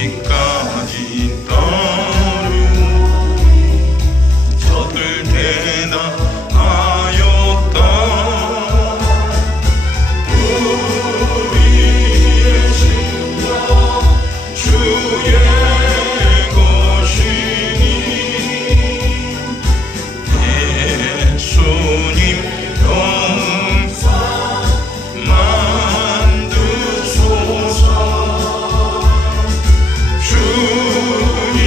이까지 따르니 저들 대답하였다. 우리의 심령 주의 것이니 예수님 영상 만드소서. 주님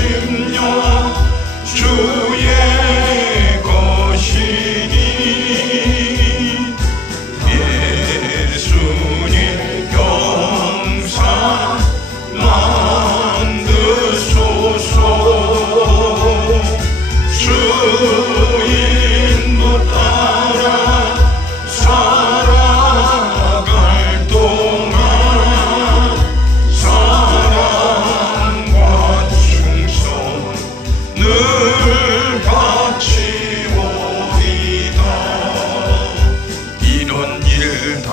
심령 주의 것이니 예수님 영상 만드소서 주인도 따라 살아갈 동안 사랑과 충성 늘 바치오리다. 이런 일 다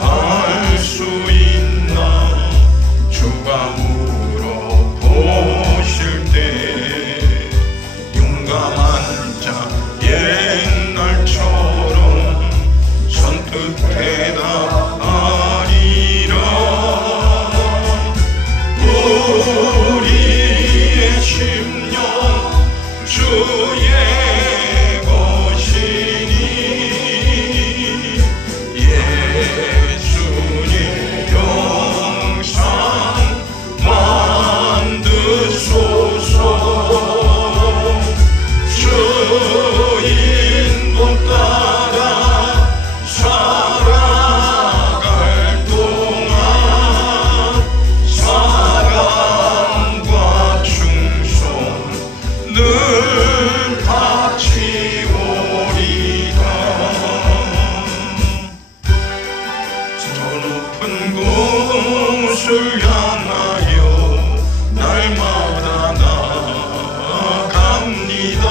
할 수 있나 주가 물어보실 때 용감한 자 옛날처럼 선뜻 대답하리라. 우리의 심령 주의 것이니 예수님 영상 만드소서 주인도 따라 살아갈 동안 사랑과 충성 늘 바치오리다. 저 높은 곳을 향하여 날마다 나아갑니다.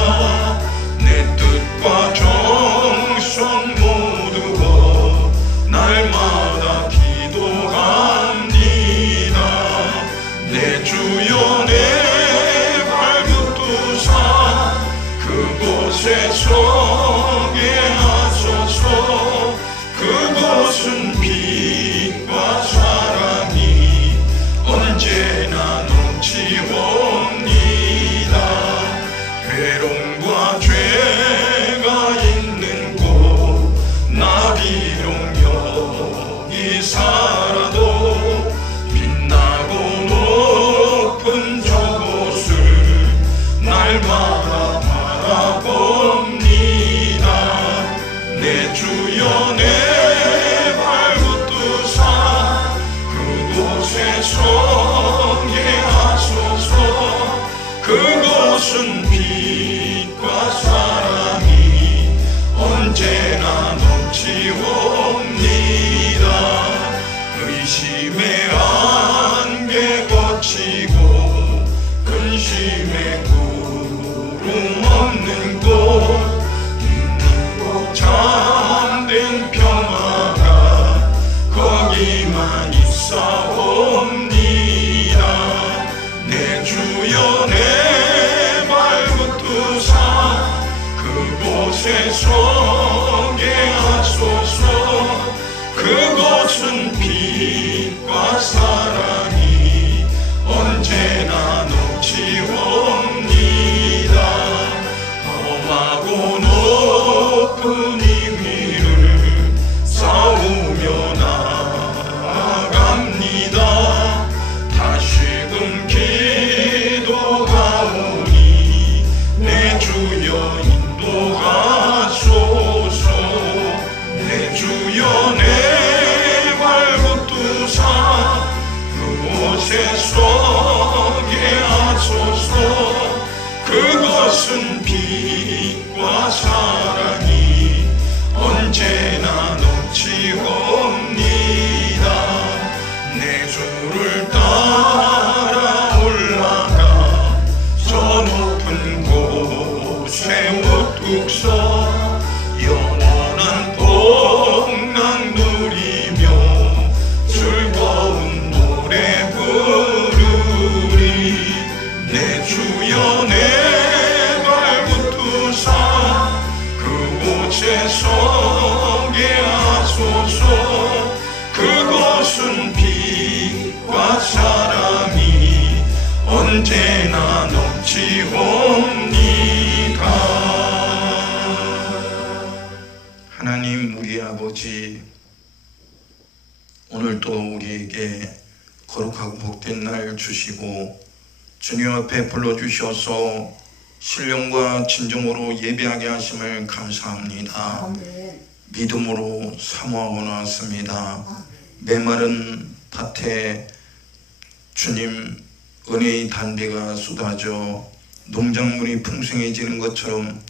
내 뜻과 정성 모두어 날마다 기도합니다. 내 주여 내 발붙두사 그곳에 서게 하소서. 그곳은 빛과 사랑이 언제나 넘치옵니다. 괴로움과 죄가 있는 곳 나 비록 여기 살아도 빛나고 높은 저곳을 날마다 바라봅니다. 내 주여 내 발붙두사 그곳에 서게 하소서. 그곳은 빛과 사랑이 언제나 넘치옵니다. 의심의 안개 거치고 근심의 구름 없는 곳 참된 평화가 거기만 있사옵니다. 내 주여 내 발붙두사 그곳에 서게 하소서. 그곳은 빛과 사랑이 언제나 넘치옵니다. 험하고 높은 이 위를 싸우며 나아갑니다. 다시금 기도하오니 내 주여 인도하소서. 내 주여 내 발붙두사 그곳에 서게 하소서. 그것은 빛과 사랑이 언제나 넘치옵니다. 내 주를 따라 올라가 저 높은 곳에 우뚝 서 영원한 복락 누리며 즐거운 노래 부르리. 내 주여 내 발붙두사 그곳에 서게 하소서. 그곳은 빛과 사랑이 언제나 넘치옵니다. 하나님 우리 아버지, 오늘도 우리에게 거룩하고 복된 날 주시고 주님 앞에 불러주셔서 신령과 진정으로 예배하게 하심을 감사합니다. 믿음으로 사모하고 나왔습니다. 메마른 밭에 주님 은혜의 단비가 쏟아져 농작물이 풍성해지는 것처럼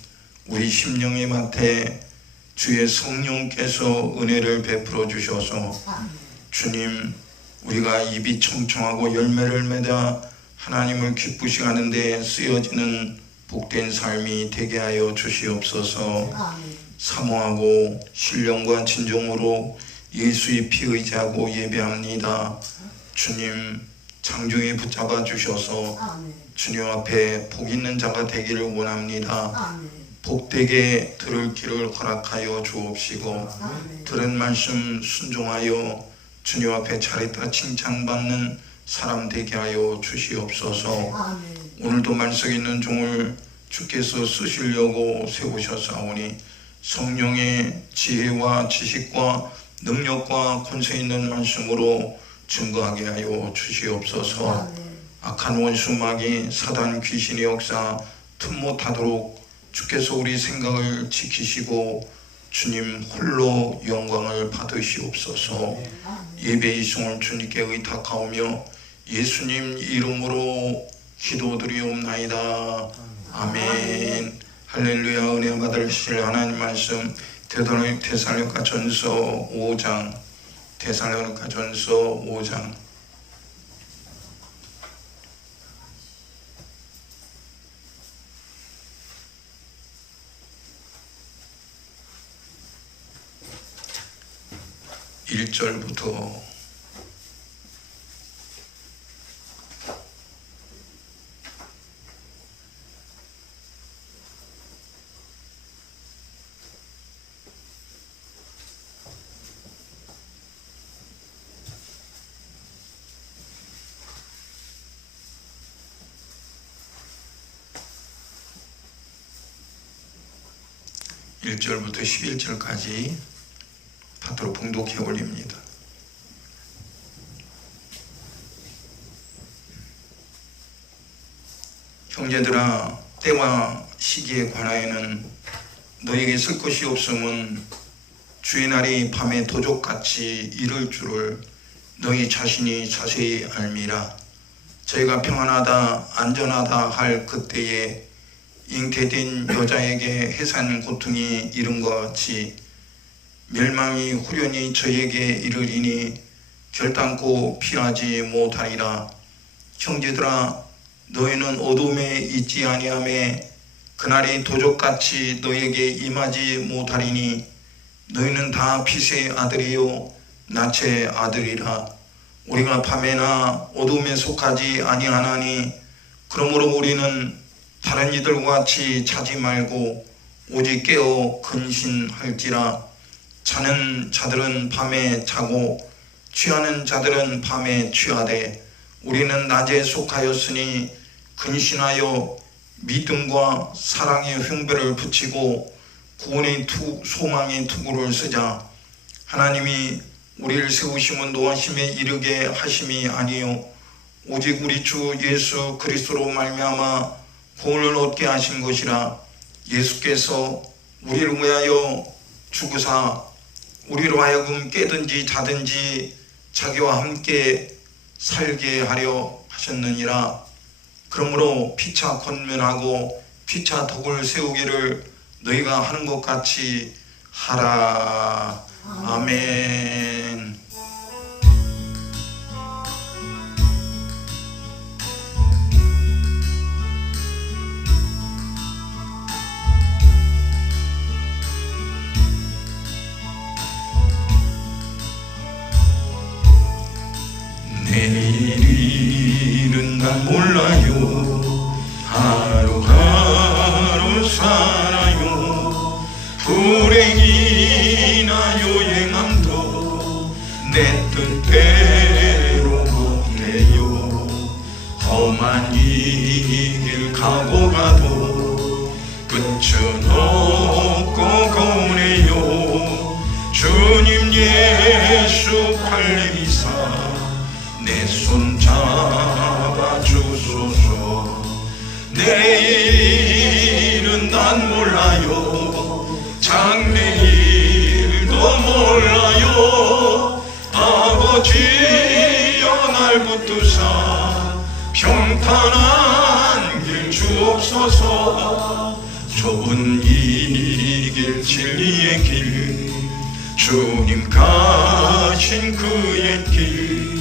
우리 심령의 밭에 주의 성령께서 은혜를 베풀어 주셔서 주님 우리가 입이 청청하고 열매를 맺어 하나님을 기쁘시게 하는 데 쓰여지는 복된 삶이 되게 하여 주시옵소서. 사모하고 신령과 진정으로 예수의 피 의지하고 예배합니다. 주님 장중에 붙잡아 주셔서 주님 앞에 복 있는 자가 되기를 원합니다. 복되게 들을 길을 허락하여 주옵시고 들은 말씀 순종하여 주님 앞에 잘했다 칭찬받는 사람 되게 하여 주시옵소서. 오늘도 말씀 있는 종을 주께서 쓰시려고 세우셨사오니 성령의 지혜와 지식과 능력과 권세 있는 말씀으로 증거하게 하여 주시옵소서. 악한 원수 마귀 사단 귀신의 역사 틈 못하도록 주께서 우리 생각을 지키시고 주님 홀로 영광을 받으시옵소서. 예배의 송을 주님께 의탁하오며 예수님 이름으로 기도드리옵나이다. 아멘. 할렐루야. 은혜 받으실 하나님 말씀 데살로니가전서 5장 1절부터 1절부터 11절까지 받도록 봉독해 올립니다. 형제들아, 때와 시기에 관하여는 너에게 쓸 것이 없음은 주의 날이 밤에 도적같이 이를 줄을 너희 자신이 자세히 알미라. 저희가 평안하다 안전하다 할 그때에 잉태된 여자에게 해산 고통이 이른 것 같이 멸망이 후련히 저에게 이르리니 결단코 피하지 못하리라. 형제들아, 너희는 어둠에 있지 아니하매 그날이 도적같이 너에게 임하지 못하리니 너희는 다 빛의 아들이요 낮의 아들이라. 우리가 밤에나 어둠에 속하지 아니하나니 그러므로 우리는 다른 이들과 같이 자지 말고 오직 깨어 근신할지라. 자는 자들은 밤에 자고 취하는 자들은 밤에 취하되 우리는 낮에 속하였으니 근신하여 믿음과 사랑의 흉배를 붙이고 구원의 소망의 투구를 쓰자. 하나님이 우리를 세우심은 노하심에 이르게 하심이 아니요 오직 우리 주 예수 그리스도로 말미암아 구원을 얻게 하신 것이라. 예수께서 우리를 위하여 죽으사 우리로 하여금 깨든지 자든지 자기와 함께 살게 하려 하셨느니라. 그러므로 피차 권면하고 피차 덕을 세우기를 너희가 하는 것 같이 하라. 아멘. 내일은 난 몰라요. 하루하루 살아요. 불행이나 요행함도 내 뜻대로 보내요. 험한 이 길 가고 가도 끝은 없고 거네요. 주님 예수 팔레미사 내 손 잡아주소서. 내일은 난 몰라요. 장래일도 몰라요. 아버지여 날 붙드사 평탄한 길 주옵소서. 좁은 이 길 진리의 길 주님 가신 그의 길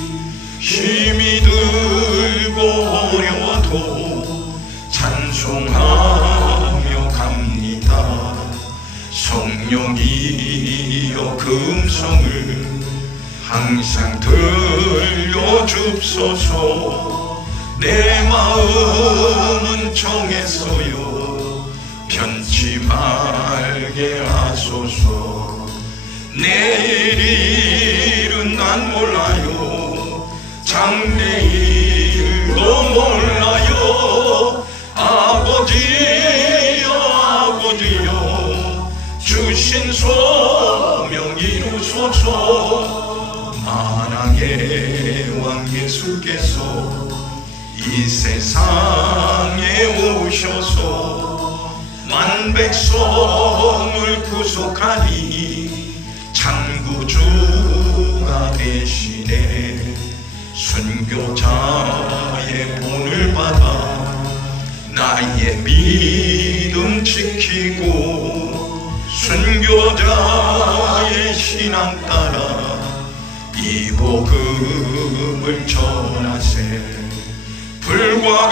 힘이 들고 어려워도 찬송하며 갑니다. 성령이여 그 음성을 항상 들려줍소서. 내 마음은 정했어요. 변치 말게 하소서. 내일은 난 몰라요. 장래일도 몰라요. 아버지여 아버지여 주신 소명 이루소서. 만왕의 왕 예수께서 이 세상에 오셔서 만 백성을 구속하니 창구주가 되시네. 순교자의 본을 받아 나의 믿음 지키고 순교자의 신앙 따라 이 복음을 전하세. 불과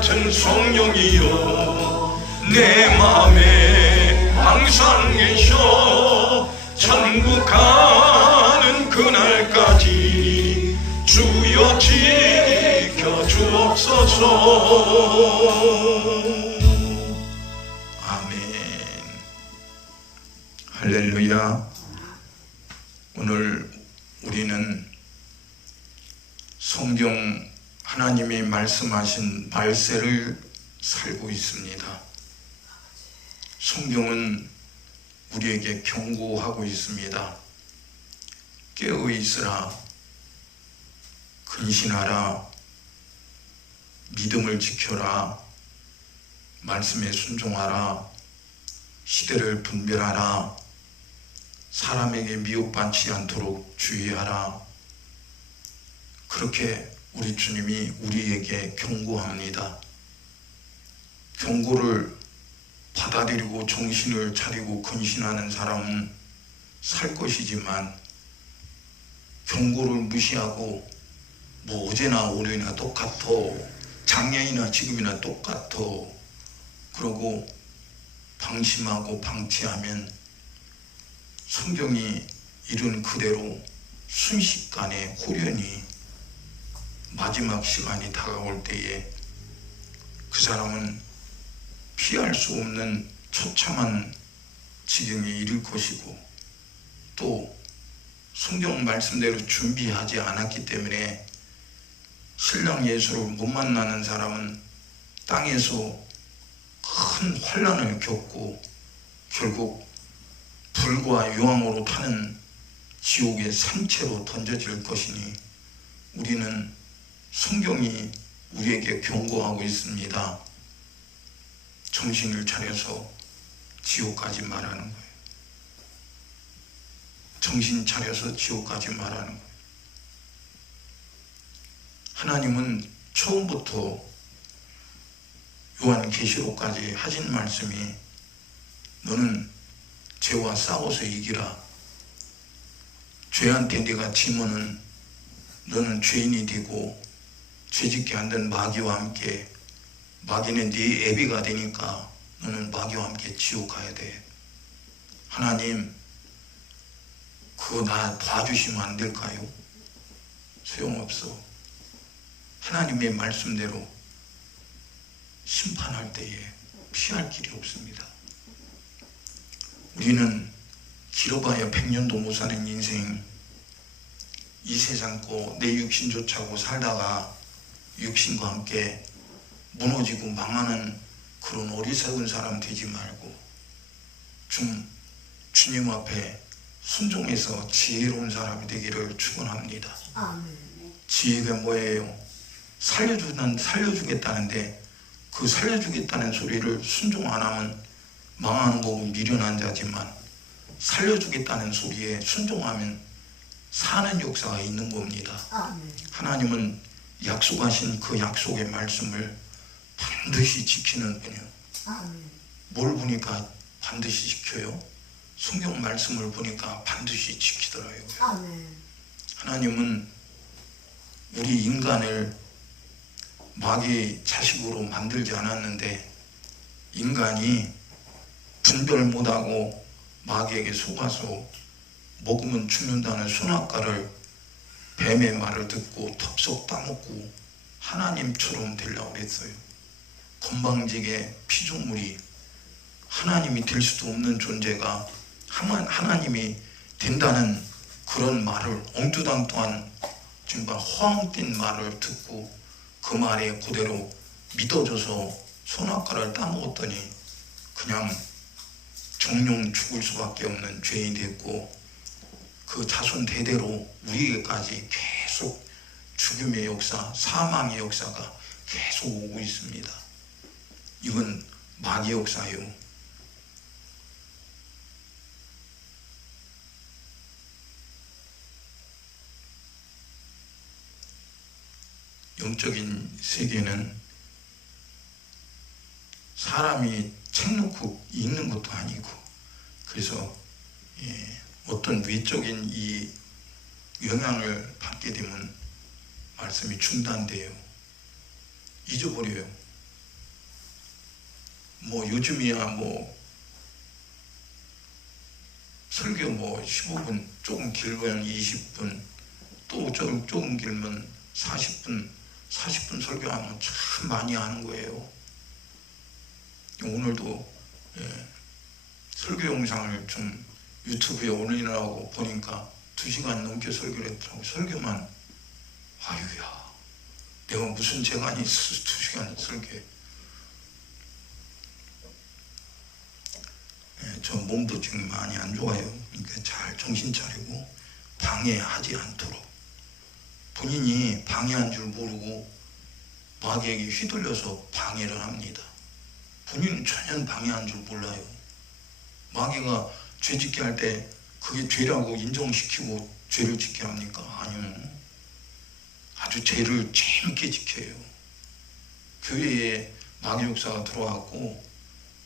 같은 성령이여 내 맘에 항상 계셔. 천국 가는 그날까지 주여 지켜 주옵소서. 아멘. 할렐루야. 오늘 우리는 성경 하나님이 말씀하신 말세를 살고 있습니다. 성경은 우리에게 경고하고 있습니다. 깨어 있으라, 근신하라, 믿음을 지켜라, 말씀에 순종하라, 시대를 분별하라, 사람에게 미혹받지 않도록 주의하라. 그렇게 우리 주님이 우리에게 경고합니다. 경고를 받아들이고 정신을 차리고 근신하는 사람은 살 것이지만 경고를 무시하고 뭐 어제나 오늘이나 똑같아, 작년이나 지금이나 똑같아 그러고 방심하고 방치하면 성경이 이른 그대로 순식간에 호련히 마지막 시간이 다가올 때에 그 사람은 피할 수 없는 처참한 지경에 이를 것이고, 또 성경 말씀대로 준비하지 않았기 때문에 신랑 예수를 못 만나는 사람은 땅에서 큰 환난을 겪고 결국 불과 유황으로 타는 지옥의 산채로 던져질 것이니, 우리는 성경이 우리에게 경고하고 있습니다. 정신을 차려서 지옥 가지 말라는 거예요. 정신 차려서 지옥 가지 말라는 거예요. 하나님은 처음부터 요한계시록까지 하신 말씀이 너는 죄와 싸워서 이기라. 죄한테 네가 지면은 너는 죄인이 되고 죄짓게 한다는 마귀와 함께, 마귀는 네 애비가 되니까 너는 마귀와 함께 지옥 가야 돼. 하나님 그거 나 봐주시면 안 될까요? 소용없어. 하나님의 말씀대로 심판할 때에 피할 길이 없습니다. 우리는 길어봐야 100년도 못 사는 인생, 이 세상 거 내 육신 쫓아고 살다가 육신과 함께 무너지고 망하는 그런 어리석은 사람 되지 말고 주님 앞에 순종해서 지혜로운 사람이 되기를 축원합니다. 지혜가 뭐예요? 살려주겠다는데 그 살려주겠다는 소리를 순종 안 하면 망하는 거고 미련한 자지만, 살려주겠다는 소리에 순종하면 사는 역사가 있는 겁니다. 아멘. 하나님은 약속하신 그 약속의 말씀을 반드시 지키는 분이요. 아멘. 뭘 보니까 반드시 지켜요? 성경 말씀을 보니까 반드시 지키더라고요. 아멘. 하나님은 우리 인간을 마귀의 자식으로 만들지 않았는데, 인간이 분별 못하고 마귀에게 속아서 먹으면 죽는다는 선악과를 뱀의 말을 듣고 덥석 따먹고 하나님처럼 되려고 그랬어요. 건방지게 피조물이 하나님이 될 수도 없는 존재가 하나님이 된다는 그런 말을, 엉뚱당뚱한 정말 허황된 말을 듣고 그 말에 그대로 믿어져서 선악과를 따먹었더니 그냥 정령 죽을 수밖에 없는 죄인이 됐고, 그 자손 대대로 우리에게까지 계속 죽음의 역사, 사망의 역사가 계속 오고 있습니다. 이건 마귀 역사예요. 영적인 세계는 사람이 책 놓고 읽는 것도 아니고, 그래서 어떤 외적인 이 영향을 받게 되면 말씀이 중단돼요. 잊어버려요. 뭐 요즘이야 뭐 설교 뭐 15분, 조금 길면 20분, 또 조금 길면 40분 설교하면 참 많이 하는 거예요. 오늘도 설교 영상을 좀 유튜브에 올리느라고 보니까 2시간 넘게 설교를 했더라고요. 설교만. 아유야, 내가 무슨 재간이 있어서 2시간 설교해. 저 몸도 지금 많이 안 좋아요. 그러니까 잘 정신 차리고 방해하지 않도록. 본인이 방해한 줄 모르고 마귀에게 휘둘려서 방해를 합니다. 본인은 전혀 방해한 줄 몰라요. 마귀가 죄 짓게 할 때 그게 죄라고 인정시키고 죄를 짓게 합니까? 아니요. 아주 죄를 재밌게 지켜요. 교회에 마귀 역사가 들어왔고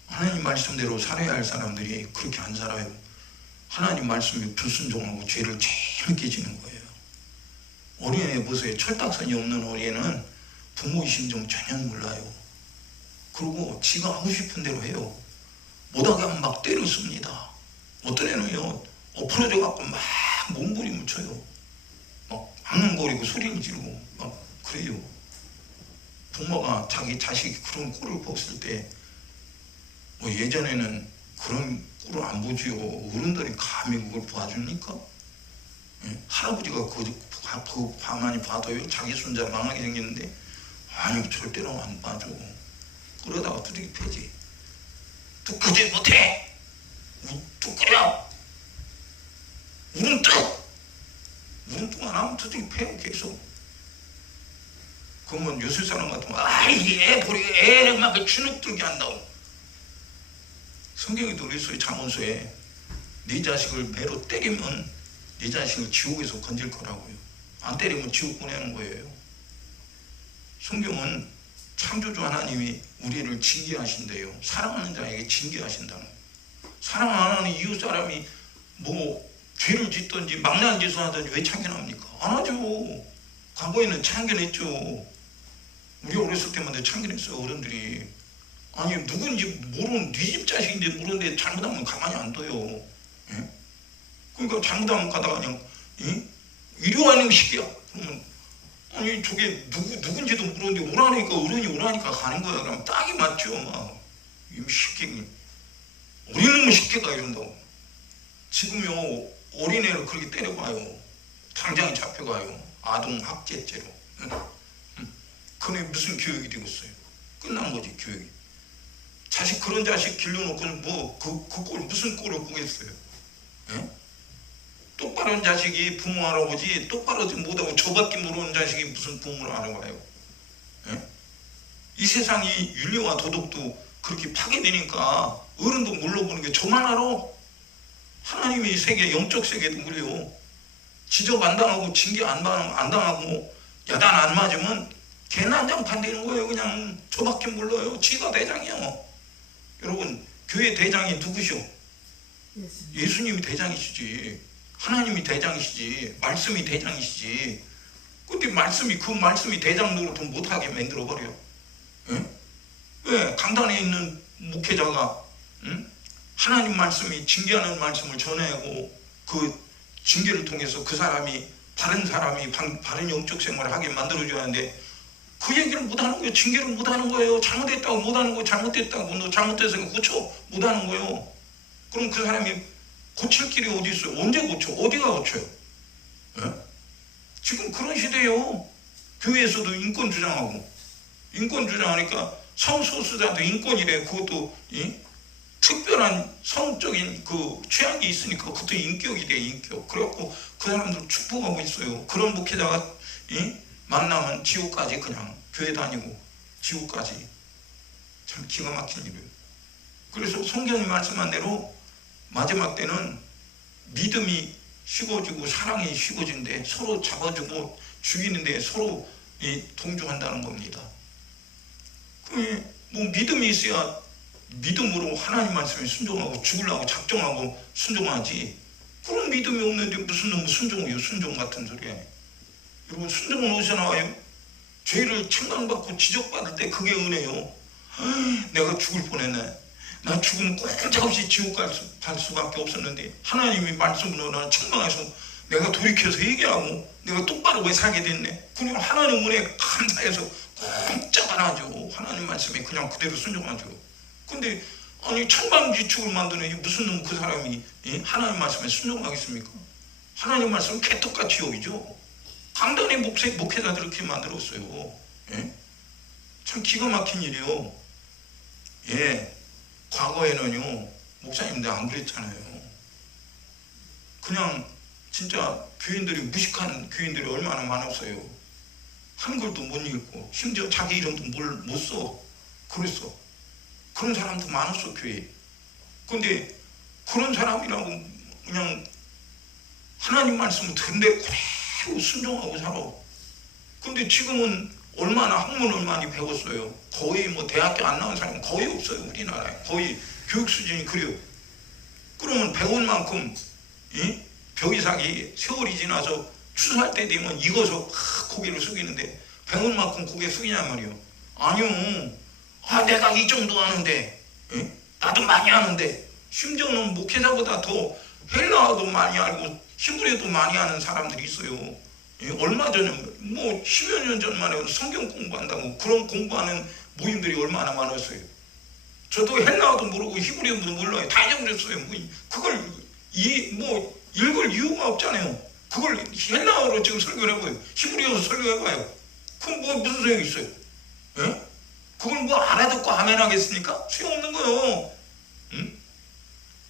하나님 말씀대로 살아야 할 사람들이 그렇게 안 살아요. 하나님 말씀에 불순종하고 죄를 재밌게 지는 거예요. 어린애 보세요. 철딱선이 없는 어린애는 부모의 심정 전혀 몰라요. 그리고 지가 하고 싶은 대로 해요. 못하게 하면 막 때렸습니다. 어떤 애는요, 엎어져 갖고 막 몸부림을 쳐요. 막 앙앙거리고 소리를 지르고 막 그래요. 부모가 자기 자식이 그런 꼴을 봤을 때, 뭐 예전에는 그런 꼴을 안 보지요. 어른들이 감히 그걸 봐줍니까? 할아버지가 그 가만히 봐도요, 자기 손자 망하게 생겼는데, 아니 절대로 안 봐줘. 그러다가 두들기 패지. 뚝끄지 못해. 뚝끄려. 우른뚝 안 하면 두들기 패요 계속. 그러면 요새 사람 같으면 애 버리고 애를 막 주눅들게 한다고. 성경에도 그랬어요. 잠언서에 네 자식을 매로 때리면 네 자식을 지옥에서 건질 거라고요. 안 때리면 지옥 보내는 거예요. 성경은 창조주 하나님이 우리를 징계하신대요. 사랑하는 자에게 징계하신다는 거예요. 사랑 안 하는 이웃 사람이 뭐 죄를 짓든지 망나는 짓을 하든지 왜 참견합니까? 안 하죠. 과거에는 참견했죠. 우리 어렸을 때마다 참견했어요. 어른들이. 아니 누군지 모르는 네 집 자식인지 모르는데 잘못하면 가만히 안 둬요. 예? 그러니까 잘못하면 가다가 그냥 이리 와 이놈 새끼야. 그러면 아니 저게 누군지도 모르는데 오라니까 어른이 오라니까 가는 거야. 그럼 딱이 맞죠. 막 이 새끼 어린놈의 새끼가 이런다고. 지금요 어린애를 그렇게 때려봐요. 당장에 잡혀가요. 아동학대죄로. 그게 무슨 교육이 되겠어요? 끝난 거지 교육이. 자식 그런 자식 길러놓고는 뭐 그 꼴 무슨 꼴을 보겠어요? 예? 똑바른 자식이 부모 할아버지 똑바르지 못하고 저밖에 모르는 자식이 무슨 부모를 알아봐요? 예? 이 세상이 윤리와 도덕도 그렇게 파괴되니까 어른도 물러보는 게 저만 알아. 하나님의 세계, 영적 세계도 그래요. 지적 안 당하고 징계 안 당하고 야단 안 맞으면 개난장판 되는 거예요. 그냥 저밖에 몰라요. 지가 대장이요. 여러분, 교회 대장이 누구시오? 예수님이 대장이시지. 하나님이 대장이시지. 말씀이 대장이시지. 근데 그 말씀이 대장 노릇을 못하게 만들어버려. 예? 왜? 강단에 있는 목회자가 하나님 말씀이 징계하는 말씀을 전하고 그 징계를 통해서 그 사람이 바른 영적 생활을 하게 만들어줘야 하는데 그 얘기를 못하는 거예요. 징계를 못하는 거예요. 잘못했다고 못하는 거예요. 잘못됐다고 너 잘못돼서 고쳐 못하는 거예요. 그럼 그 사람이 고칠 길이 어디 있어요? 언제 고쳐? 어디가 고쳐요? 예? 지금 그런 시대예요. 교회에서도 인권 주장하니까 성소수자도 인권이래. 그것도 특별한 성적인 그 취향이 있으니까 그것도 인격이 돼. 인격. 그래갖고 그 사람들 축복하고 있어요. 그런 목회자가 만나면 지옥까지 그냥 교회 다니고 지옥까지. 참 기가 막힌 일이에요. 그래서 성경이 말씀한 대로 마지막 때는 믿음이 식어지고 사랑이 식어진데 서로 잡아주고 죽이는데 서로 동조한다는 겁니다. 뭐 믿음이 있어야 믿음으로 하나님 말씀에 순종하고 죽으려고 작정하고 순종하지. 그런 믿음이 없는데 무슨 놈 순종이요? 순종 같은 소리야. 여러분, 순종은 어디서 나와요? 죄를 책망받고 지적받을 때 그게 은혜요. 내가 죽을 뻔했네. 나 죽으면 꼼짝없이 지옥 갈 수밖에 없었는데 하나님이 말씀으로 나를 책망해서 내가 돌이켜서 얘기하고 내가 똑바로 왜 살게 됐네. 그냥 하나님 은혜 감사해서 꼼짝 안 하죠. 하나님 말씀에 그냥 그대로 순종하죠. 근데 아니 천방지축을 만드는 무슨 놈 그 사람이 하나님 말씀에 순종하겠습니까? 하나님 말씀은 개떡같이 여기죠. 강단의 목회자들 이렇게 만들었어요. 예? 참 기가 막힌 일이요. 예. 과거에는요, 목사님들 안 그랬잖아요. 그냥 진짜 교인들이 무식한 교인들이 얼마나 많았어요. 한글도 못 읽고 심지어 자기 이름도 못 써. 그랬어. 그런 사람도 많았어, 교회에. 근데 그런 사람이라고 그냥 하나님 말씀을 듣는데 그대로 순종하고 살아. 근데 지금은 얼마나 학문을 많이 배웠어요. 거의 뭐 대학교 안 나온 사람은 거의 없어요. 우리나라에. 거의 교육 수준이 그래요. 그러면 배운 만큼 벽이삭이 세월이 지나서 추수할 때 되면 익어서 고개를 숙이는데 배운 만큼 고개 숙이냔 말이요. 아니요. 내가 이 정도 아는데 나도 많이 아는데 심지어는 목회자보다 더 헬라어도 많이 알고 히브리어도 많이 아는 사람들이 있어요. 얼마 전에 뭐 10여 년 전만 해도 성경 공부한다고 그런 공부하는 모임들이 얼마나 많았어요. 저도 헬라어도 모르고 히브리어도 몰라요. 다 잊어버렸어요. 그걸 읽을 이유가 없잖아요. 그걸 헬라어로 지금 설교를 해봐요. 히브리어로 설교해봐요. 그럼 무슨 소용이 있어요? 예? 그걸 알아듣고 아멘 하겠습니까? 소용없는 거예요.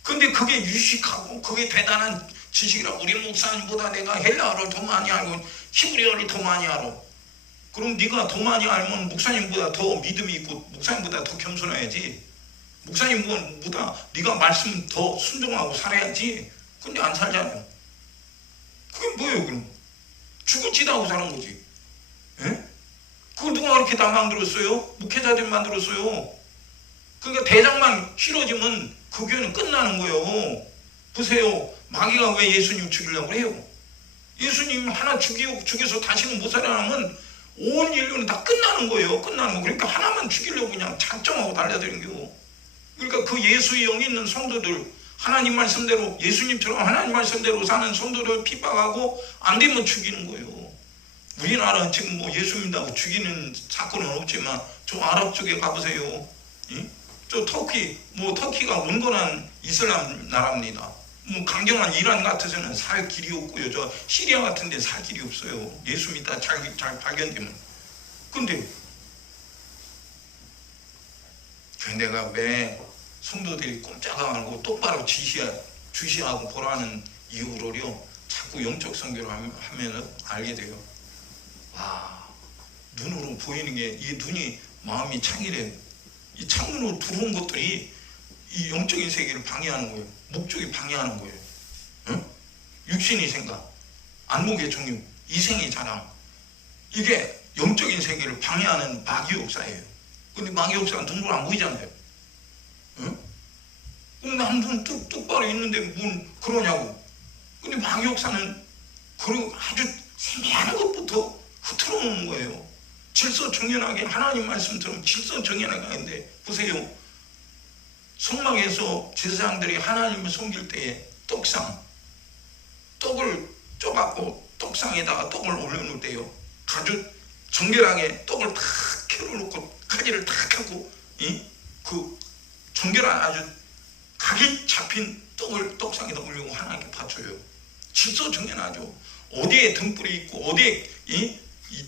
근데 그게 유식하고 그게 대단한 지식이라 우리 목사님보다 내가 헬라어를 더 많이 알고 히브리어를 더 많이 알아. 그럼 네가 더 많이 알면 목사님보다 더 믿음이 있고 목사님보다 더 겸손해야지. 목사님보다 네가 말씀 더 순종하고 살아야지. 근데 안 살잖아요. 그게 뭐예요 그럼? 죽을 짓하고 사는 거지. 예? 그걸 누가 그렇게 다 만들었어요? 목회자들이 만들었어요. 그러니까 대장만 싫어지면 그 교회는 끝나는 거예요. 보세요. 마귀가 왜 예수님 죽이려고 해요? 예수님 하나 죽여서 다시는 못 살아나면 온 인류는 다 끝나는 거예요. 끝나는 거. 그러니까 하나만 죽이려고 그냥 작정하고 달려드는 거예요. 그러니까 그 예수의 영이 있는 성도들, 하나님 말씀대로 예수님처럼 하나님 말씀대로 사는 성도들 핍박하고 안 되면 죽이는 거예요. 우리나라는 지금 뭐 예수 믿다고 죽이는 사건은 없지만 저 아랍 쪽에 가보세요. 저 터키가 온건한 이슬람 나라입니다. 뭐 강경한 이란 같아서는 살 길이 없고요. 저 시리아 같은 데 살 길이 없어요. 예수 믿다 잘 발견되면. 근데 내가 왜 성도들이 꼼짝 안 하고 똑바로 주시하고 보라는 이유로요. 자꾸 영적 선교를 하면 알게 돼요. 와, 눈으로 보이는 게 이 눈이 마음이 창이래. 이 창문으로 들어온 것들이 이 영적인 세계를 방해하는 거예요. 목적이 방해하는 거예요. 응? 육신의 생각, 안목의 종류, 이생의 자랑, 이게 영적인 세계를 방해하는 마귀 역사예요. 근데 마귀 역사는 눈으로 안 보이잖아요. 응? 그럼 남편 똑바로 있는데 뭘 그러냐고. 근데 마귀 역사는 아주 세밀한 것부터 흐트러 놓는 거예요. 질서정연하게 하나님 말씀처럼 질서정연하게 하는데, 보세요. 성막에서 제사장들이 하나님을 섬길 때에 떡을 쪄갖고 떡상에다가 떡을 올려놓을 때요, 아주 정결하게 떡을 탁 켜놓고 가지를 탁 하고 그 정결한 아주 각이 잡힌 떡을 떡상에다 올리고 하나님께 바쳐요. 질서정연하죠. 어디에 등불이 있고 어디에 이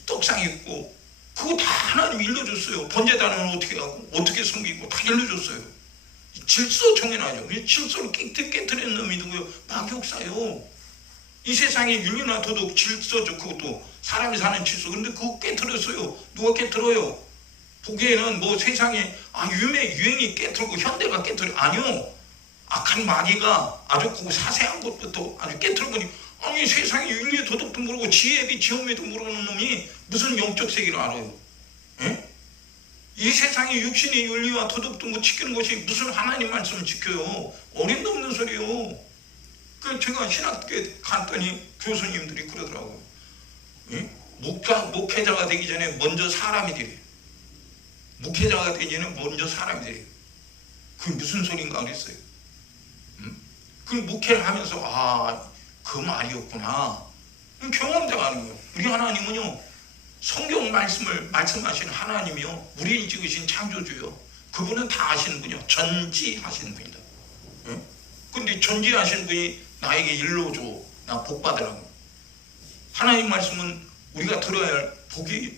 떡상이 있고 그거 다 하나님이 일러줬어요. 번제단은 어떻게 하고 어떻게 섬기고 다 일러줬어요. 질서정연하죠. 질서를 깨뜨리는 놈이 누구예요? 마귀 역사예요. 이 세상의 윤리나 도덕, 질서죠. 그것도 사람이 사는 질서. 근데 그거 깨뜨렸어요. 누가 깨뜨려요? 보기에는 뭐 세상에 유행이 깨뜨리고 현대가 깨뜨려. 아니요. 악한 마귀가 아주 그 사세한 것부터 아주 깨뜨려보니, 아니 세상의 윤리 도덕도 모르고 지혜비 지엄에도 모르는 놈이 무슨 영적 세계를 알아요? 에? 이 세상의 육신의 윤리와 도덕도 못 지키는 것이 무슨 하나님 말씀을 지켜요? 어림도 없는 소리요. 그 제가 신학교에 갔더니 교수님들이 그러더라고요. 에? 목회자가 되기 전에 먼저 사람이 되래요. 목회자가 되기 전에 먼저 사람이 되래요. 그게 무슨 소린가 그랬어요. 그 목회를 하면서 그 말이었구나. 경험자가 하는 거예요. 우리 하나님은요, 성경 말씀을 말씀하시는 하나님이요, 우리를 지으신 창조주요, 그분은 다 아시는 분이요, 전지하시는 분이다. 근데 전지하시는 분이 나에게 일러줘, 나 복 받으라고. 하나님 말씀은 우리가 들어야 할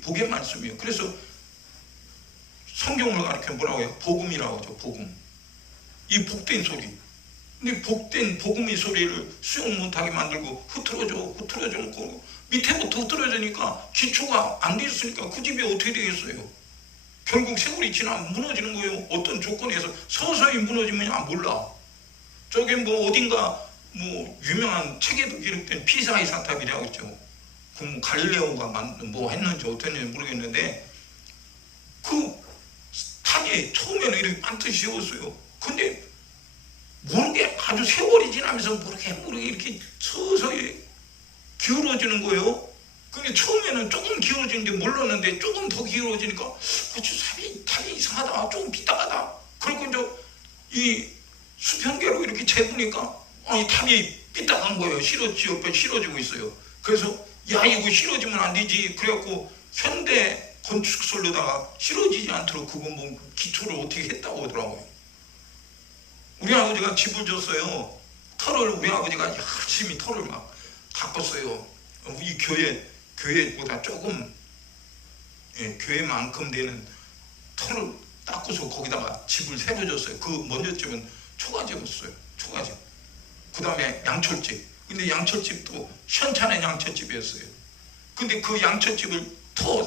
복의 말씀이에요. 그래서 성경을 가르쳐 뭐라고 해요? 복음이라고 하죠. 복음. 이 복된 소리. 근데 복된 복음의 소리를 수용 못하게 만들고 흐트러져 놓고 밑에부터 흐트러지니까 기초가 안 돼 있으니까 그 집이 어떻게 되겠어요? 결국 세월이 지나면 무너지는 거예요. 어떤 조건에서 서서히 무너지면 몰라. 저게 뭐 어딘가 뭐 유명한 책에도 기록된 피사의 사탑이라고 했죠. 그 뭐 갈릴레오가 뭐 했는지 어땠는지 모르겠는데, 그 탑이 처음에는 이렇게 반드시 세웠어요. 근데 모르게 아주 세월이 지나면서 모르게 이렇게 서서히 기울어지는 거예요. 근데 처음에는 조금 기울어지는데 몰랐는데 조금 더 기울어지니까 탑이 이상하다, 조금 삐딱하다. 그리고 이제 이 수평계로 이렇게 재보니까 이 탑이 삐딱한 거예요. 옆에 실어지고 있어요. 그래서 이거 실어지면 안 되지. 그래갖고 현대 건축설로다가 실어지지 않도록 그거 뭐 기초를 어떻게 했다고 하더라고요. 우리 아버지가 집을 줬어요. 우리 아버지가 열심히 털을 막 닦았어요. 이 교회보다 조금 교회만큼 되는 털을 닦고서 거기다가 집을 새로 줬어요. 그 먼저 집은 초가집이었어요. 초가집. 그 다음에 양철집. 근데 양철집도 현찬의 양철집이었어요. 근데 그 양철집을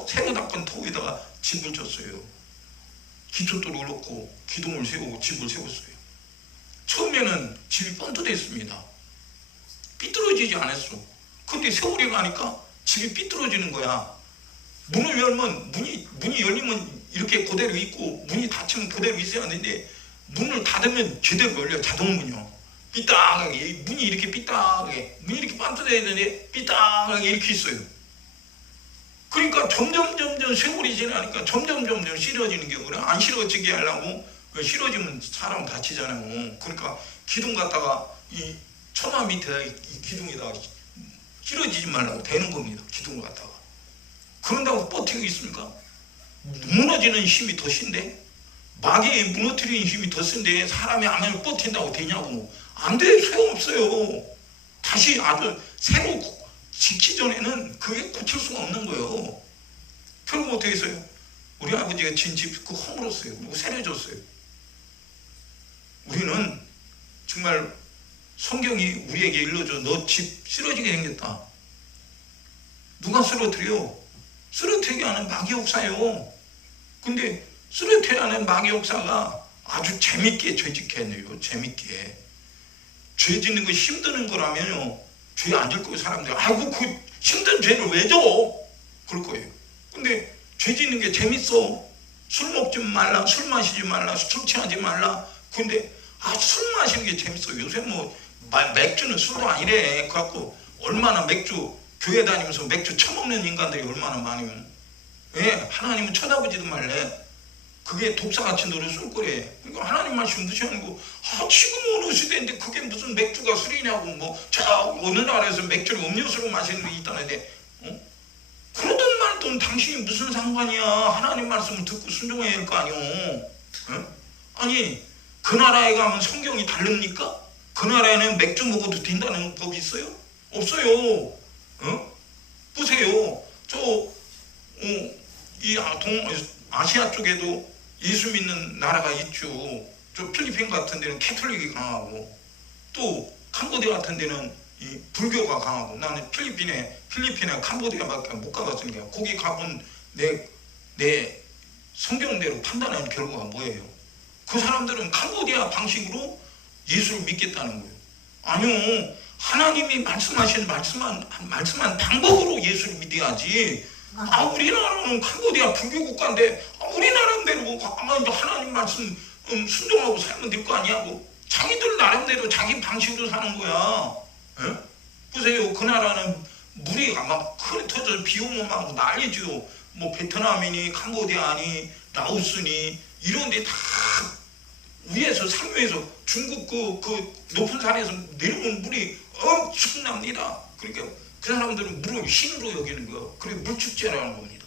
새로 닦은 터에다가 집을 줬어요. 기초돌을 넣고 기둥을 세우고 집을 세웠어요. 처음에는 집이 번듯했습니다. 삐뚤어지지 않았어. 근데 세월이 가니까 집이 삐뚤어지는 거야. 문을 열면 문이 열리면 이렇게 그대로 있고, 문이 닫히면 그대로 있어야 하는데 문을 닫으면 제대로 열려. 자동문이요. 삐딱하게 문이 이렇게 삐딱하게, 문이 이렇게 반듯해야 되는데 삐딱하게 이렇게 있어요. 그러니까 점점 세월이 지나니까 점점 싫어지는 게, 그래 안 싫어지게 하려고 싫어지면 사람 다치잖아요. 그러니까 기둥 갖다가 이 처마 밑에 이 기둥에다가 싫어지지 말라고 대는 겁니다. 기둥을 갖다가. 그런다고 버티고 있습니까? 무너지는 힘이 더 센데, 마귀의 무너뜨리는 힘이 더 센데 사람이 암을 버틴다고 되냐고. 안 돼. 소용없어요. 다시 아주 새로 짓기 전에는 그게 고칠 수가 없는 거예요. 결국 어떻게 했어요? 우리 아버지가 진 집 그 허물었어요. 그리고 세려줬어요. 우리는 정말 성경이 우리에게 일러줘. 너 집 쓰러지게 생겼다. 누가 쓰러뜨려? 쓰러뜨리게 하는 마귀 역사예요. 근데 스르테라는 마귀 역사가 아주 재밌게 죄짓겠네요. 재밌게. 죄 짓는 거 힘드는 거라면요, 죄 안 질 거예요. 사람들이. 아이고 그 힘든 죄를 왜 져? 그럴 거예요. 근데 죄 짓는 게 재밌어. 술 먹지 말라, 술 마시지 말라, 술 취하지 말라. 근데 술 마시는 게 재밌어. 요새 뭐 맥주는 술도 아니래. 그래갖고 얼마나 맥주, 교회 다니면서 맥주 처먹는 인간들이 얼마나 많으면, 왜? 하나님은 쳐다보지도 말래. 그게 독사같이 너를 쏠 거래. 그러니까 하나님 말씀 무시하는 거. 지금 어느 시대인데 그게 무슨 맥주가 술이냐고. 뭐 저 어느 나라에서 맥주를 음료수로 마시는 게 있다는데, 그러든 말든 당신이 무슨 상관이야. 하나님 말씀을 듣고 순종해야 할 거 아니오. 아니 그 나라에 가면 성경이 다릅니까? 그 나라에는 맥주 먹어도 된다는 법이 있어요? 없어요. 보세요. 이 아시아 쪽에도 예수 믿는 나라가 있죠. 저 필리핀 같은 데는 캐톨릭이 강하고, 또 캄보디아 같은 데는 이 불교가 강하고. 나는 필리핀에 캄보디아밖에 못 가봤으니까 거기 가본 내 성경대로 판단하는 결과가 뭐예요? 그 사람들은 캄보디아 방식으로 예수를 믿겠다는 거예요. 아니요, 하나님이 말씀한 방법으로 예수를 믿어야지. 우리나라는 캄보디아 불교 국가인데 우리 나름대로 하나님 말씀 순종하고 살면 될 거 아니냐고. 자기들 나름대로 자기 방식으로 사는 거야. 보세요. 그 나라는 물이 막 흩어져 비 오면 막 난리죠. 뭐 베트남이니 캄보디아니 라오스니 이런 데 다 위에서 상류에서 중국 그 높은 산에서 내려오는 물이 엄청납니다. 그러니까 그 사람들은 물을 신으로 여기는 거야. 그게 물축제라는 겁니다.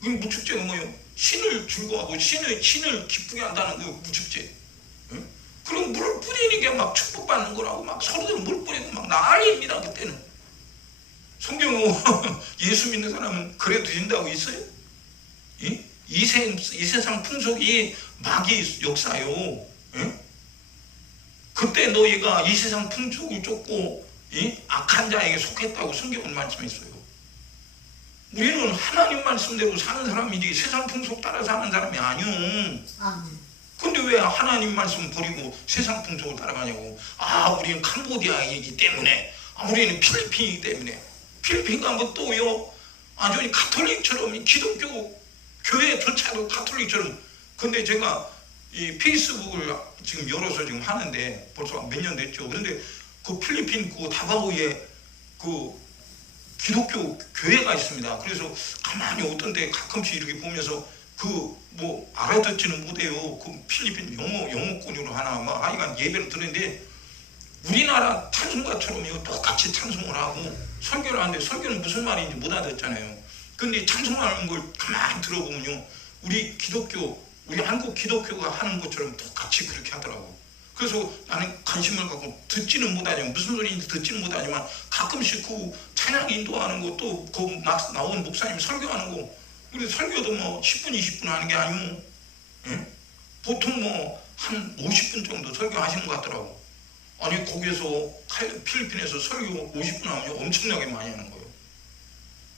그 물축제가 뭐예요? 신을 즐거워하고 신을 기쁘게 한다는 거예요. 물축제. 그럼 물을 뿌리는 게 막 축복받는 거라고 막 서로들 물 뿌리고 막 난리입니다. 그때는. 성경은 예수 믿는 사람은 그래도 된다고 있어요? 이 세상 풍속이 마귀 역사요. 그때 너희가 이 세상 풍속을 쫓고 악한 자에게 속했다고 성경은 말씀했어요. 우리는 하나님 말씀대로 사는 사람이지 세상 풍속 따라 사는 사람이 아니오. 근데 왜 하나님 말씀 버리고 세상 풍속을 따라가냐고. 우리는 캄보디아이기 때문에, 우리는 필리핀이기 때문에. 필리핀 가면 또요, 아주 가톨릭처럼 기독교 교회조차도 가톨릭처럼. 근데 제가 이 페이스북을 지금 열어서 지금 하는데 벌써 몇 년 됐죠. 그런데 그 필리핀 그 다바오에 그 기독교 교회가 있습니다. 그래서 가만히 어떤 데 가끔씩 이렇게 보면서 뭐 알아듣지는 못해요. 그 필리핀 영어권으로 하나 막 하여간 예배를 드는데 우리나라 찬송가처럼 똑같이 찬송을 하고 설교를 하는데 설교는 무슨 말인지 못 알아듣잖아요. 근데 찬송하는 걸 가만히 들어보면요, 우리 한국 기독교가 하는 것처럼 똑같이 그렇게 하더라고. 그래서 나는 관심을 갖고 듣지는 못하지만, 무슨 소리인지 듣지는 못하지만 가끔씩 그 찬양 인도하는 거, 또 그 나온 목사님 설교하는 거, 우리 설교도 뭐 10분 20분 하는 게 아니고 보통 뭐 한 50분 정도 설교하시는 것 같더라고. 아니 거기에서 필리핀에서 설교 50분 하면 엄청나게 많이 하는 거예요.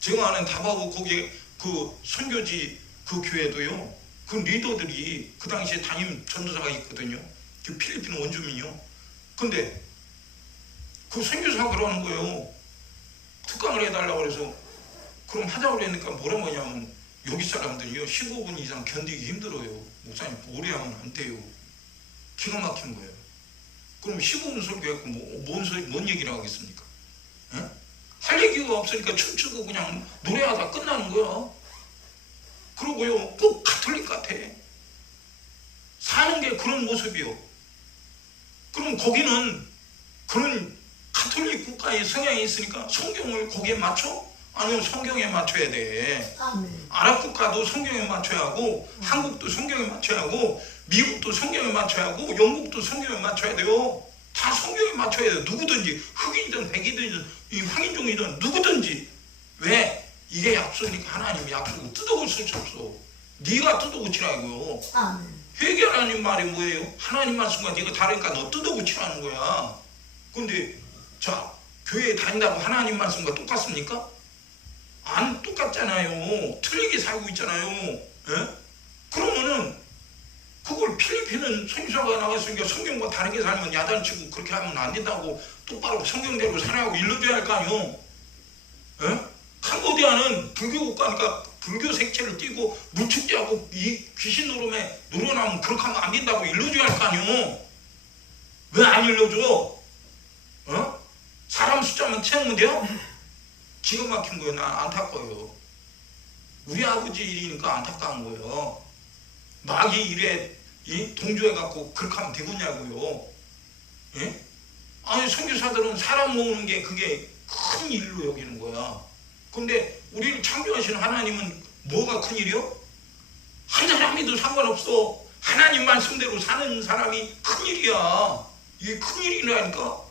제가 아는 다바오 거기 그 선교지 그 교회도요, 그 리더들이 그 당시에 담임 전도사가 있거든요. 그 필리핀 원주민이요. 근데 그 선교사가 그러는 거예요. 특강을 해달라고 그래서 그럼 하자고 그러니까 뭐라고 하냐면, 여기 사람들이요 15분 이상 견디기 힘들어요. 목사님 오래 하면 안 돼요. 기가 막힌 거예요. 그럼 15분 설교했고 뭔 얘기를 하겠습니까? 할 얘기가 없으니까 춤추고 그냥 노래하다 끝나는 거야. 그러고요 꼭 가톨릭 같아. 사는 게 그런 모습이요. 그럼 거기는 그런 가톨릭 국가의 성향이 있으니까 성경을 거기에 맞춰? 아니면 성경에 맞춰야 돼. 아랍 국가도 성경에 맞춰야 하고, 한국도 성경에 맞춰야 하고, 미국도 성경에 맞춰야 하고, 영국도 성경에 맞춰야 돼요. 다 성경에 맞춰야 돼요. 누구든지, 흑인이든 백이든 황인종이든 누구든지. 왜? 이게 약속이니까 하나님이 약속을 뜯어고칠 수 없어. 네가 뜯어고치라고요. 회개하라는 말이 뭐예요? 하나님 말씀과 네가 다르니까 너 뜯어고치라는 거야. 근데 자, 교회에 다닌다고 하나님 말씀과 똑같습니까? 안 똑같잖아요. 틀리게 살고 있잖아요. 그러면은 그걸 필리핀은 선교사가 나왔으니까 성경과 다르게 살면 야단치고 그렇게 하면 안 된다고 똑바로 성경대로 살아가고 일러줘야 할 거 아니오. 에? 캄보디아는 불교 국가니까 불교 색채를 띠고 물축제하고 이 귀신 노름에 놀아나면 그렇게 하면 안 된다고 일러줘야 할 거 아니오. 왜 안 일러줘? 어? 사람 숫자만 채우면 돼요? 기가 막힌 거예요. 난 안타까워요. 우리 아버지 일이니까 안타까운 거예요. 마귀 일에 동조해갖고 그렇게 하면 되겠냐고요. 예? 아니 선교사들은 사람 모으는 게 그게 큰 일로 여기는 거야. 근데 우리를 창조하시는 하나님은 뭐가 큰 일이요? 한 사람이도 상관없어. 하나님 말씀대로 사는 사람이 큰 일이야. 이게 큰 일이라니까.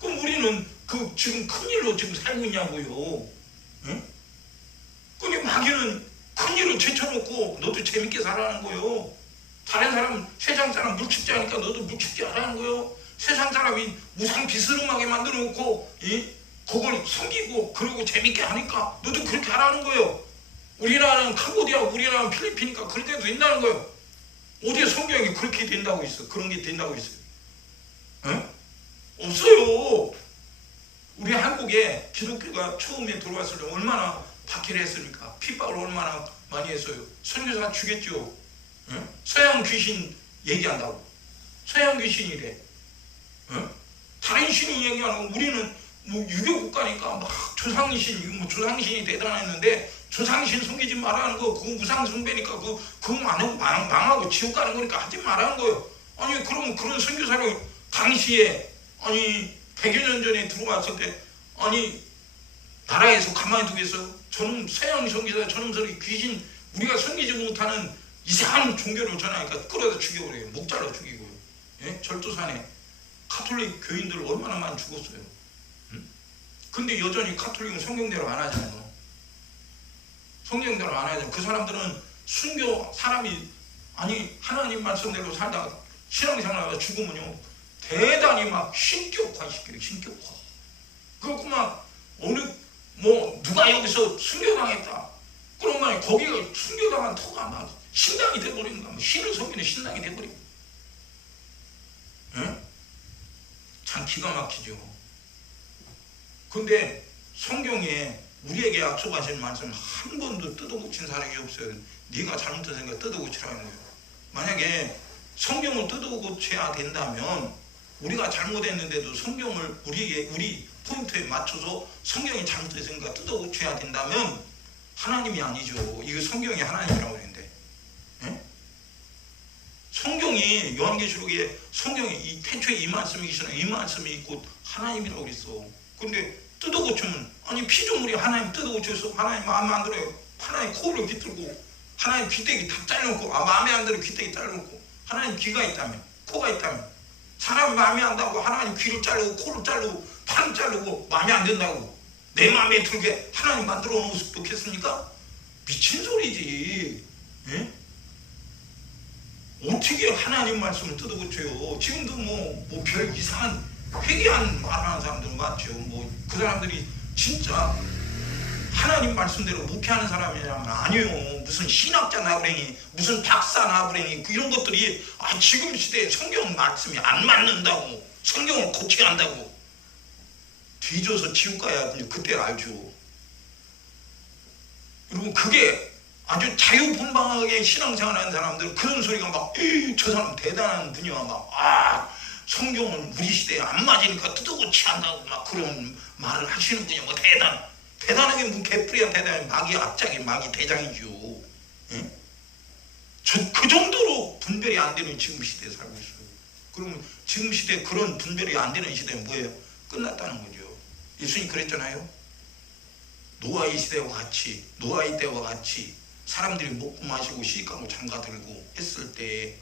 그럼 우리는 그 지금 큰 일로 지금 살고 있냐고요. 예? 근데 마귀는 큰 일을 제쳐놓고 너도 재밌게 살아라는 거예요. 다른 사람, 세상 사람 물축제 하니까 너도 물축제 하라는 거예요. 세상 사람이 우상 비스름하게 만들어 놓고 그걸 섬기고 그러고 재밌게 하니까 너도 그렇게 하라는 거예요. 우리나라는 캄보디아, 우리나라는 필리핀이니까 그렇게 된다는 거예요. 어디에 성경이 그렇게 된다고 있어? 그런 게 된다고 있어요? 에? 없어요. 우리 한국에 기독교가 처음에 들어왔을 때 얼마나 박해를 했습니까? 핍박을 얼마나 많이 했어요. 선교사 죽였죠. 응? 서양 귀신 얘기한다고. 서양 귀신이래. 응? 다른 신이 얘기하는 거. 우리는 뭐 유교 국가니까 막 조상신, 뭐 조상신이 대단했는데 조상신 섬기지 말라는 거. 그거 우상 숭배니까 그거 망하고 지옥 가는 거니까 하지 말라는 거예요. 아니 그러면 그런 선교사를 당시에 아니 100여 년 전에 들어왔을 때 아니 나라에서 가만히 두겠어요? 저놈 서양 선교사 저놈들이 귀신 우리가 섬기지 못하는 이상한 종교를 전하니까 끌어다 죽여버려요. 목 잘라 죽이고요. 예? 절도산에 카톨릭 교인들 얼마나 많이 죽었어요. 응? 근데 여전히 카톨릭은 성경대로 안 하잖아요. 성경대로 안 하잖아요. 그 사람들은 순교 사람이 아니 하나님 말씀대로 살다가 신앙생활하다가 죽으면요 대단히 막 신격화시켜요. 신격화. 그렇고 막 어느 뭐 누가 여기서 순교당했다. 그러면 거기가 순교당한 터가 막 신당이 돼버리는 거야. 신을 섬기는 신당이 돼버리고. 예? 참 기가 막히죠. 근데 성경에 우리에게 약속하신 말씀 한 번도 뜯어고친 사람이 없어요. 네가 잘못했으니까 뜯어고치라는 거예요. 만약에 성경을 뜯어고쳐야 된다면 우리가 잘못했는데도 성경을 우리 포인트에 맞춰서 성경이 잘못됐으니까 뜯어고쳐야 된다면 하나님이 아니죠. 이거 성경이 하나님이라고 그랬는데. 예? 성경이 요한계시록에 성경에 이 태초에 이 말씀이 있으나 이 말씀이 있고 하나님이라고 그랬어. 근데 뜯어고치면 아니 피조물이 하나님 뜯어고쳐서 하나님 마음에 안 들어요. 하나님 코를 비틀고 하나님 귀때기 다 잘라놓고 마음에 안 들어 귀때기 잘라놓고 하나님 귀가 있다면 코가 있다면 사람 마음에 안 든다고 하나님 귀를 자르고 코를 자르고 팔을 자르고 마음에 안 든다고 내 마음에 들게 하나님 만들어 놓겠습니까? 미친 소리지. 예? 어떻게 하나님 말씀을 뜯어고쳐요? 지금도 뭐 별 이상한 회개한 말하는 사람들은 많죠. 뭐 그 사람들이 진짜 하나님 말씀대로 목회하는 사람이라면 아니에요. 무슨 신학자 나부랭이, 무슨 박사 나부랭이 이런 것들이 지금 시대에 성경 말씀이 안 맞는다고 성경을 고쳐야 한다고 뒤져서 지옥 가야 그때 알죠. 그리고 그게 아주 자유분방하게 신앙생활하는 사람들 그런 소리가 막 저 사람 대단한 분이야 막 성경은 우리 시대에 안 맞으니까 뜯어고쳐야 한다고 막 그런 말을 하시는 분이 뭐 대단하게 뭐 개뿔이야 대단히 마귀 앞장이 마귀 대장이죠. 예? 그 정도로 분별이 안 되는 지금 시대에 살고 있어요. 그러면 지금 시대에 그런 분별이 안 되는 시대는 뭐예요? 끝났다는 거죠. 예수님 그랬잖아요. 노아의 시대와 같이 노아의 때와 같이 사람들이 먹고 마시고 시집가고 장가들고 했을 때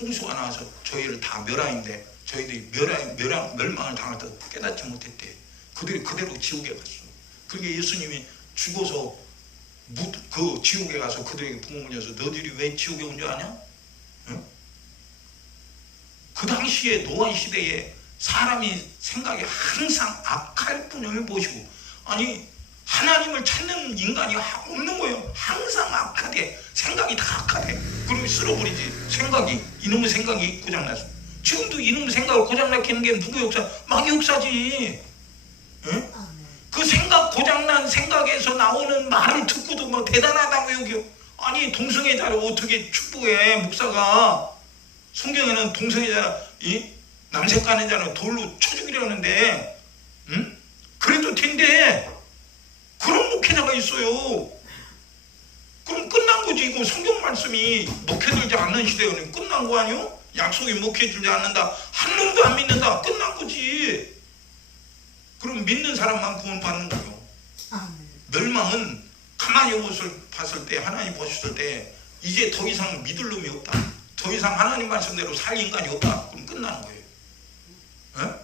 홍수가 나와서 저희를 다 멸하인데 저희들이 멸망을 당할 때 깨닫지 못했대. 그들이 그대로 지옥에 갔어. 그게 예수님이 죽어서 그 지옥에 가서 그들에게 부모문이어서 너희들이 왜 지옥에 온 줄 아냐? 응? 그 당시에 노아 시대에 사람이 생각이 항상 악할 뿐을 보시고 아니 하나님을 찾는 인간이 없는 거예요. 항상 악하대. 생각이 다 악하대. 그러면 쓸어버리지. 생각이, 이놈의 생각이 고장났어. 지금도 이놈의 생각을 고장나게 게 누구 역사? 마귀 역사지. 예? 그 생각, 고장난 생각에서 나오는 말을 듣고도 뭐 대단하다고 여겨. 아니, 동성애자를 어떻게 축복해, 목사가. 성경에는 동성애자, 남색 가는 자는 돌로 쳐 죽이려는데, 응? 그래도 된대. 그런 목회자가 있어요. 그럼 끝난 거지. 이거 성경 말씀이 목회들지 않는 시대에는 끝난 거 아니요? 약속이 목회들지 않는다. 한 놈도 안 믿는다. 끝난 거지. 그럼 믿는 사람만 구원받는 거예요. 멸망은 가만히 봤을 때, 하나님 보셨을 때 이제 더 이상 믿을 놈이 없다. 더 이상 하나님 말씀대로 살 인간이 없다. 그럼 끝나는 거예요. 에?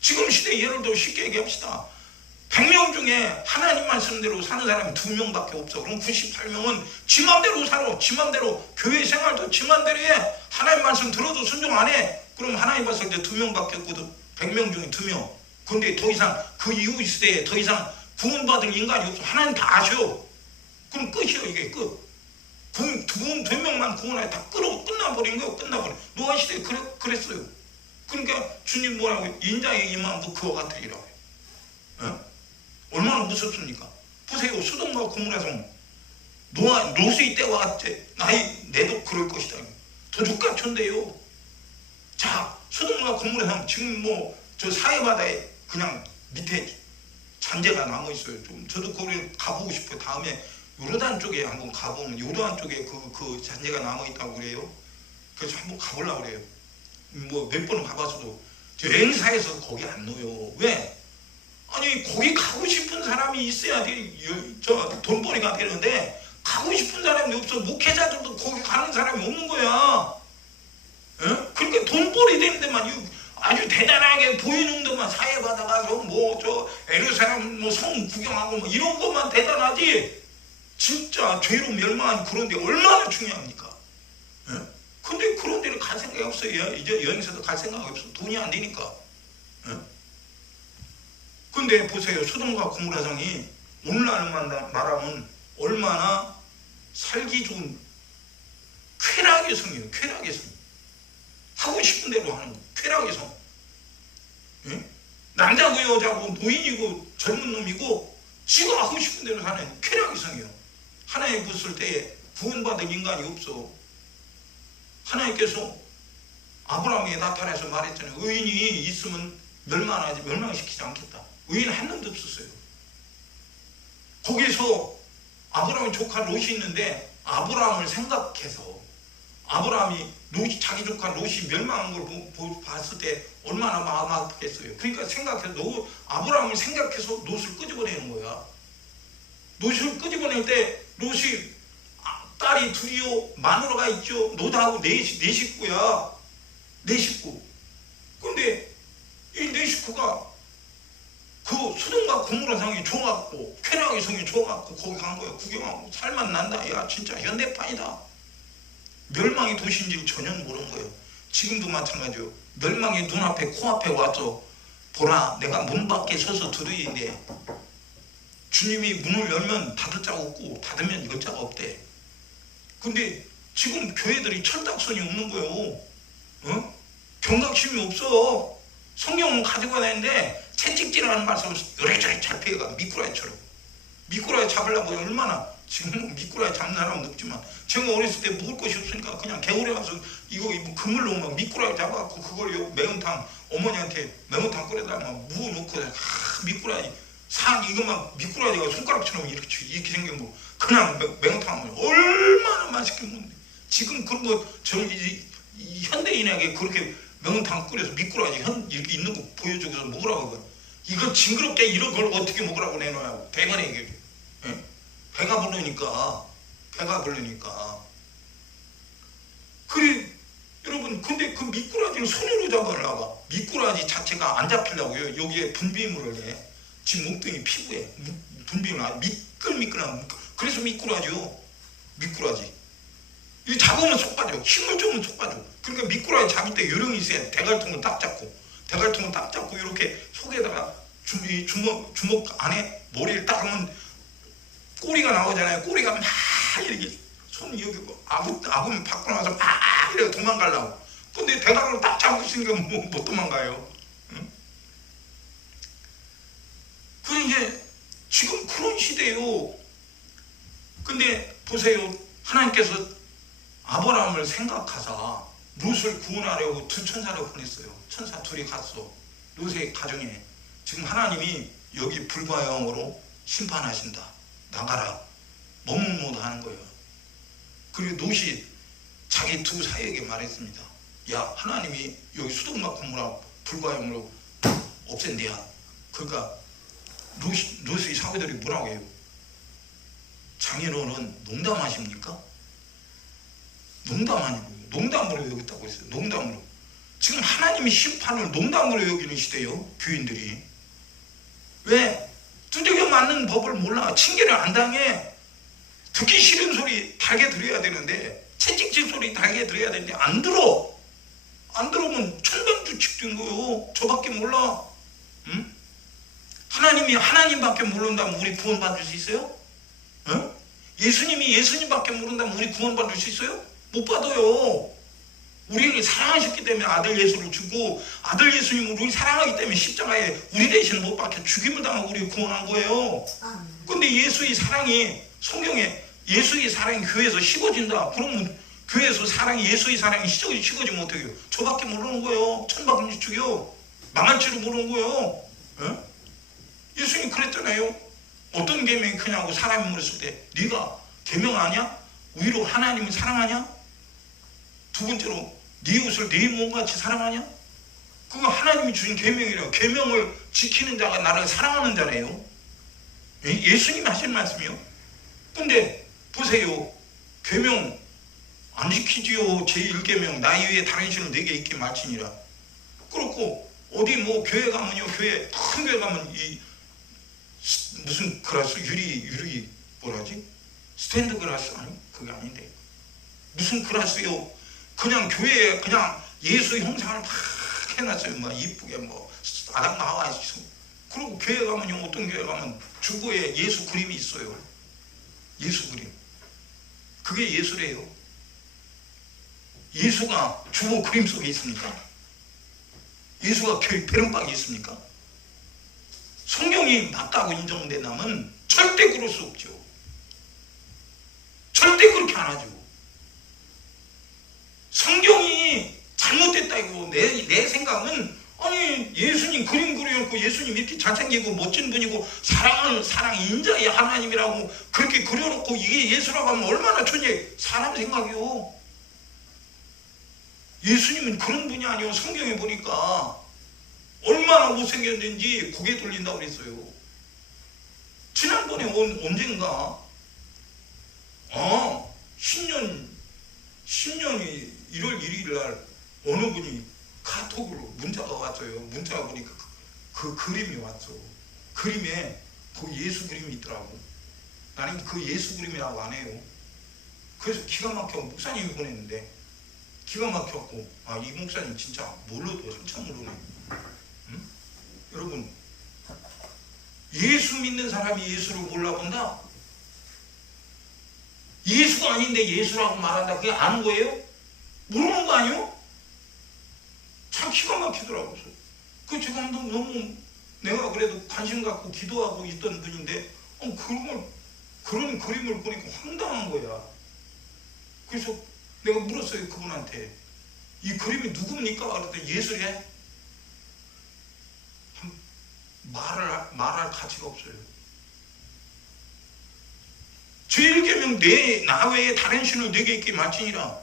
지금 시대에 예를 들어 쉽게 얘기합시다. 100명 중에 하나님 말씀대로 사는 사람이 2명밖에 없어. 그럼 98명은 지 맘대로 살아. 지 맘대로 교회 생활도 지 맘대로 해. 하나님 말씀 들어도 순종 안 해. 그럼 하나님 봤을 때 2명밖에 없거든. 100명 중에 2명. 근데 더 이상 그 이후 시대에 더 이상 구원받을 인간이 없어. 하나님 다 아셔. 그럼 끝이요. 이게 끝. 2명만 구원하여 다 끝나버린 거예요. 끝나버린. 노아 시대에 그랬어요. 그러니까 주님 뭐라고 해요? 인자의 임함도 그와 같으리라고 해요. 얼마나 무섭습니까? 보세요. 소돔과 고모라 성 롯의 때와 같이 내도 그럴 것이다. 도둑같은데요. 자, 소돔과 고모라 성 지금 뭐 저 사해바다에 그냥 밑에 잔재가 남아 있어요. 좀 저도 거기 가보고 싶어요. 다음에 요르단 쪽에 한번 가보면 요르단 쪽에 그 잔재가 남아 있다고 그래요. 그래서 한번 가보려고 그래요. 뭐 몇 번은 가봐서도 여행사에서 거기 안 넣어요. 왜? 아니 거기 가고 싶은 사람이 있어야 돼. 저 돈벌이가 되는데 가고 싶은 사람이 없어. 목회자들도 거기 가는 사람이 없는 거야. 에? 그러니까 돈벌이 되는 데만 아주 대단하게 보이는 데만 사회 받아가서 뭐 저 에르사람 뭐 성 구경하고 뭐 이런 것만 대단하지. 진짜 죄로 멸망한 그런 데 얼마나 중요합니까? 에? 근데 그런 데를 갈 생각이 없어요. 이제 여행사도 갈 생각이 없어. 돈이 안 되니까. 에? 근데 보세요. 소돔과 고모라 성이 오늘날만 말하면 얼마나 살기 좋은 쾌락의 성이에요. 쾌락의 성. 하고 싶은 대로 하는 거. 쾌락의 성. 예? 남자고 여자고 노인이고 젊은 놈이고 지가 하고 싶은 대로 사는 쾌락의 성이에요. 하나님 봤을 때에 구원받을 인간이 없어. 하나님께서 아브라함에게 나타나서 말했잖아요. 의인이 있으면 멸망하지 멸망시키지 않겠다. 의인 한 놈도 없었어요. 거기서 아브라함의 조카 롯이 있는데 아브라함을 생각해서 아브라함이 자기 조카 롯이 멸망한 걸 봤을 때 얼마나 마음 아프겠어요. 그러니까 생각해서 아브라함을 생각해서 롯을 끄집어내는 거야. 롯을 끄집어낼 때 롯이 딸이 둘이요 마누라가 있죠. 롯하고 네 식구야. 네 식구. 근데 이 네 식구가 그 소돔과 고모라 성이 좋아갖고 쾌락의 성이 좋아갖고 거기 간 거야. 구경하고 살만 난다. 야 진짜 현대판이다. 멸망의 도시인지 전혀 모르는 거예요. 지금도 마찬가지요. 멸망이 눈앞에 코앞에 와서 보라 내가 문 밖에 서서 들으이는데 주님이 문을 열면 닫을 자가 없고 닫으면 열 자가 없대. 근데 지금 교회들이 철딱선이 없는 거예요. 어? 경각심이 없어. 성경은 가지고 다니는데 채찍질하는 말씀을 요래저래 잘 피해가. 미꾸라지처럼. 미꾸라지 잡으려고 얼마나 지금 뭐 미꾸라지 잡는 사람은 없지만 제가 어렸을 때 먹을 것이 없으니까 그냥 개울에 가서 이거 그물로 막 미꾸라지 잡아갖고 그걸 매운탕 어머니한테 매운탕 끓여다 막 무어놓고 미꾸라지 이것만 미꾸라지가 손가락처럼 이렇게 생긴 거 그냥 매운탕 하면 얼마나 맛있게 먹는데 지금 그런 거 이 현대인에게 그렇게 매운탕 끓여서 미꾸라지 이렇게 있는 거 보여주고서 먹으라고 이거 징그럽게 이런 걸 어떻게 먹으라고 내놔요. 대관에게 예? 배가 부르니까 그래 여러분. 근데 그 미꾸라지를 손으로 잡아내려고 미꾸라지 자체가 안 잡히려고요. 여기에 분비물을 해. 지금 목둥이 피부에 분비물 미끌미끌한 그래서 미꾸라지요. 미꾸라지 이 잡으면 속 빠져. 힘을 주면 속 빠져. 그러니까 미꾸라지 잡을 때 요령이 있어야 대갈통을 딱 잡고 이렇게 속에다가 주먹 안에 머리를 딱 하면 꼬리가 나오잖아요. 꼬리가 막 이렇게 손 여기 아금 받고 나서 막 이렇게 도망가려고. 근데 대가를 딱 잡고 있으니까 못 도망가요. 응? 그 이제 지금 그런 시대예요. 근데 보세요. 하나님께서 아브라함을 생각하사 롯을 구원하려고 두 천사를 보냈어요. 천사 둘이 갔어. 롯의 가정에. 지금 하나님이 여기 불과 영으로 심판하신다. 나가라. 머뭇머뭇 하는 거예요. 그리고 롯이 자기 두 사이에게 말했습니다. 야, 하나님이 여기 수동막 건물아 불과 영으로 없앤대야. 그러니까 롯의 사위들이 뭐라고 해요? 장인어른 농담하십니까? 농담 아니고 농담으로 여겼다고 했어요. 농담으로. 지금 하나님의 심판을 농담으로 여기는 시대요. 교인들이. 왜? 두들겨 맞는 법을 몰라. 징계를 안 당해. 듣기 싫은 소리 달게 들어야 되는데, 채찍질 소리 달게 들어야 되는데 안 들어. 안 들어오면 천방주칙 된 거요. 저밖에 몰라. 응? 하나님이 하나님밖에 모른다면 우리 구원받을 수 있어요? 응? 예수님이 예수님밖에 모른다면 우리 구원받을 수 있어요? 못 받아요. 우리를 사랑하셨기 때문에 아들 예수를 주고, 아들 예수님을 우리 사랑하기 때문에 십자가에 우리 대신 못 박혀 죽임을 당하고 우리를 구원한 거예요. 근데 예수의 사랑이, 성경에 예수의 사랑이 교회에서 식어진다. 그러면 교회에서 사랑이, 예수의 사랑이 식어지면 어떻게 해요? 저밖에 모르는 거예요. 천박인지축이요. 망할 줄을 모르는 거예요. 에? 예수님 그랬잖아요. 어떤 계명이 크냐고 사람이 물었을 때, 네가 계명 아냐? 위로 하나님을 사랑하냐? 두 번째로 네 이웃을 네 몸같이 사랑하냐? 그거 하나님이 주신 계명이래요. 계명을 지키는 자가 나를 사랑하는 자래요. 예수님이 하신 말씀이요. 근데 보세요. 계명 안 지키지요. 제1계명 나 이외에 다른 신을 내게 있게 말지니라. 그렇고 어디 뭐 교회 가면요, 교회 큰 교회 가면 이 무슨 그라스 유리 뭐라지? 스탠드 그라스 아니? 그게 아닌데 무슨 그라스요? 그냥 교회에 그냥 예수 형상을 막 해놨어요. 막 이쁘게 뭐 아담 나와 있어. 그리고 교회 가면요, 어떤 교회 가면 주보에 예수 그림이 있어요. 예수 그림. 그게 예수래요. 예수가 주보 그림 속에 있습니까? 예수가 교회 배름박에 있습니까? 성경이 맞다고 인정된다면 절대 그럴 수 없죠. 절대 그렇게 안 하죠. 성경이 잘못됐다 이거 내 생각은, 아니 예수님 그림 그려놓고 예수님 이렇게 잘생기고 멋진 분이고 사랑 인자의 하나님이라고 그렇게 그려놓고 이게 예수라고 하면 얼마나 천재. 사람 생각이요. 예수님은 그런 분이 아니요. 성경에 보니까 얼마나 못생겼는지 고개 돌린다고 그랬어요. 지난번에 언젠가 신년이 1월 1일 날 어느 분이 카톡으로 문자가 왔어요. 문자가 보니까 그 그림이 왔어. 그림에 그 예수 그림이 있더라고. 나는 그 예수 그림이라고 안 해요. 그래서 기가 막혀 목사님이 보냈는데 기가 막혔고, 아, 이 목사님 진짜 몰라도 한참 모르네. 응? 여러분, 예수 믿는 사람이 예수를 몰라본다? 예수가 아닌데 예수라고 말한다. 그게 아는 거예요? 모르는 거 아니에요? 참 기가 막히더라고요. 그 지금 너무 내가 그래도 관심 갖고 기도하고 있던 분인데 그런 그림을 보니까 황당한 거야. 그래서 내가 물었어요. 그분한테 이 그림이 누굽니까? 그랬더니 예수래. 말할 가치가 없어요. 제1계명 나 외에 다른 신을 내게 있게 말지니라.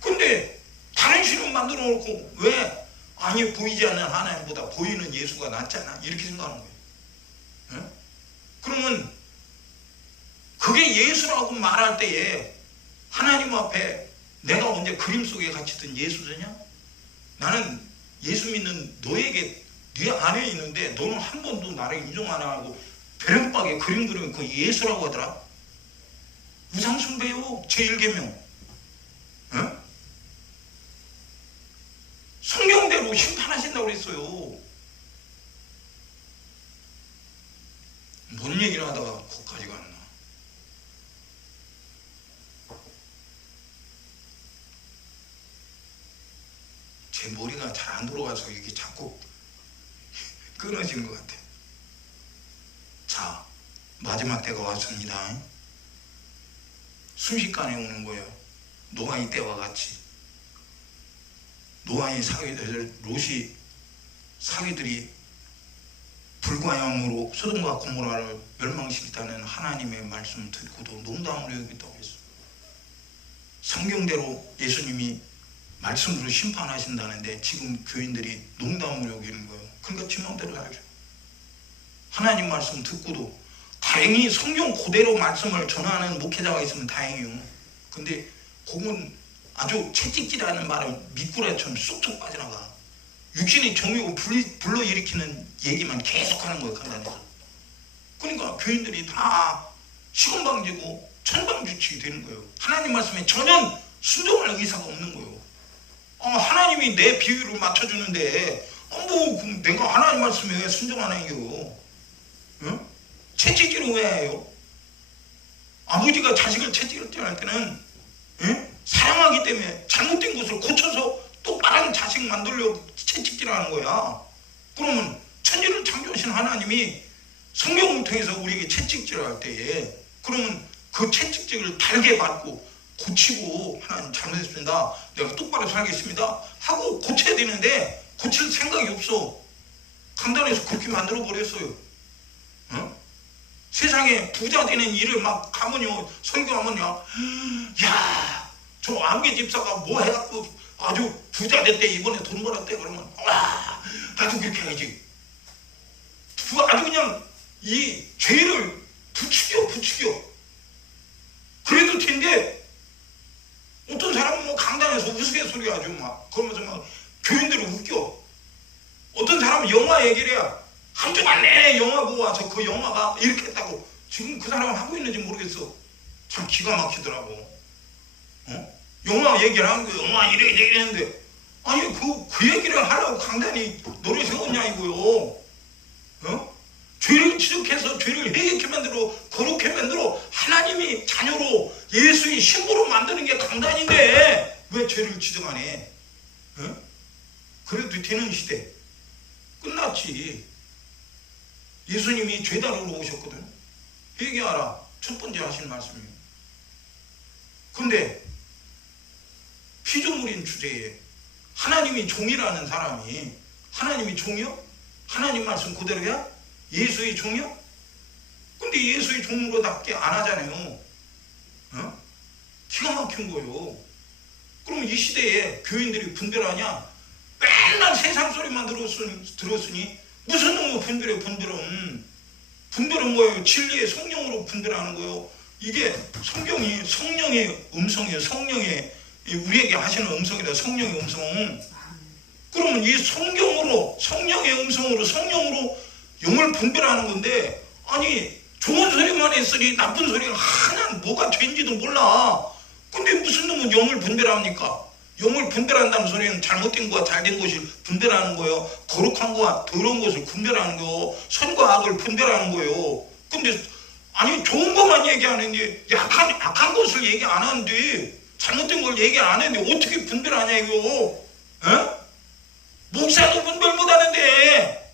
근데 다른 신을 만들어 놓고 왜? 아니 보이지 않는 하나님보다 보이는 예수가 낫잖아. 이렇게 생각하는 거예요. 네? 그러면 그게 예수라고 말할 때에 하나님 앞에 내가 언제 그림 속에 갇히던 예수잖냐? 나는 예수 믿는 너에게 네 안에 있는데 너는 한 번도 나를 인정 안 하고 배령박에 그림 그리면 그 예수라고 하더라. 우상숭배요. 제1계명. 어? 성경대로 심판하신다고 그랬어요. 뭔 얘기를 하다가 거기까지 갔나. 제 머리가 잘 안 돌아가서 이게 자꾸 끊어지는 것 같아요. 자, 마지막 때가 왔습니다. 순식간에 오는 거예요. 노아의 때와 같이. 노아의 롯이 사위들이 불과 영으로 소돔과 고모라를 멸망시키다는 하나님의 말씀을 듣고도 농담으로 여기다고 했어요. 성경대로 예수님이 말씀으로 심판하신다는데 지금 교인들이 농담으로 여기는 거예요. 그러니까 지 마음대로 살죠. 하나님 말씀 듣고도 다행히 성경 그대로 말씀을 전하는 목회자가 있으면 다행이요. 근데 그건 아주 채찍질하는 말은 미꾸라지처럼 쏙쏙 빠져나가. 육신의 정욕을 불러일으키는 얘기만 계속하는 거예요. 간단해서. 그러니까 교인들이 다 시건방지고 천방지축이 되는 거예요. 하나님 말씀에 전혀 순종할 의사가 없는 거예요. 하나님이 내 비유를 맞춰주는데 그럼 내가 하나님 말씀에 왜 순종 안 해요? 응? 채찍질을 왜 해요? 아버지가 자식을 채찍질할 때는 사랑하기 때문에 잘못된 것을 고쳐서 똑바른 자식 만들려고 채찍질하는 거야. 그러면 천지를 창조하신 하나님이 성경을 통해서 우리에게 채찍질을 할 때에 그러면 그 채찍질을 달게 받고 고치고 하나님 잘못했습니다. 내가 똑바로 살겠습니다. 하고 고쳐야 되는데 고칠 생각이 없어. 간단해서 그렇게 만들어 버렸어요. 세상에 부자 되는 일을 막 가면요, 설교하면요, 야, 저 암기 집사가 뭐 해갖고 아주 부자 됐대, 이번에 돈 벌었대. 그러면 와, 나도 그렇게 해야지. 아주 그냥 이 죄를 부추겨. 그래도 텐데 어떤 사람은 뭐 강단에서 우스갯소리하죠. 막 그러면서 막 교인들을 웃겨. 어떤 사람은 영화 얘기를 해야 한 주간 내내 영화 보고 와서 그 영화가 이렇게 했다고. 지금 그 사람은 하고 있는지 모르겠어. 참 기가 막히더라고. 영화 얘기를 하는 거, 영화 이렇게 했는데, 아니 그 얘기를 하려고 강단이 노래 세웠냐 이거요. 죄를 지적해서 죄를 회개케 만들어 거룩해 만들어 하나님이 자녀로 예수의 신부로 만드는 게 강단인데 왜 죄를 지적 안 해? 그래도 되는 시대 끝났지. 예수님이 죄다루러 오셨거든. 회개하라. 첫 번째 하신 말씀이에요. 근데 피조물인 주제에 하나님이 종이라는 사람이 하나님이 종이요? 하나님 말씀 그대로야? 예수의 종이요? 근데 예수의 종으로답게 안 하잖아요. 기가 막힌 거예요. 그럼 이 시대에 교인들이 분별하냐? 맨날 세상 소리만 들었으니 무슨 놈의 분별이에요. 분별은 뭐예요? 진리의 성령으로 분별하는 거예요. 이게 성경이 성령의 음성이에요. 성령의 우리에게 하시는 음성이다. 성령의 음성. 그러면 이 성경으로 성령의 음성으로 성령으로 영을 분별하는 건데, 아니 좋은 소리만 했으니 나쁜 소리가 하나 뭐가 된지도 몰라. 근데 무슨 놈은 영을 분별합니까? 영을 분별한다는 소리는 잘못된 거와 잘된 것을 분별하는 거예요. 거룩한 거와 더러운 것을 분별하는 거예요. 선과 악을 분별하는 거예요. 근데 아니 좋은 것만 얘기하는데 악한 것을 얘기 안 하는데, 잘못된 걸 얘기 안 했는데 어떻게 분별하냐 이거. 목사도 분별 못 하는데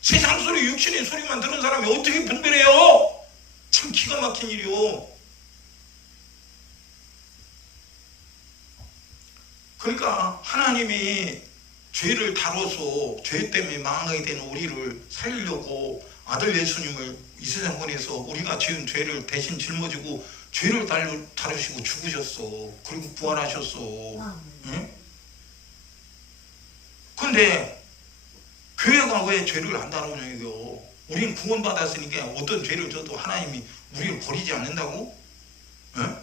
세상 소리 육신의 소리만 들은 사람이 어떻게 분별해요? 참 기가 막힌 일이요. 그러니까 하나님이 죄를 다뤄서 죄 때문에 망하게 된 우리를 살리려고 아들 예수님을 이 세상 보내서 우리가 지은 죄를 대신 짊어지고 죄를 다루시고 죽으셨어. 그리고 부활하셨어. 응? 근데 교회가 왜 죄를 안 다루냐 이거. 우리는 구원받았으니까 어떤 죄를 져도 하나님이 우리를 버리지 않는다고? 응?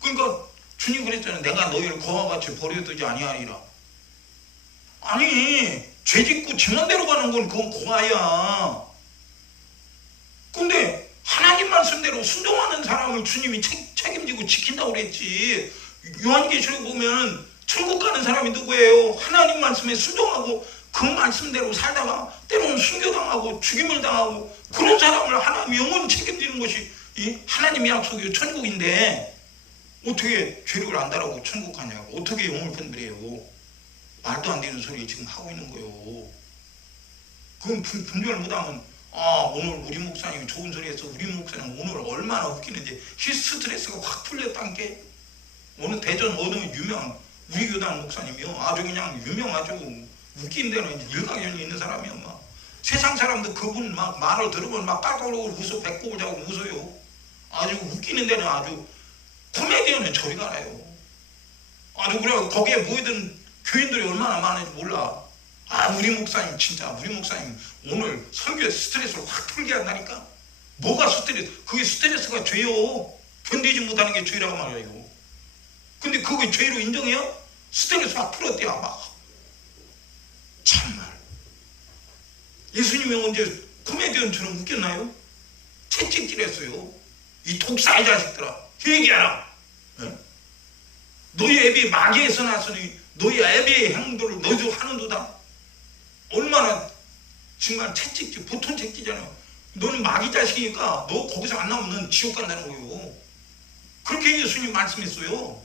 그러니까 주님 그랬잖아요. 내가 너희를 거와 같이 버려두지 아니하리라. 아니 죄 짓고 지만대로 가는 건 그건 고아야. 근데 하나님 말씀대로 순종하는 사람을 주님이 책임지고 지킨다고 그랬지. 요한계시록 보면 천국 가는 사람이 누구예요? 하나님 말씀에 순종하고 그 말씀대로 살다가 때로는 순교당하고 죽임을 당하고 그런 사람을 하나님이 영원히 책임지는 것이 이 하나님의 약속이 천국인데 어떻게 죄를 안다라고 천국 가냐고, 어떻게 영을 분별해요. 말도 안 되는 소리 지금 하고 있는 거예요. 그럼 분별 못하면 오늘 우리 목사님이 좋은 소리 해서 우리 목사님 오늘 얼마나 웃기는지 스트레스가 확 풀렸단 게, 오늘 대전 어느 유명한 우리 교단 목사님이요, 아주 그냥 유명하죠. 웃긴 데는 일가견이 있는 사람이요. 막 세상 사람들 그분 막 말을 들으면 막 깔깔거리고 웃어, 배꼽을 잡고 웃어요. 아주 웃기는 데는 아주 코미디언은 저리 가라요. 아주 그래 거기에 모이던 교인들이 얼마나 많은지 몰라. 우리 목사님 진짜 우리 목사님 오늘 설교에 스트레스를 확 풀게 한다니까. 뭐가 스트레스? 그게 스트레스가 죄요. 견디지 못하는 게 죄라고 말이에요. 근데 그게 죄로 인정해요? 스트레스 확 풀었대요. 막 참말. 예수님이 언제 코미디언처럼 웃겼나요? 채찍질했어요. 이 독사의 자식들아, 회개하라. 너희 애비 마귀에서 났으니 너희 애비의 행동을 너희도 하는도다. 얼마나 정말 채찍질, 보통 채찍이잖아요. 너는 마귀 자식이니까 너 거기서 안 나오면 넌 지옥 간다는 거예요. 그렇게 예수님 말씀했어요.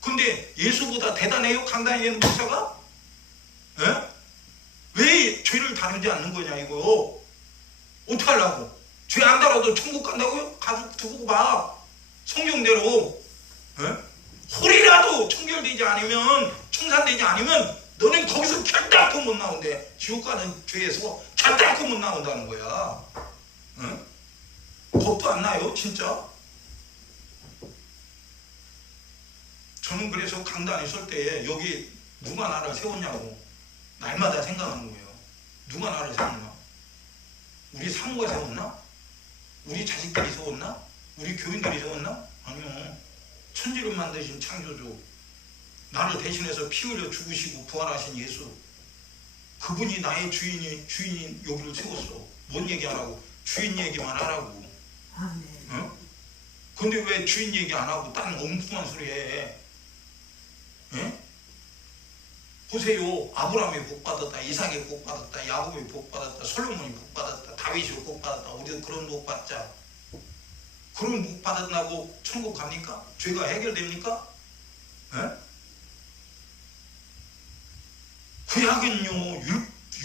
근데 예수보다 대단해요? 강단이는 목사가? 왜 죄를 다루지 않는 거냐 이거. 어떻게 하려고? 죄 안 다뤄도 천국 간다고요? 가서 두고 봐. 성경대로 홀이라도 청결되지 않으면, 청산되지 않으면 너는 거기서 결단코 못 나온대. 지옥 가는 죄에서 결단코 못 나온다는 거야. 겁도 안 나요 진짜? 저는 그래서 강단에 설 때 여기 누가 나를 세웠냐고 날마다 생각하는 거예요. 누가 나를 세웠나? 우리 사모가 세웠나? 우리 자식들이 세웠나? 우리 교인들이 세웠나? 아니요. 천지를 만드신 창조주, 나를 대신해서 피 흘려 죽으시고 부활하신 예수, 그분이 나의 주인인 여기를 세웠어. 뭔 얘기 안 하고 주인 얘기만 하라고. 근데 왜 주인 얘기 안 하고 딴 엉뚱한 소리 해? 보세요. 아브라함이 복 받았다, 이삭이 복 받았다, 야곱이 복 받았다, 솔로몬이 복 받았다, 다윗이 복 받았다. 우리도 그런 복 받자. 그런 복 받았다고 천국 갑니까? 죄가 해결됩니까? 구약은요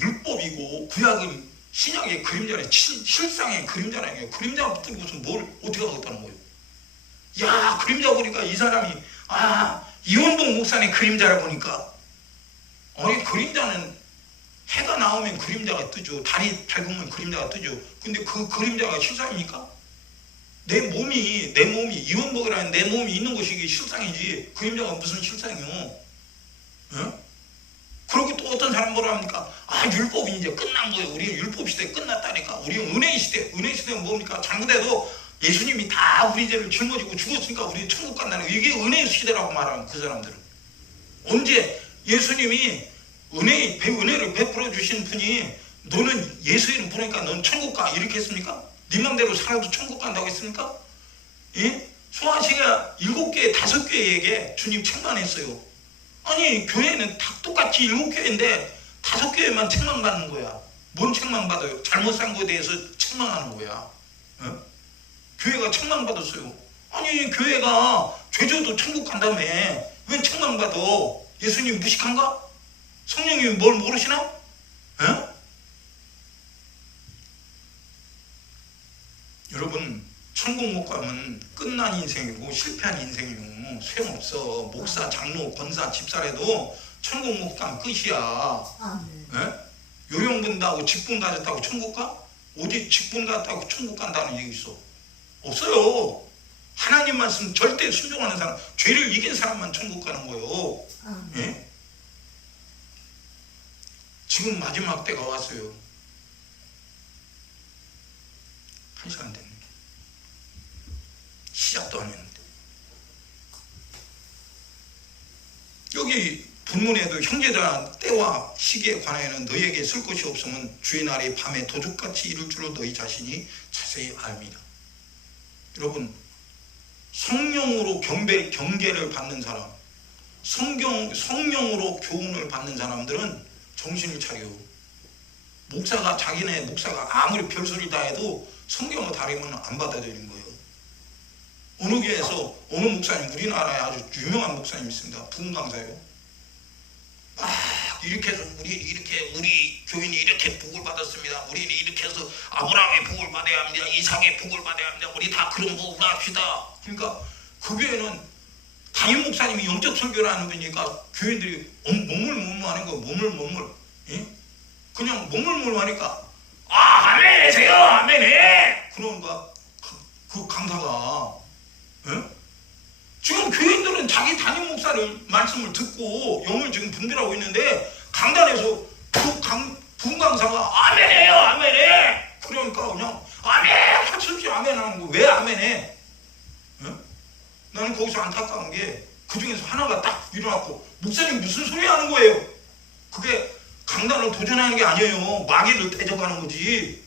율법이고, 구약은 신약의 그림자래, 실상의 그림자라는 게, 그림자 붙들고 무슨 뭘 어떻게 하겠다는 거예요. 야, 그림자 보니까 이 사람이 이원봉 목사님 그림자를 보니까, 아니 그림자는 해가 나오면 그림자가 뜨죠. 달이 밝으면 그림자가 뜨죠. 근데 그 그림자가 실상입니까? 내 몸이 이원복이라는 내 몸이 있는 것이 이게 실상이지, 그림자가 무슨 실상이요? 그리고 또 어떤 사람 뭐라 합니까? 율법이 이제 끝난 거예요. 우리 율법 시대 끝났다니까. 우리 은혜 시대는 뭡니까? 잘못해도 예수님이 다 우리 죄를 짊어지고 죽었으니까 우리 천국 간다는 거. 이게 은혜 시대라고 말하는 그 사람들은. 언제 예수님이 은혜를 베풀어 주신 분이 너는 예수 이름 부르니까 넌 천국 가 이렇게 했습니까? 네 맘대로 살아도 천국 간다고 했습니까? 소아시가 7개, 5개에게 주님 책망했어요. 아니 교회는 다 똑같이 7교회인데 5교회만 책망받는 거야. 뭔 책망받아요? 잘못 산 거에 대해서 책망하는 거야. 교회가 책망받았어요. 아니 교회가 죄져도 천국 간다며 왜 책망받아? 예수님 무식한가? 성령님이 뭘 모르시나? 여러분, 천국 못 가면 끝난 인생이고 실패한 인생이고 소용없어. 목사, 장로, 권사, 집사라도 천국 못 가면 끝이야. 요령 본다고 직분 가졌다고 천국 가? 어디 직분 가졌다고 천국 간다는 얘기 있어? 없어요. 하나님 말씀 절대 순종하는 사람, 죄를 이긴 사람만 천국 가는 거예요. 지금 마지막 때가 왔어요. 1시간 됐네. 시작도 안 했는데. 여기 본문에도 형제들아 때와 시기에 관하여는 너희에게 쓸 것이 없으면 주의 날이 밤에 도둑같이 이룰 줄로 너희 자신이 자세히 압니다. 여러분, 성령으로 경계를 받는 사람, 성령으로 교훈을 받는 사람들은 정신을 차려. 목사가 자기네 목사가 아무리 별소리 다 해도 성경을 다르면 안 받아들이는 거예요. 어느 교회에서 어느 목사님, 우리나라에 아주 유명한 목사님 있습니다. 부흥 강사예요. 이렇게 해서 우리 교인이 이렇게 복을 받았습니다. 우리는 이렇게 해서 아브라함의 복을 받아야 합니다. 이삭의 복을 받아야 합니다. 우리 다 그런 복을 합시다. 그러니까 그 교회는 담임 목사님이 영적 설교를 하는 분이니까 교인들이 머물머물하는 거예요. 머물머물. 예? 그냥 머물머물하니까 아멘해세요, 아멘해. 그러니까 그 강사가 지금 교인들은 자기 담임 목사를 말씀을 듣고 영을 지금 분별하고 있는데 강단에서 부흥 강사가 아멘해요, 아멘해. 그러니까 그냥 아멘 할 수 없이 아멘하는 거. 왜 아멘해? 나는 거기서 안타까운 게 그 중에서 하나가 딱 일어났고 목사님 무슨 소리 하는 거예요? 그게 강단을 도전하는 게 아니에요. 마귀를 대적하는 거지.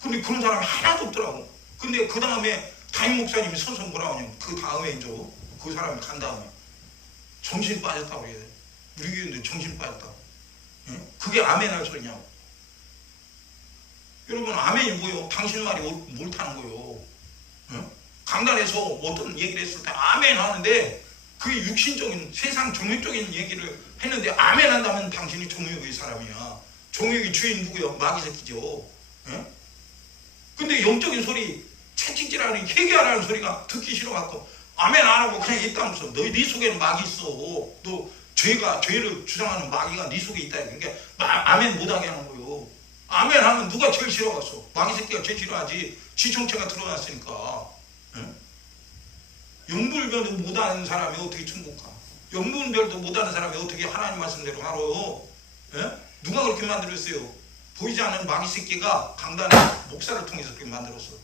근데 그런 사람이 하나도 없더라고. 근데 그 다음에 담임 목사님이 서서 뭐라 하냐면 그 다음에 이제 그 사람이 간 다음에 정신 빠졌다고 그래야 돼. 우리 교인들 정신 빠졌다고. 그게 아멘 할 소리냐고. 여러분 아멘이 뭐예요? 당신 말이 옳다는 거예요. 강단에서 어떤 얘기를 했을 때 아멘 하는데 그게 육신적인 세상 종교적인 얘기를 했는데 아멘 한다면 당신이 종교의 사람이야. 종교의 주인 누구요? 마귀 새끼죠. 근데 영적인 소리 채찍질하는 회개하라는 소리가 듣기 싫어갖고 아멘 안 하고 그냥 있다면서 네 속에는 마귀 있어. 너 죄를 주장하는 마귀가 네 속에 있다. 그러니까 아멘 못하게 하는 거예요. 아멘 하면 누가 제일 싫어갔어? 마귀 새끼가 제일 싫어하지. 지청체가 들어갔으니까. 영분별도 못하는 사람이 어떻게 천국 가? 영분별도 못하는 사람이 어떻게 하나님 말씀대로 살아요? 누가 그렇게 만들었어요? 보이지 않는 마귀 새끼가 강단에 목사를 통해서 그렇게 만들었어.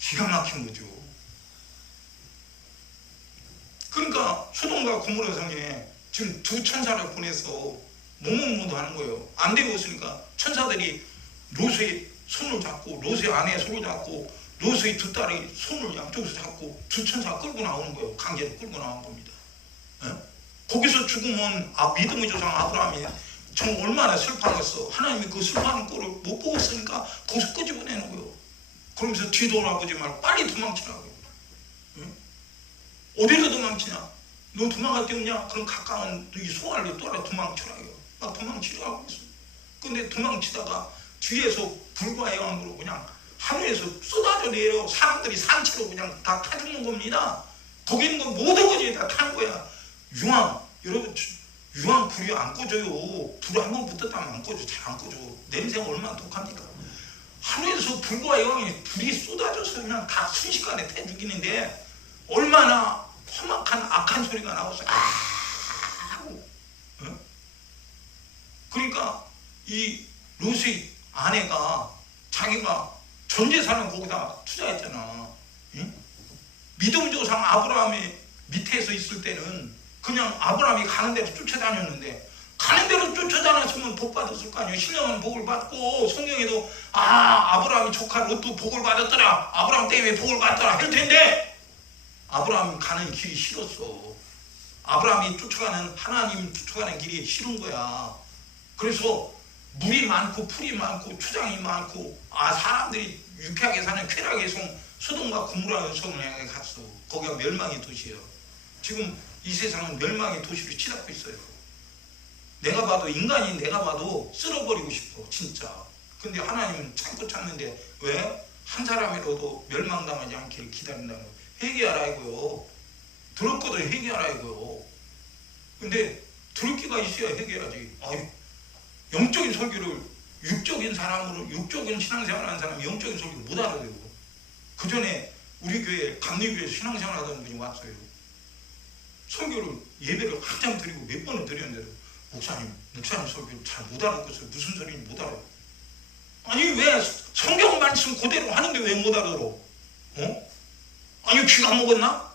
기가 막힌 거죠. 그러니까 소돔과 고모라 성에 지금 두 천사를 보내서 모모모도 하는 거예요. 안 되고 있으니까 천사들이 롯의 손을 잡고 롯의 아내의 손을 잡고 롯의 두 딸의 손을 양쪽에서 잡고 두 천사가 끌고 나오는 거예요. 강제로 끌고 나온 겁니다. 거기서 죽으면 믿음의 조상 아브라함이 정말 얼마나 슬퍼하겠어. 하나님이 그 슬퍼하는 꼴을 못 보고 있으니까 거기서 끄집어내는 거예요. 그러면서 뒤돌아보지 말고 빨리 도망치라고. 어디로 도망치냐? 너 도망갈 데 없냐? 그럼 가까운 이 소알로 떠라 도망치라고. 막 도망치라고 했어. 근데 도망치다가 뒤에서 불과 영향으로 그냥 하늘에서 쏟아져 내려 사람들이 산채로 그냥 다 타죽는 겁니다. 거기 있는 거 모든 것이 다 타는 거야. 여러분 유황 불이 안 꺼져요. 불 한 번 붙었다면 안 꺼져. 잘 안 꺼져. 냄새가 얼마나 독합니까? 하늘에서 불과 영향이 불이 쏟아져서 그냥 다 순식간에 타 죽이는데 얼마나 험악한 악한 소리가 나와서 그러니까 이 롯의 아내가 자기가 전 재산을 거기다 투자했잖아. 믿음 조상 아브라함이 밑에서 있을 때는 그냥 아브라함이 가는 대로 쫓아다녔는데 가는 대로 쫓아다녔으면 복 받았을 거 아니에요. 신령한 복을 받고 성경에도 아브라함이 조카 롯도 복을 받았더라. 아브라함 때문에 복을 받더라 할 텐데 아브라함이 가는 길이 싫었어. 아브라함이 쫓아가는 하나님 쫓아가는 길이 싫은 거야. 그래서 물이 많고 풀이 많고 추장이 많고 사람들이 유쾌하게 사는 쾌락의 성 소돔과 고모라 성을 향해 갔어. 거기가 멸망의 도시예요. 지금 이 세상은 멸망의 도시로 치닫고 있어요. 내가 봐도 인간이 내가 봐도 쓸어버리고 싶어 진짜. 근데 하나님은 참고 참는데 왜? 한 사람이라도 멸망당하지 않기를 기다린다는 거예요. 회개하라 이거요. 들을 것도 회개하라 이거요. 근데 들을 기가 있어야 회개하지. 영적인 설교를 육적인 사람으로 육적인 신앙생활하는 사람이 영적인 설교 못 알아요. 그 전에 우리 교회 감리교회에서 신앙생활하던 분이 왔어요. 설교를 예배를 한참 드리고 몇 번을 드렸는데도 목사님 설교를 잘 못 알아듣겠어요. 무슨 소리인지 못 알아요. 아니 왜 성경 말씀 그대로 하는데 왜 못 알아들어? 아니 귀가 먹었나?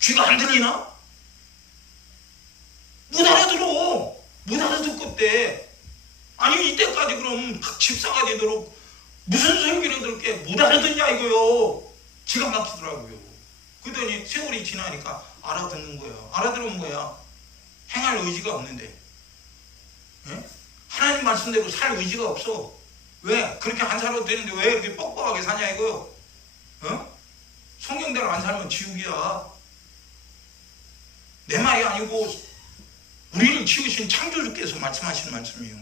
귀가 안 들리나? 못 알아들어. 못 알아듣겠대. 아니 이때까지 그럼 집사가 되도록 무슨 설교를 들게 못 알아듣냐 이거요. 기가 막히더라고요. 그러더니 세월이 지나니까 알아듣는 거야. 알아들은 거야. 행할 의지가 없는데, 예? 하나님 말씀대로 살 의지가 없어. 왜? 그렇게 안 살아도 되는데 왜 이렇게 뻑뻑하게 사냐 이거요. 어? 성경대로 안 살면 지옥이야. 내 말이 아니고 우리를 지으신 창조주께서 말씀하시는 말씀이에요.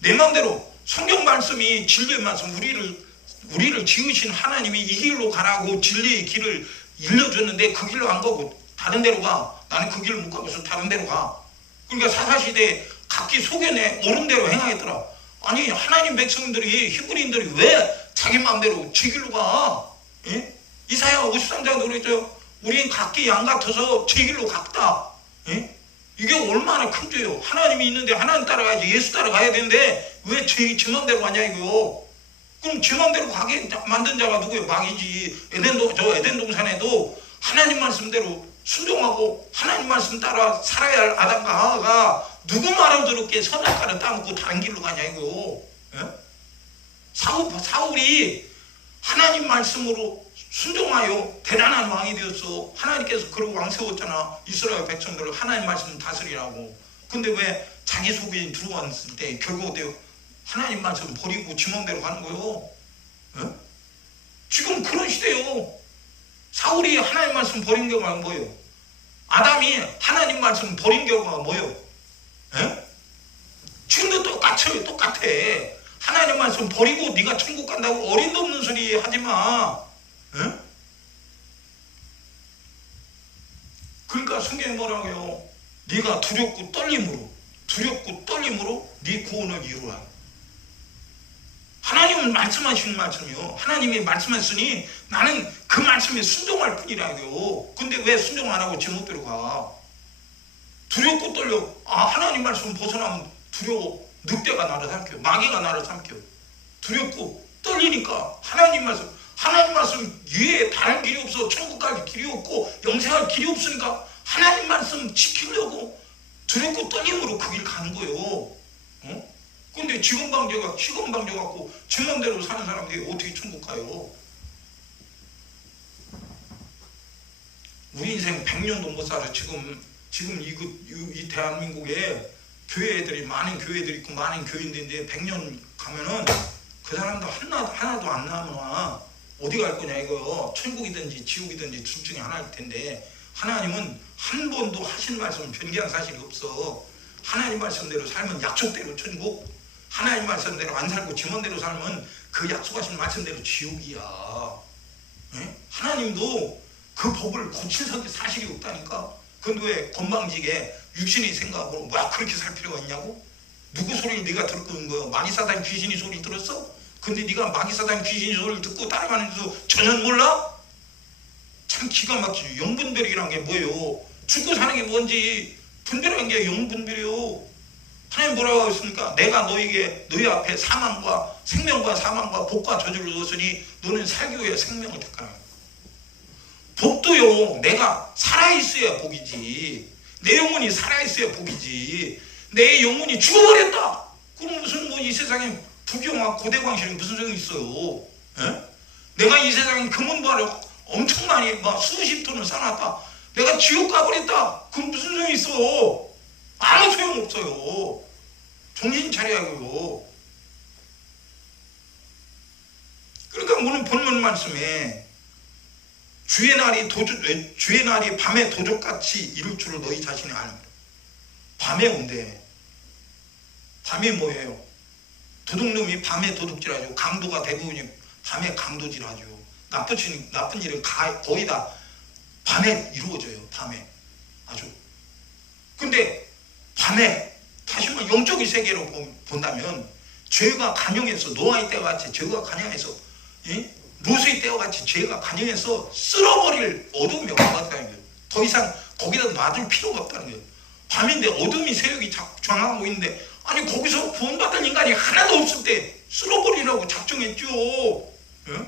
내 마음대로 성경 말씀이 진리의 말씀, 우리를 지으신 하나님이 이 길로 가라고 진리의 길을 일러줬는데 그 길로 안 가고 다른 데로 가. 나는 그 길을 못 가고서 다른 데로 가. 그러니까 사사시대에 각기 소견에 옳은 대로 행하였더라. 아니 하나님 백성들이 히브리인들이 왜 자기 마음대로 지 길로 가? 예? 이사야 53장도 그랬죠. 우린 각기 양 같아서 제 길로 갔다. 예? 이게 얼마나 큰 죄요. 하나님이 있는데 하나님 따라가야지. 예수 따라가야 되는데 왜 제 마음대로 가냐 이거요. 그럼 제 마음대로 가게 만든 자가 누구예요? 마귀지. 에덴 동산에도 하나님 말씀대로 순종하고 하나님 말씀 따라 살아야 할 아담과 하와가 누구 말을 들었기에 선악과를 따먹고 다른 길로 가냐 이거요. 예? 사울이 하나님 말씀으로 순종하여 대단한 왕이 되었어. 하나님께서 그런 왕 세웠잖아. 이스라엘 백성들을 하나님 말씀 다스리라고. 근데 왜 자기 속에 들어왔을 때 결국 하나님 말씀 버리고 지 맘대로 가는 거요. 예? 지금 그런 시대요. 사울이 하나님 말씀 버린 결과가 뭐예요? 아담이 하나님 말씀 버린 결과가 뭐예요? 예? 지금도 똑같아요. 똑같아. 하나님 말씀 버리고 네가 천국 간다고 어림도 없는 소리 하지마. 예? 그러니까 성경에 뭐라고 해요? 네가 두렵고 떨림으로 네 구원을 이루라. 하나님은 말씀하시는 말씀이요. 하나님이 말씀했으니 나는 그 말씀에 순종할 뿐이라고요. 근데 왜 순종 안 하고 제멋대로 가? 두렵고 떨려. 하나님 말씀 벗어나면 두려워. 늑대가 나를 삼켜. 마귀가 나를 삼켜. 두렵고 떨리니까 하나님 말씀 위에 다른 길이 없어. 천국 갈 길이 없고 영생할 길이 없으니까 하나님 말씀 지키려고 두렵고 떨림으로 그 길 가는 거예요. 근데 시건방져 갖고 지 맘대로 사는 사람들이 어떻게 천국 가요? 우리 인생 100년도 못 살아. 지금 이 대한민국에 많은 교회들이 있고 많은 교인들인데 100년 가면은 그 사람도 하나도 안 남아. 어디 갈 거냐 이거. 천국이든지 지옥이든지 둘 중에 하나일 텐데 하나님은 한 번도 하신 말씀은 변개한 사실이 없어. 하나님 말씀대로 살면 약속대로 천국, 하나님 말씀대로 안 살고 지 맘대로 살면 그 약속하신 말씀대로 지옥이야. 예? 하나님도 그 법을 고칠 사실이 없다니까. 근데 왜 건방지게 육신의 생각으로 그렇게 살 필요가 있냐고? 누구 소리를 네가 듣는 거야? 마귀사단 귀신이 소리 들었어? 근데 네가 마귀사단 귀신이 소리를 듣고 따라가는데도 전혀 몰라? 참 기가 막히죠. 영분별이란 게 뭐예요? 죽고 사는 게 뭔지 분별한 게 영분별이요. 하나님 뭐라고 했습니까? 내가 너희 앞에 생명과 사망과 복과 저주를 넣었으니 너는 살기 위해 생명을 택하라. 복도요, 내가 살아있어야 복이지. 내 영혼이 살아있어야 복이지. 내 영혼이 죽어버렸다. 그럼 무슨 이 세상에 부경과 고대광실이 무슨 소용이 있어요? 에? 내가 이 세상에 금은보화를 엄청 많이 수십 톤을 쌓아놨다. 내가 지옥 가버렸다. 그럼 무슨 소용이 있어? 아무 소용 없어요. 정신 차려야고요. 그러니까 오늘 본문 말씀에 주의 날이 밤에 도적같이 이룰 줄을 너희 자신이 아는다. 밤에 온대. 밤이 뭐예요? 도둑놈이 밤에 도둑질하죠. 강도가 대부분이 밤에 강도질하죠. 나쁜 일은 거의 다 밤에 이루어져요. 밤에 아주. 근데 밤에 다시 한번 영적인 세계로 본다면 죄가 간영해서 노아의 때와 같이 죄가 간영해서 로스의 때와 같이 죄가 간영해서 쓸어버릴 어둠이 없다는 거예요. 더 이상 거기다 놔둘 필요가 없다는 거예요. 밤인데 어둠이 세력이 장악하고 있는데 아니 거기서 구원받은 인간이 하나도 없을 때 쓸어버리라고 작정했죠. 예?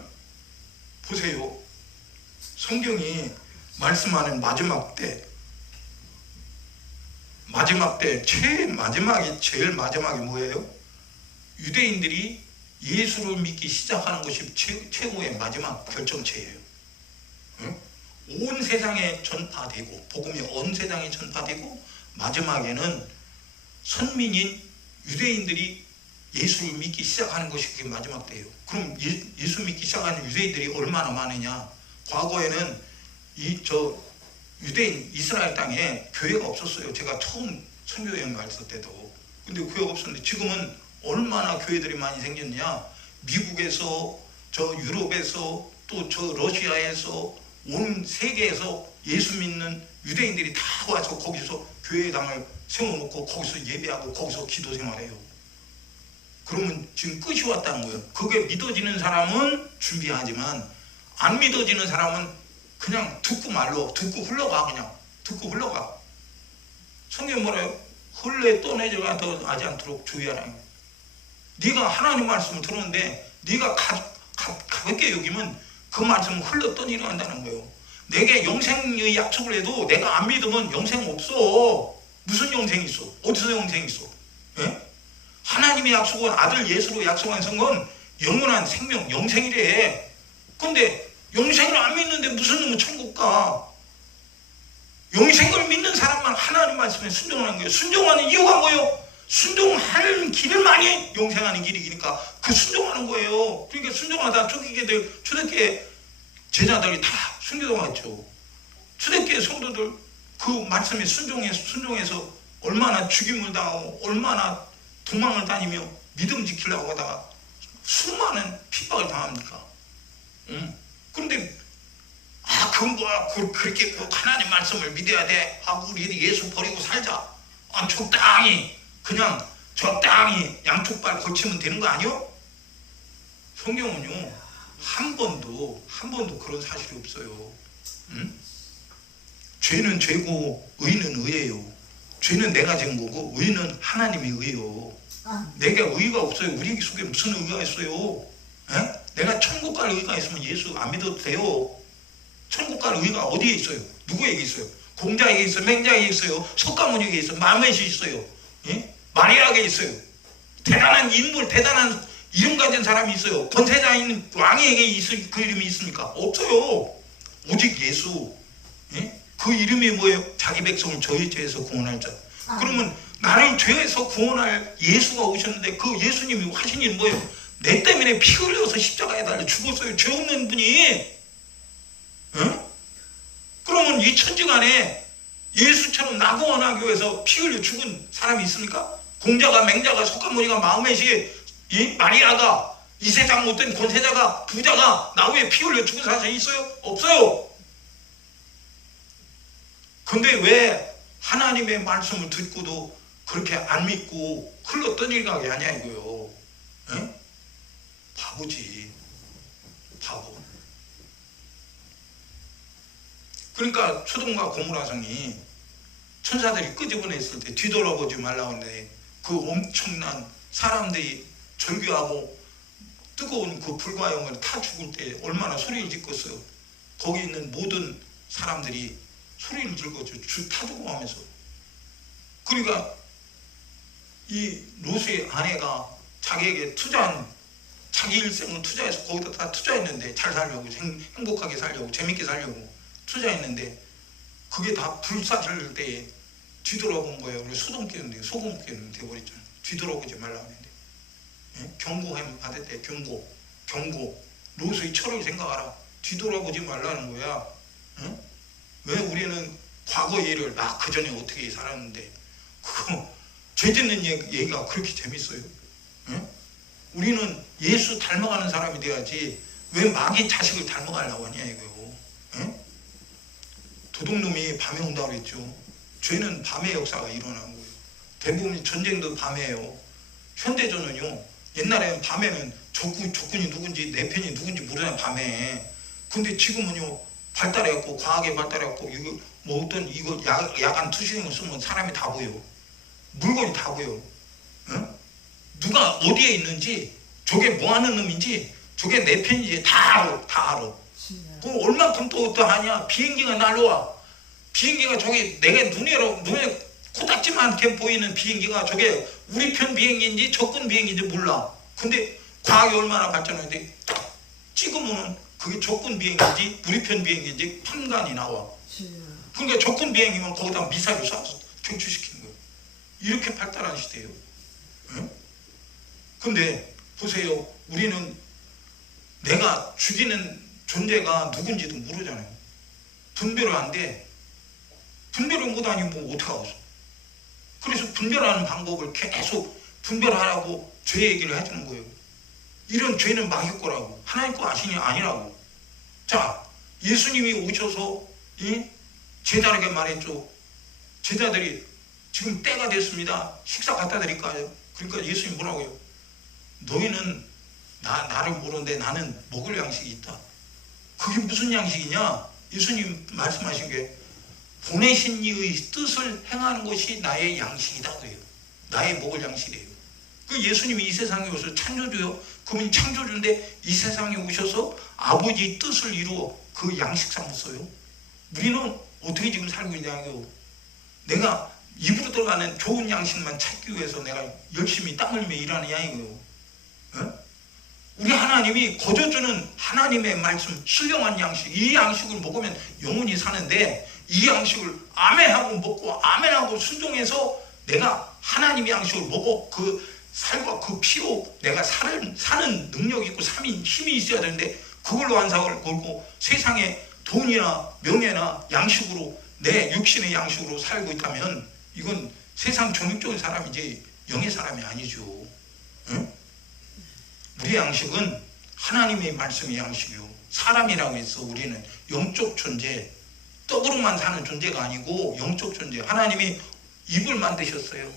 보세요. 성경이 말씀하는 마지막 때 제일 마지막이 뭐예요? 유대인들이 예수를 믿기 시작하는 것이 최고의 마지막 결정체예요. 응? 온 세상에 전파되고 복음이 온 세상에 전파되고 마지막에는 선민인 유대인들이 예수를 믿기 시작하는 것이 그게 마지막 때예요. 그럼 예수 믿기 시작하는 유대인들이 얼마나 많으냐? 과거에는 유대인 이스라엘 땅에 교회가 없었어요. 제가 처음 선교 여행 갔을 때도. 근데 교회가 없었는데 지금은 얼마나 교회들이 많이 생겼냐? 미국에서 유럽에서 또 러시아에서 온 세계에서 예수 믿는 유대인들이 다 와서 거기서 교회당을 세워놓고 거기서 예배하고 거기서 기도 생활해요. 그러면 지금 끝이 왔다는 거예요. 그게 믿어지는 사람은 준비하지만 안 믿어지는 사람은 그냥 듣고 흘러가. 그냥 듣고 흘러가. 성경 뭐래요? 흘레 떠내려가지 않도록 주의하라. 네가 하나님 말씀을 들었는데 네가 가볍게 여기면 그 말씀은 흘러 떠내려간다는 거예요. 내게 영생의 약속을 해도 내가 안 믿으면 영생 없어. 무슨 영생이 있어? 어디서 영생이 있어? 예? 하나님의 약속은 아들 예수로 약속한 성은 영원한 생명, 영생이래. 근데 영생을 안 믿는데 무슨 놈은 천국 가? 영생을 믿는 사람만 하나님 말씀에 순종하는 거예요. 순종하는 이유가 뭐예요? 순종하는 길만이 영생하는 길이니까 그 순종하는 거예요. 그러니까 순종하다 초대교회 제자들이 다 순교도 갔죠. 초대교회 성도들 그 말씀에 순종해서 얼마나 죽임을 당하고 얼마나 도망을 다니며 믿음 지키려고 하다가 수많은 핍박을 당합니까? 그런데 그건 뭐야? 그렇게 꼭 하나님 말씀을 믿어야 돼. 우리 예수 버리고 살자. 적당히 양쪽 발 고치면 되는 거 아니요? 성경은요 한 번도 그런 사실이 없어요. 죄는 죄고 의는 의예요. 죄는 내가 진 거고 의는 하나님의 의예요. 내가 의가 없어요. 우리 속에 무슨 의가 있어요? 에? 내가 천국 갈 의가 있으면 예수 안 믿어도 돼요. 천국 갈 의가 어디에 있어요? 누구에게 있어요? 공자에게 있어요? 맹자에게 있어요? 석가모니에게 있어요? 마음에시 있어요? 예? 마리아에게 있어요? 대단한 인물, 대단한 이름 가진 사람이 있어요? 권세자인 왕에게 그 이름이 있습니까? 없어요. 오직 예수. 예? 그 이름이 뭐예요? 자기 백성을 저희 죄에서 구원할 자. 그러면 나를 죄에서 구원할 예수가 오셨는데 그 예수님이 하신 일은 뭐예요? 내 때문에 피 흘려서 십자가에 달려 죽었어요. 죄 없는 분이. 응? 그러면 이 천지간에 예수처럼 나고원하기 위해서 피 흘려 죽은 사람이 있습니까? 공자가, 맹자가, 석가모니가, 마음에시, 마리아가, 이 세상 못된 권세자가, 부자가 나 위에 피 흘려 죽은 사람이 있어요? 없어요. 근데 왜 하나님의 말씀을 듣고도 그렇게 안 믿고 흘러 떠내려가게 하냐 이거요. 에? 바보지. 바보. 그러니까 소돔과 고모라성이 천사들이 끄집어냈을 때 뒤돌아보지 말라고 하는데 그 엄청난 사람들이 절규하고 뜨거운 그 불과 영을 타 죽을 때 얼마나 소리를 짓겠어요. 거기 있는 모든 사람들이 소리를 질거죠. 타 죽어가면서. 그러니까 이 롯의 아내가 자기에게 자기 일생을 투자해서 거기다 다 투자했는데 잘 살려고, 행복하게 살려고, 재밌게 살려고 투자했는데 그게 다 불사질 때에 뒤돌아본 거예요. 그래서 소금 깨는데 돼버렸잖아요. 뒤돌아보지 말라고 했는데. 예? 경고함 받을 때 경고. 롯의 철을 생각하라. 뒤돌아보지 말라는 거야. 예? 왜 우리는 과거 일을 그 전에 어떻게 살았는데 그거 죄 짓는 얘기가 그렇게 재밌어요? 예? 우리는 예수 닮아가는 사람이 돼야지 왜 마귀 자식을 닮아가려고 하냐 이거요. 예? 도둑놈이 밤에 온다고 그랬죠. 죄는 밤의 역사가 일어나는 거예요. 대부분 전쟁도 밤에요. 현대전은요. 옛날에는 밤에는 적군이 누군지 내 편이 누군지 모르잖아요. 밤에. 근데 지금은요. 발달해갖고 과학이 발달해갖고 이거 야간 투시경을 쓰면 사람이 다 보여. 물건이 다 보여. 어? 누가 어디에 있는지 저게 뭐하는 놈인지 저게 내 편인지 다 알아. 그럼 얼만큼 또 하냐. 비행기가 날라와. 비행기가 저게 내가 눈에 코딱지만하게 보이는 비행기가 저게 우리 편 비행기인지 적군 비행기인지 몰라. 근데 과학이 얼마나 발전했는데 딱 찍으면 그게 적군 비행기인지 우리 편 비행기인지 판관이 나와. 그러니까 적군 비행이면 거기다 미사일을 쏴서 격추시키는 거예요. 이렇게 발달한 시대예요. 근데 보세요. 우리는 내가 죽이는 존재가 누군지도 모르잖아요. 분별을 안 돼. 분별을 못하니 뭐 어떡하겠어. 그래서 분별하는 방법을 계속 분별하라고 죄 얘기를 해주는 거예요. 이런 죄는 마귀 거라고. 하나님 거 아니라고. 자, 예수님이 오셔서 제자에게 말했죠. 제자들이 지금 때가 됐습니다. 식사 갖다 드릴까요? 그러니까 예수님 뭐라고 해요? 너희는 나를 모르는데 나는 먹을 양식이 있다. 그게 무슨 양식이냐? 예수님 말씀하신 게 보내신 이의 뜻을 행하는 것이 나의 양식이다 그래요. 나의 먹을 양식이에요. 그 예수님이 이 세상에 오셔서 창조주요. 그분이 창조주인데 이 세상에 오셔서 아버지의 뜻을 이루어 그 양식 삼았어요. 우리는 어떻게 지금 살고 있냐고요. 내가 입으로 들어가는 좋은 양식만 찾기 위해서 내가 열심히 땀 흘리며 일하느냐 이거요. 우리 하나님이 거저주는 하나님의 말씀, 신령한 양식, 이 양식을 먹으면 영원히 사는데 이 양식을 아멘하고 먹고 아멘하고 순종해서 내가 하나님의 양식을 먹어 그 살과 그 피로 내가 사는 능력이 있고 힘이 있어야 되는데 그걸로 한상을 걸고 세상에 돈이나 명예나 양식으로 내 육신의 양식으로 살고 있다면 이건 세상 종육적인 사람이지 영의 사람이 아니죠. 우리의 양식은 하나님의 말씀의 양식이요. 사람이라고 해서 우리는 영적 존재, 떡으로만 사는 존재가 아니고 영적 존재. 하나님이 입을 만드셨어요.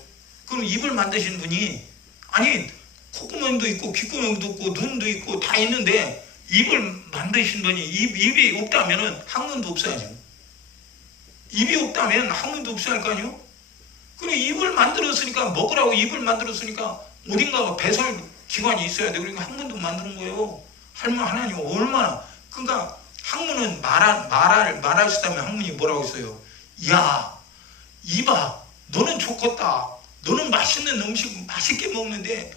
그럼 입을 만드신 분이 아니 콧구멍도 있고 귓구멍도 있고 눈도 있고 다 있는데 입을 만드신 분이 입이 없다면 학문도 없어야죠. 입이 없다면 학문도 없어야 할 거 아니에요? 그래 입을 만들었으니까 먹으라고 입을 만들었으니까 어딘가 배설 기관이 있어야 돼. 그러니까 학문도 만드는 거예요. 하나님 얼마나. 그러니까 학문은 말할 수 있다면 학문이 뭐라고 했어요? 야 이봐 너는 좋겠다. 너는 맛있는 음식 맛있게 먹는데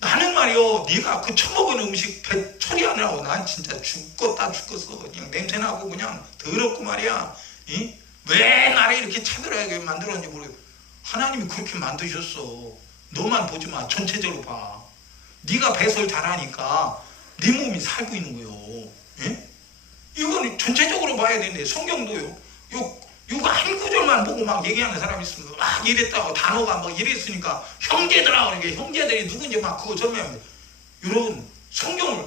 나는 말이요 네가 그 처먹은 음식 배 처리하느라고 난 진짜 죽겠어. 그냥 냄새나고 그냥 더럽고 말이야. 왜 나를 이렇게 차별하게 만들었는지 모르겠어. 하나님이 그렇게 만드셨어. 너만 보지 마. 전체적으로 봐. 네가 배설 잘하니까 네 몸이 살고 있는 거예요. 이건 전체적으로 봐야 되는데 성경도요. 요거 한 구절만 보고 막 얘기하는 사람이 있으면 막 이랬다고 단어가 막 이랬으니까 형제들하고 그러니까 형제들이 누군지 막 그거 설명합니다. 이런 성경을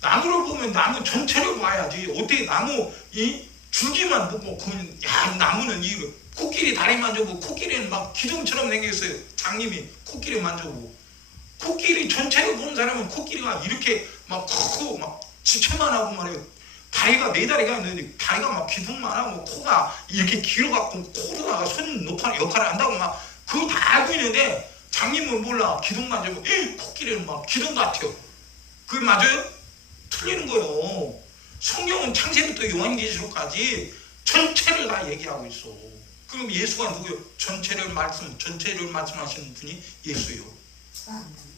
나무를 보면 나무 전체를 봐야지. 어떻게 나무 이 줄기만 보고 야 나무는 이 코끼리 다리 만져보고 코끼리는 막 기둥처럼 생겼어요. 장님이 코끼리 만져보고 코끼리 전체를 보는 사람은 코끼리가 이렇게 막 크고 막 지체만 하고 말이에요. 다리가 네 다리가 있는데 다리가 막 기둥만 하고 코가 이렇게 길어갖고 코로다가 손 역할을 한다고 막 그거 다 알고 있는데 장님은 몰라. 기둥만 잡고 코끼리는 막 기둥 같아요. 그게 맞아요? 틀리는 거예요. 성경은 창세부터 요한계시록까지 전체를 다 얘기하고 있어. 그럼 예수가 누구예요? 전체를 말씀하시는 분이 예수예요.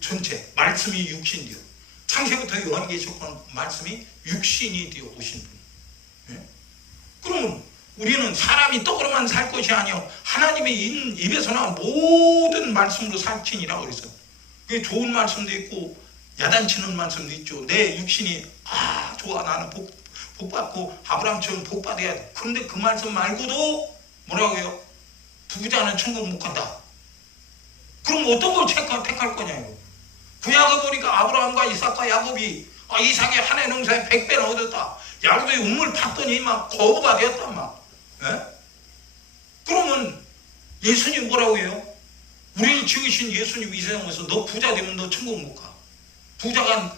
전체 말씀이 육신이요. 창세부터 요한계시록 말씀이 육신이 되어 오신 분. 그러면 우리는 사람이 떡으로만 살 것이 아니요 하나님의 입에서 나온 모든 말씀으로 살지니라고 그랬어요. 그게 좋은 말씀도 있고 야단치는 말씀도 있죠. 내 육신이 좋아 나는 복 받고 아브라함처럼 복 받아야 돼. 그런데 그 말씀 말고도 뭐라고 해요? 부자는 천국 못 간다. 그럼 어떤 걸 택할 거냐고. 구약을 보니까 아브라함과 이삭과 야곱이 이삭이 한 해 농사에 100배를 얻었다. 야곱이 우물 팠더니 막 거부가 되었다 막. 그러면 예수님 뭐라고 해요? 우리를 지으신 예수님 이 세상에 오셔서 너 부자 되면 너 천국 못 가. 부자가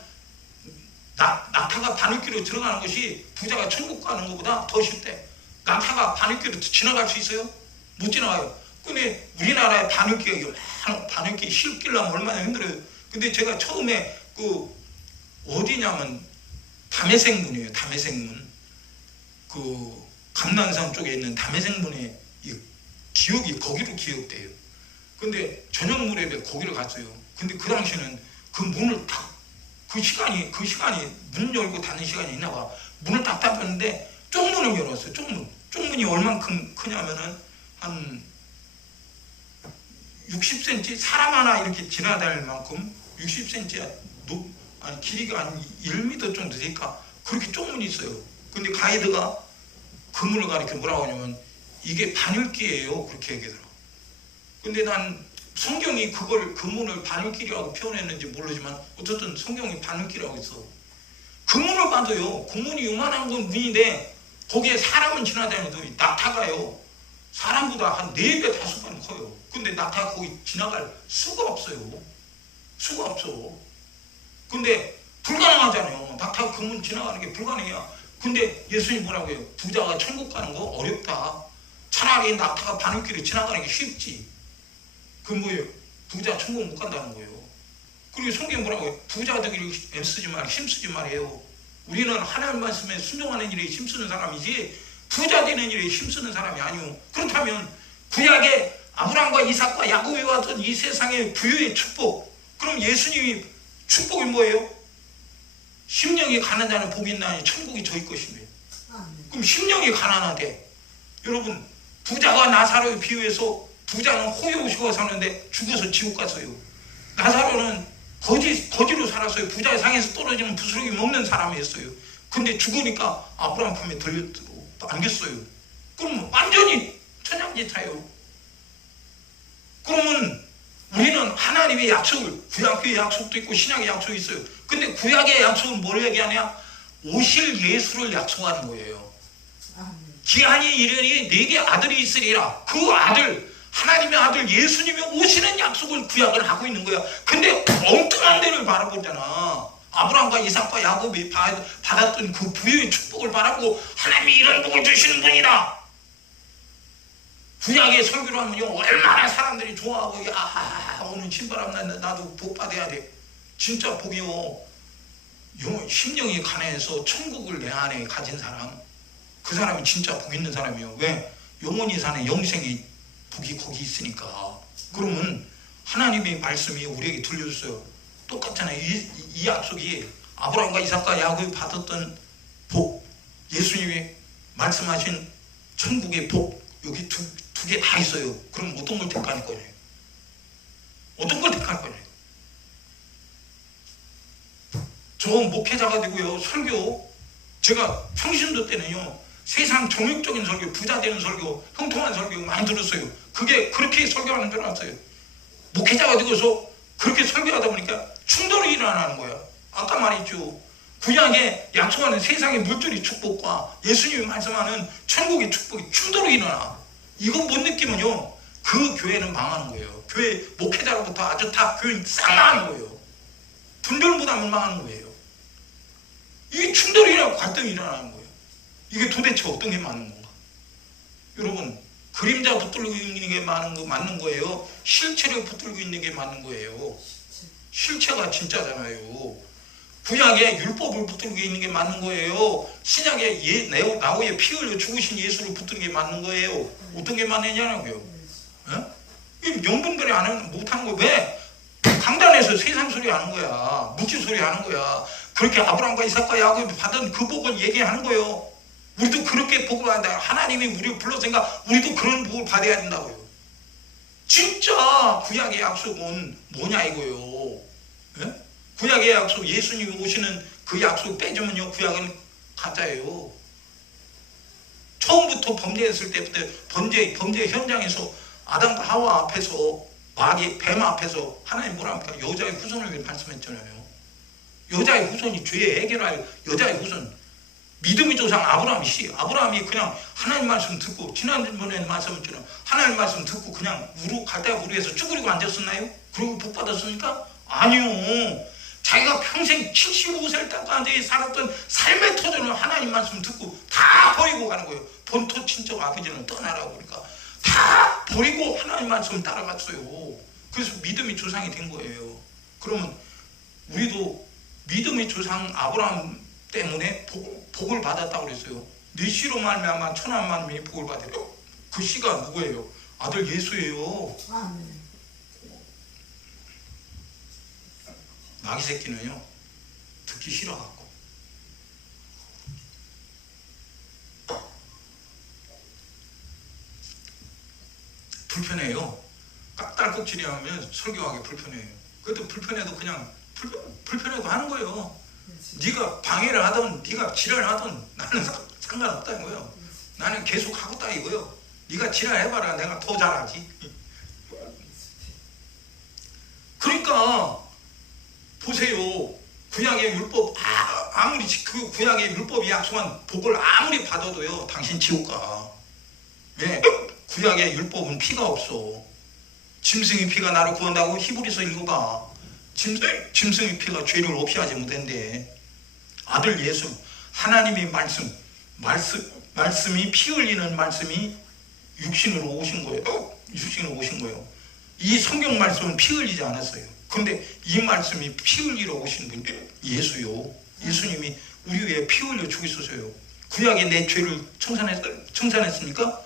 낙타가 바늘귀로 들어가는 것이 부자가 천국 가는 것보다 더 쉽대. 낙타가 바늘귀로 지나갈 수 있어요? 못 지나가요. 근데 우리나라에 바늘귀 실기려면 얼마나 힘들어요. 근데 제가 처음에 어디냐면 담해생문이에요. 담해생문. 감난산 쪽에 있는 담해생문에 기억이 거기로 기억돼요. 근데 저녁 무렵에 거기를 갔어요. 근데 그 당시에는 그 문을 그 시간이 문 열고 닫는 시간이 있나 봐. 문을 딱 닫았는데 쪽문을 열었어요. 쪽문이 얼만큼 크냐면은 한 60cm 사람 하나 이렇게 지나다닐 만큼 60cm야 아니 길이가 한 1m 정도 되니까 그렇게 좁은 문이 있어요. 근데 가이드가 그 문을 가리켜 뭐라고 하냐면 이게 바늘길이에요 그렇게 얘기하더라고. 근데 난 성경이 그걸 그 문을 바늘길이라고 표현했는지 모르지만 어쨌든 성경이 바늘길이라고 했어. 그 문을 봐도요 그 문이 요만한 건 문인데 거기에 사람은 지나다녀도 낙타가요 사람보다 한 4배 5배는 커요. 근데 낙타가 거기 지나갈 수가 없어요. 수가 없어. 근데 불가능하잖아요. 낙타가 그 문 지나가는 게 불가능해요. 근데 예수님 뭐라고 해요? 부자가 천국 가는 거 어렵다. 차라리 낙타가 바늘길을 지나가는 게 쉽지. 그 뭐예요? 부자 천국 못 간다는 거예요. 그리고 성경 뭐라고 해요? 부자들이 애쓰지 말, 힘쓰지 말해요. 우리는 하나님 말씀에 순종하는 일에 힘쓰는 사람이지 부자 되는 일에 힘쓰는 사람이 아니오. 그렇다면 구약에 아브라함과 이삭과 야곱이 왔던 이 세상의 부유의 축복, 그럼 예수님이 축복이 뭐예요? 심령이 가난한 자는 복이 있나니 천국이 저희 것이며. 그럼 심령이 가난하대. 여러분 부자가 나사로에 비유해서 부자는 호요시고 사는데 죽어서 지옥 갔어요. 나사로는 거지로 살았어요. 부자의 상에서 떨어지는 부스러기 먹는 사람이었어요. 근데 죽으니까 아브라함 품에 안겼어요. 그러면 완전히 천양지차예요. 그러면 우리는 하나님의 약속을, 구약의 약속도 있고 신약의 약속이 있어요. 근데 구약의 약속은 뭘 얘기하냐? 오실 예수를 약속하는 거예요. 기한이 이르니 네게 아들이 있으리라. 그 아들, 하나님의 아들 예수님이 오시는 약속을 구약을 하고 있는 거야. 근데 엉뚱한 데를 바라보잖아. 아브라함과 이삭과 야곱이 받았던 그 부유의 축복을 바라보고 하나님이 이런 복을 주시는 분이다. 구약의 설교를 하면요 얼마나 사람들이 좋아하고 오늘 신바람 난다 나도 복 받아야 돼. 진짜 복이요. 심령이 가난해서 천국을 내 안에 가진 사람, 그 사람이 진짜 복 있는 사람이에요. 왜? 영원히 사는 영생의 복이 거기 있으니까. 그러면 하나님의 말씀이 우리에게 들려줬어요. 똑같잖아요. 이 약속이 아브라함과 이삭과 야곱이 받았던 복, 예수님이 말씀하신 천국의 복, 여기 두 개 다 있어요. 그럼 어떤 걸 택할 거냐? 어떤 걸 택할 거냐? 저 목회자가 되고요 설교, 제가 평신도 때는요 세상 정욕적인 설교, 부자 되는 설교, 형통한 설교 많이 들었어요. 그게 그렇게 설교하는 줄 알았어요. 목회자가 되고서 그렇게 설교하다 보니까 충돌이 일어나는 거야. 아까 말했죠. 구약에 약속하는 세상의 물질의 축복과 예수님이 말씀하는 천국의 축복이 충돌이 일어나. 이거 못 느끼면요 그 교회는 망하는 거예요. 교회 목회자로부터 아주 다 교회 싹 망하는 거예요. 분별 못하면 망하는 거예요. 이게 충돌이 일어나고 갈등이 일어나는 거예요. 이게 도대체 어떤 게 맞는 건가? 여러분 그림자 붙들고 있는 게 맞는 거예요? 실체를 붙들고 있는 게 맞는 거예요? 실체가 진짜잖아요. 구약에 율법을 붙들고 있는 게 맞는 거예요? 신약에 나우의 피 흘려 죽으신 예수를 붙드는 게 맞는 거예요? 어떤 게 맞느냐고요? 명분들이 못하는 거예요. 왜? 강단에서 세상 소리 하는 거야. 묵지 소리 하는 거야. 그렇게 아브라함과 이삭과 야곱이 받은 그 복을 얘기하는 거예요. 우리도 그렇게 복을 받는다. 하나님이 우리를 불렀으니까 우리도 그런 복을 받아야 된다고요. 진짜 구약의 약속은 뭐냐 이거요. 예? 구약의 약속, 예수님이 오시는 그 약속 빼주면요 구약은 가짜예요. 처음부터 범죄했을 때부터 범죄 현장에서 아담과 하와 앞에서 마귀 뱀 앞에서 하나님 뭐라 합니까? 여자의 후손을 말씀했잖아요. 여자의 후손이 죄의 해결할 여자의 후손. 믿음의 조상 아브라함이 그냥 하나님 말씀 듣고, 지난번에 말씀했잖아요. 하나님 말씀 듣고 그냥 갈대아 무리에서 쭈그리고 앉았었나요? 그리고 복 받았습니까? 아니요. 자기가 평생 75살 때까지 살았던 삶의 터전을 하나님 말씀 듣고 다 버리고 가는 거예요. 본토 친척 아버지는 떠나라고 그러니까 다 버리고 하나님 말씀 따라갔어요. 그래서 믿음의 조상이 된 거예요. 그러면 우리도 믿음의 조상 아브라함 때문에 복을 받았다고 그랬어요. 네 씨로 말미암아 천한 만민이 복을 받으려. 그 씨가 누구예요? 아들 예수예요. 아멘. 마귀 새끼는요 듣기 싫어갖고 불편해요. 딸꾹질이 하면 설교하기 불편해요. 그것도 불편해도 그냥 불편해도 하는 거예요. 네가 방해를 하든 네가 지랄을 하든 나는 상관없다는 거예요. 나는 계속 하겠다 이거요. 네가 지랄해봐라. 내가 더 잘하지. 그러니까 보세요. 구약의 율법 아무리 그 구약의 율법이 약속한 복을 아무리 받아도요 당신 지옥 가. 왜? 구약의 율법은 피가 없어. 짐승의 피가 나를 구한다고 히브리서 읽어봐. 짐승의 피가 죄를 없이 하지 못한대. 아들 예수 하나님의 말씀이 피 흘리는 말씀이 육신으로 오신 거예요. 육신으로 오신 거예요. 이 성경 말씀은 피 흘리지 않았어요. 그런데 이 말씀이 피 흘리러 오신 분이 예수요. 예수님이 우리 위해 피 흘려 죽이소서요. 구약에 내 죄를 청산했습니까?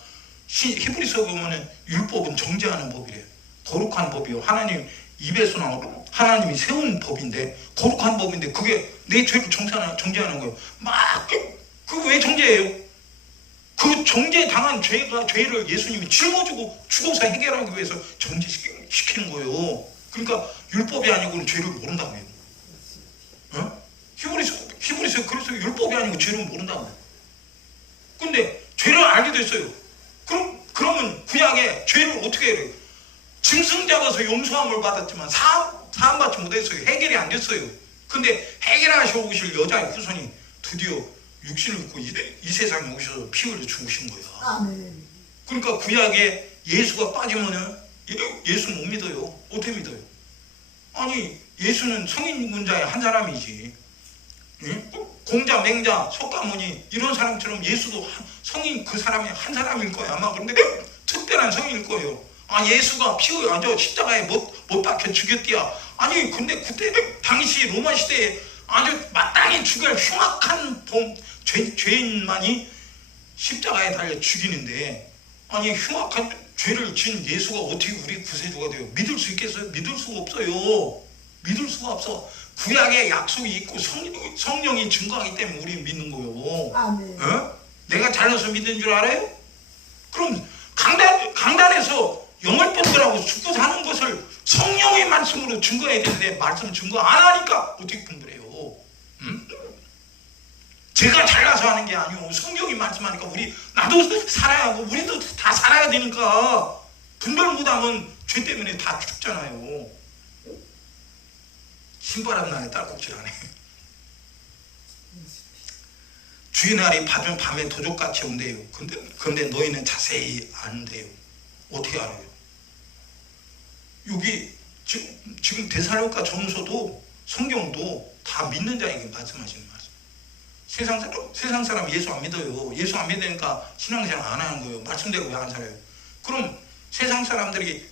히브리서 보면은 율법은 정죄하는 법이래요. 거룩한 법이요. 하나님 입에서 나오고 하나님이 세운 법인데 거룩한 법인데 그게 내 죄를 정죄하는 거예요. 막 그 왜 정죄해요? 그 정죄당한 죄를 예수님이 짊어지고 죽어서 해결하기 위해서 정죄시키는 거예요. 그러니까 율법이 아니고는 죄를 모른다고 해요. 어? 히브리서 그래서 율법이 아니고 죄를 모른다고 해요. 근데 죄를 알게 됐어요. 그러면 구약에 죄를 어떻게 해요? 짐승 잡아서 용서함을 받았지만 사함받지 못했어요. 해결이 안 됐어요. 근데 해결하셔 오실 여자의 후손이 드디어 육신을 입고 이 세상에 오셔서 피 흘려 죽으신 거야. 아멘. 그러니까 구약에 예수가 빠지면은 예수 못 믿어요. 어떻게 믿어요? 아니 예수는 성인군자의 한 사람이지. 응? 공자, 맹자, 석가모니 이런 사람처럼 예수도 성인 그 사람이 한 사람일 거예요. 아마 그런데 특별한 성인일 거예요. 예수가 십자가에 못 박혀 죽였디야. 아니 근데 그때 당시 로마 시대에 아주 마땅히 죽을 흉악한 죄인만이 십자가에 달려 죽이는데 아니 흉악한 죄를 지은 예수가 어떻게 우리 구세주가 돼요? 믿을 수 있겠어요? 믿을 수가 없어요. 믿을 수가 없어. 구약에 약속이 있고 성령이 증거하기 때문에 우리는 믿는 거예요. 아멘. 어? 내가 잘나서 믿는 줄 알아요? 그럼 강단에서 영월병들하고 죽고 사는 것을 성령의 말씀으로 증거해야 되는데 말씀 증거 안 하니까 어떻게 분별해요? 응? 제가 잘나서 하는 게 아니고 성경이 말씀하니까 나도 살아야 하고 우리도 다 살아야 되니까 분별 못하면 죄 때문에 다 죽잖아요. 신바람 나게 딸꾹질하네. 주의 날이 받으면 밤에 도적같이 온대요. 근데 너희는 자세히 안돼요. 어떻게 알아요? 여기 지금 데살로니가 전서도 성경도 다 믿는 자에게 말씀하시는 말씀. 세상 사람 예수 안 믿어요. 예수 안 믿으니까 신앙생활 안 하는 거예요. 말씀대로 왜 안 살아요? 그럼 세상 사람들이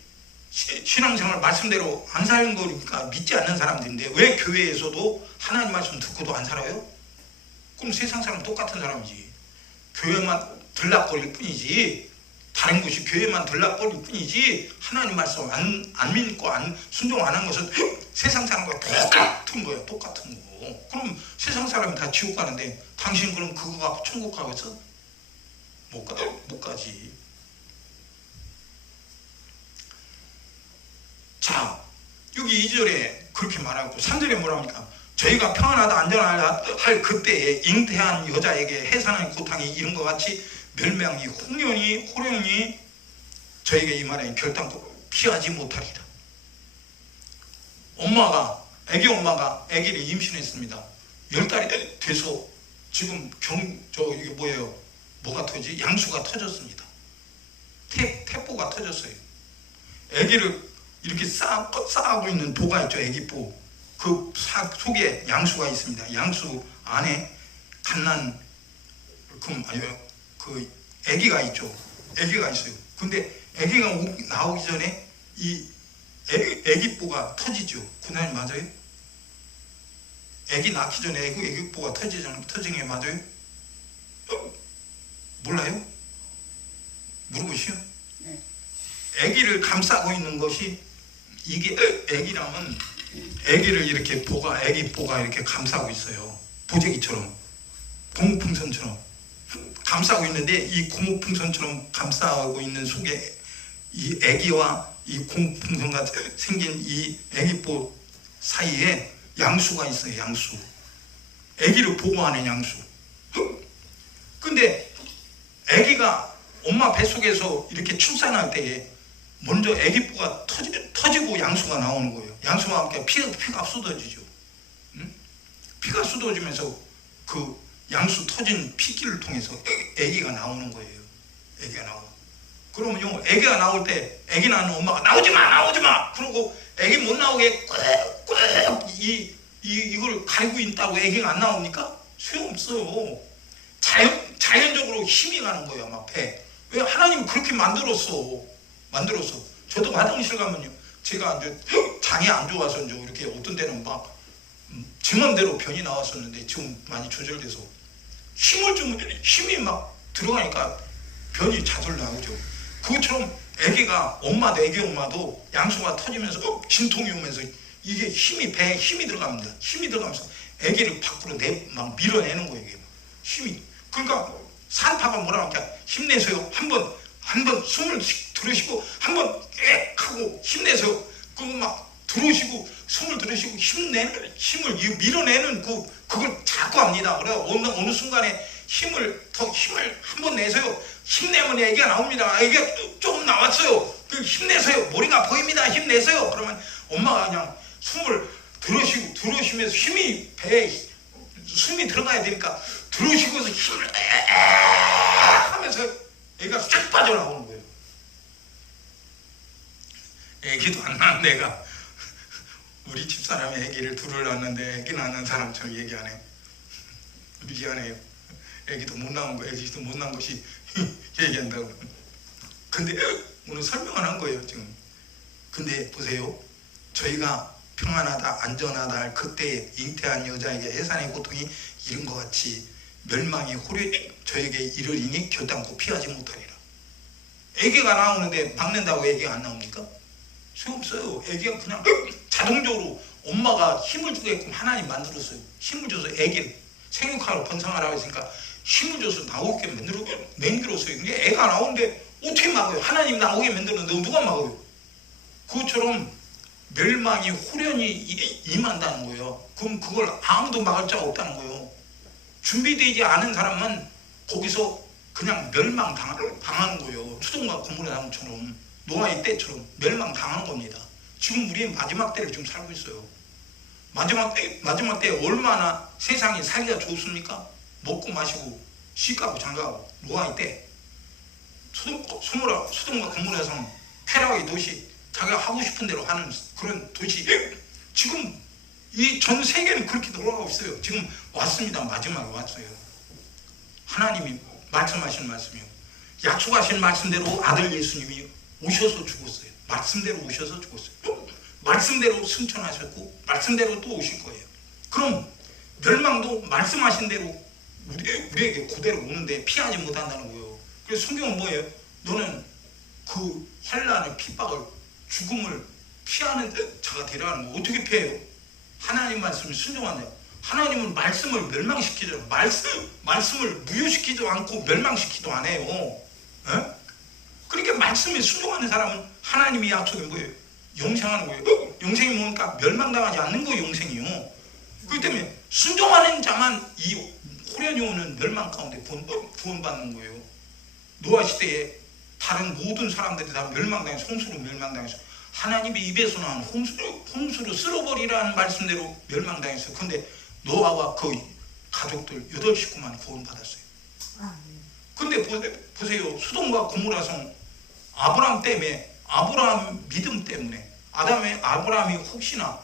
신앙생활 말씀대로 안 사는 거니까 믿지 않는 사람들인데 왜 교회에서도 하나님 말씀 듣고도 안 살아요? 그럼 세상 사람 똑같은 사람이지. 교회만 들락거릴 뿐이지 다른 곳이 교회만 들락거릴 뿐이지 하나님 말씀 안 믿고 순종 안 한 것은 세상 사람과 똑같은 거예요. 똑같은 거. 그럼 세상 사람이 다 지옥 가는데 당신 그럼 그거 갖고 천국 가겠어? 못 가지. 자, 여기 2절에 그렇게 말하고 3절에 뭐랍니까? 저희가 평안하다 안전하다 할 그때에 잉태한 여자에게 해산의 고통이 이른것 같이 멸망이 호련히 저에게 이 말에 결단코 피하지 못하리라. 애기 엄마가 아기를 임신했습니다. 10달이 돼서 지금 이게 뭐예요? 뭐가 터지? 양수가 터졌습니다. 태포가 터졌어요. 아기를 이렇게 쌓고 있는 보가 있죠. 아기보. 그 속에 양수가 있습니다. 양수 안에 그 아기가 있죠. 아기가 있어요. 근데 아기가 나오기 전에 이 아기보가 터지죠. 그날 맞아요? 아기 낳기 전에 아기보가 터진 게 맞아요? 몰라요? 물어보시오. 네. 아기를 감싸고 있는 것이 이게 아기라면 아기를 이렇게 아기보가 이렇게 감싸고 있어요. 보재기처럼 고무풍선처럼 감싸고 있는데 이 고무풍선처럼 감싸고 있는 속에 이 아기와 이 공풍선같이 생긴 이 아기뽀 사이에 양수가 있어요. 양수. 아기를 보호하는 양수. 근데 아기가 엄마 뱃속에서 이렇게 출산할 때에 먼저 아기뽀가 터지고 양수가 나오는 거예요. 양수와 함께 피가 쏟아지죠. 피가 쏟아지면서 그 양수 터진 피길을 통해서 아기가 나오는 거예요. 아기가 나오고. 그러면요, 아기가 나올 때 아기 낳는 엄마가 나오지 마 그러고 아기 못 나오게 꾹꾹 이걸 가리고 있다고 아기가 안 나옵니까? 소용없어요. 자연적으로 힘이 가는 거예요. 막 배. 왜? 하나님 그렇게 만들었어. 저도 화장실 가면요, 제가 이제 장이 안 좋아서 이제 이렇게 어떤 때는 막 제 맘대로 변이 나왔었는데 지금 많이 조절돼서 힘을 주면 힘이 막 들어가니까 변이 자주 나오죠. 그것처럼 아기가 아기 엄마도 양수가 터지면서 진통이 오면서 이게 배에 힘이 들어갑니다. 힘이 들어가면서 아기를 밖으로 막 밀어내는 거예요. 이게 힘이. 그러니까 산파가 뭐라 하니까 힘내세요. 한번 숨을 들으시고 한번 꽥 하고 힘내세요. 그거 막 들으시고 숨을 들으시고 힘을 밀어내는 그걸 자꾸 합니다. 그래서 어느 순간에 힘을 한번 내세요. 힘내면 애기가 나옵니다. 애기가 조금 나왔어요. 힘내세요. 머리가 보입니다. 힘내세요. 그러면 엄마가 그냥 숨을 들으시면서 배에 숨이 들어가야 되니까 들으시고서 힘을 하면서 애기가 쫙 빠져나오는 거예요. 애기도 안 낳은 애가 우리 집사람이 아기를 둘을 낳았는데 아기 낳는 사람처럼 얘기하네요. 미안해요. 아기도 못 낳은 거, 아기도 못 낳은 것이 얘기한다고. 근데 오늘 설명을 한 거예요 지금. 근데 보세요, 저희가 평안하다 안전하다 할 그때에 잉태한 여자에게 해산의 고통이 이른 것 같이 멸망의 홀이 저에게 이르리니 결단코 피하지 못하리라. 아기가 나오는데 막는다고 아기가 안 나옵니까? 소용없어요. 아기가 그냥 자동적으로 엄마가 힘을 주게끔 하나님 만들었어요. 힘을 줘서 아기를 생육하러 번성하라고 했으니까 힘을 줘서 나오게 만들었어요. 근데 애가 나오는데 어떻게 막아요? 하나님 나오게 만들었는데 누가 막아요? 그것처럼 멸망이 호련히 임한다는 거예요. 그럼 그걸 아무도 막을 자가 없다는 거예요. 준비되지 않은 사람은 거기서 그냥 멸망당하는 거예요. 수동과 고물의 나무처럼 노아의 때처럼 멸망당하는 겁니다. 지금 우리의 마지막 때를 지금 살고 있어요. 마지막 때 얼마나 세상이 살기가 좋습니까? 먹고 마시고 시가고 장가고 노아의 때 수동과 고물의 성 쾌락의 도시, 자기가 하고 싶은 대로 하는 그런 도시. 지금 이 전 세계는 그렇게 돌아가고 있어요. 지금 왔습니다. 마지막에 왔어요. 하나님이 말씀하신 말씀이요. 약속하신 말씀대로 아들 예수님이 오셔서 죽었어요. 말씀대로 오셔서 죽었어요. 말씀대로 승천하셨고 말씀대로 또 오실 거예요. 그럼 멸망도 말씀하신 대로 우리에게 그대로 오는데 피하지 못한다는 거예요. 그래서 성경은 뭐예요? 너는 그 환난의 핍박을 죽음을 피하는 자가 되라는 거. 어떻게 피해요? 하나님 말씀을 순종한대요. 하나님은 말씀을 멸망시키죠. 말씀을 무효시키지도 않고 멸망시키지도 않아요. 에? 그러니까 말씀에 순종하는 사람은 하나님의 약속이 뭐예요? 영생하는 거예요. 영생이 뭡니까? 멸망당하지 않는 거 영생이요. 그렇기 때문에 순종하는 자만 이 호련히 오는 멸망 가운데 구원받는 거예요. 노아 시대에 다른 모든 사람들이 다 멸망당해서 홍수로 멸망당해서 하나님의 입에서 나온 홍수로 쓸어버리라는 말씀대로 멸망당했어요. 근데 노아와 그 가족들 8식구만 구원받았어요. 근데 보세요. 소돔과 고모라 성 아브라함 때문에, 아브라함 믿음 때문에 아브라함이 혹시나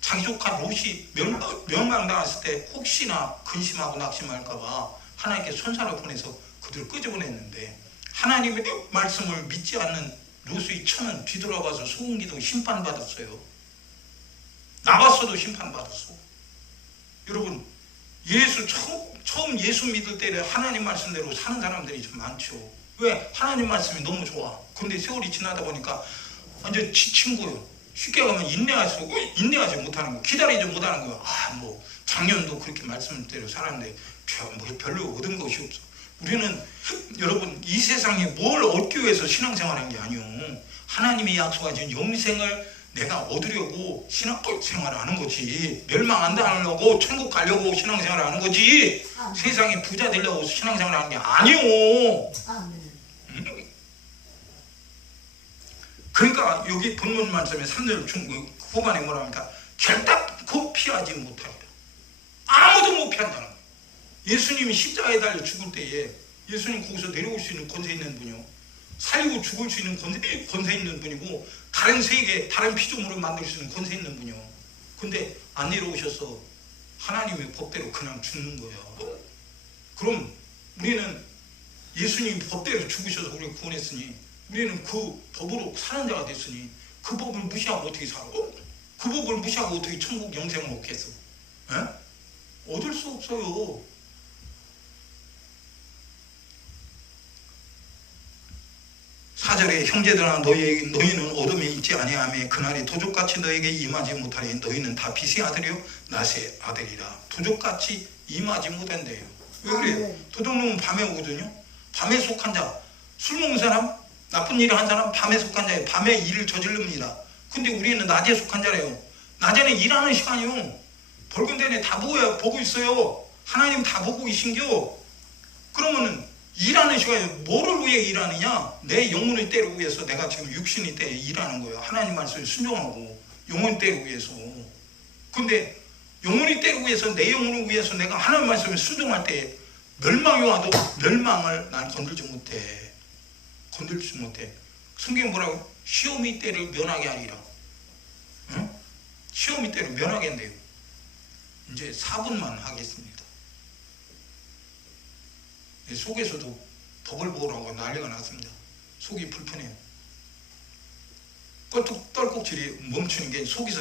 자기 조카 롯이 멸망당했을 때 혹시나 근심하고 낙심할까봐 하나님께 손사를 보내서 그들을 끄집어냈는데 하나님의 말씀을 믿지 않는 롯의 처는 뒤돌아가서 소금기도 심판받았어요. 나갔어도 심판받았어. 여러분, 처음 예수 믿을 때 하나님 말씀대로 사는 사람들이 좀 많죠. 왜? 하나님 말씀이 너무 좋아. 근데 세월이 지나다 보니까 완전 지친 거예요. 쉽게 가면 인내하지 못하는 거, 기다리지 못하는 거예요. 작년도 그렇게 말씀대로 살았는데 별로 얻은 것이 없어. 우리는 여러분 이 세상에 뭘 얻기 위해서 신앙생활하는 게 아니요. 하나님이 약속하신 영생을 내가 얻으려고 신앙생활을 하는 거지. 멸망 안 당하려고 천국 가려고 신앙생활을 하는 거지. 세상에 부자 되려고 신앙생활을 하는 게 아니요. 그러니까 여기 본문 말씀에 3절 후반에 뭐라 합니까? 결단코 피하지 못하리라. 아무도 못 피한다는 거예요. 예수님이 십자가에 달려 죽을 때에 예수님 거기서 내려올 수 있는 권세 있는 분이요, 살리고 죽을 수 있는 권세 있는 분이고, 다른 세계 다른 피조물을 만들 수 있는 권세 있는 분이요. 근데 안 내려오셔서 하나님의 법대로 그냥 죽는 거예요. 그럼 우리는 예수님이 법대로 죽으셔서 우리를 구원했으니, 우리는 그 법으로 사는 자가 됐으니 그 법을 무시하고 어떻게 살아? 그 법을 무시하고 어떻게 천국 영생을 얻겠어? 에? 얻을 수 없어요. 사절에 형제들아 너희는 어둠에 있지 아니하며 그날이 도적같이 너에게 임하지 못하리. 너희는 다 빛의 아들이요 낮의 아들이라. 도적같이 임하지 못한대요. 왜 그래요? 도적놈은 밤에 오거든요. 밤에 속한 자, 술 먹는 사람, 나쁜 일을 한 사람 밤에 속한 자예요. 밤에 일을 저지릅니다. 근데 우리는 낮에 속한 자래요. 낮에는 일하는 시간이요. 벌금 내내 다 보고 있어요. 하나님 다 보고 계신겨. 그러면은 일하는 시간에 뭐를 위해 일하느냐? 내 영혼의 때를 위해서 내가 지금 육신의 때에 일하는 거예요. 하나님 말씀에 순종하고 영혼의 때를 위해서. 근데 영혼의 때를 위해서, 내 영혼을 위해서 내가 하나님 말씀에 순종할 때 멸망이 와도 멸망을 난 건들지 못해. 건들지 못해. 성경에 뭐라고? 시험의 때를 면하게 하리라. 응? 시험의 때를 면하게 한대요. 이제 4분만 하겠습니다. 속에서도 버글버글하고 난리가 났습니다. 속이 불편해요. 껄떡떨꺽질이 멈추는 게 속에서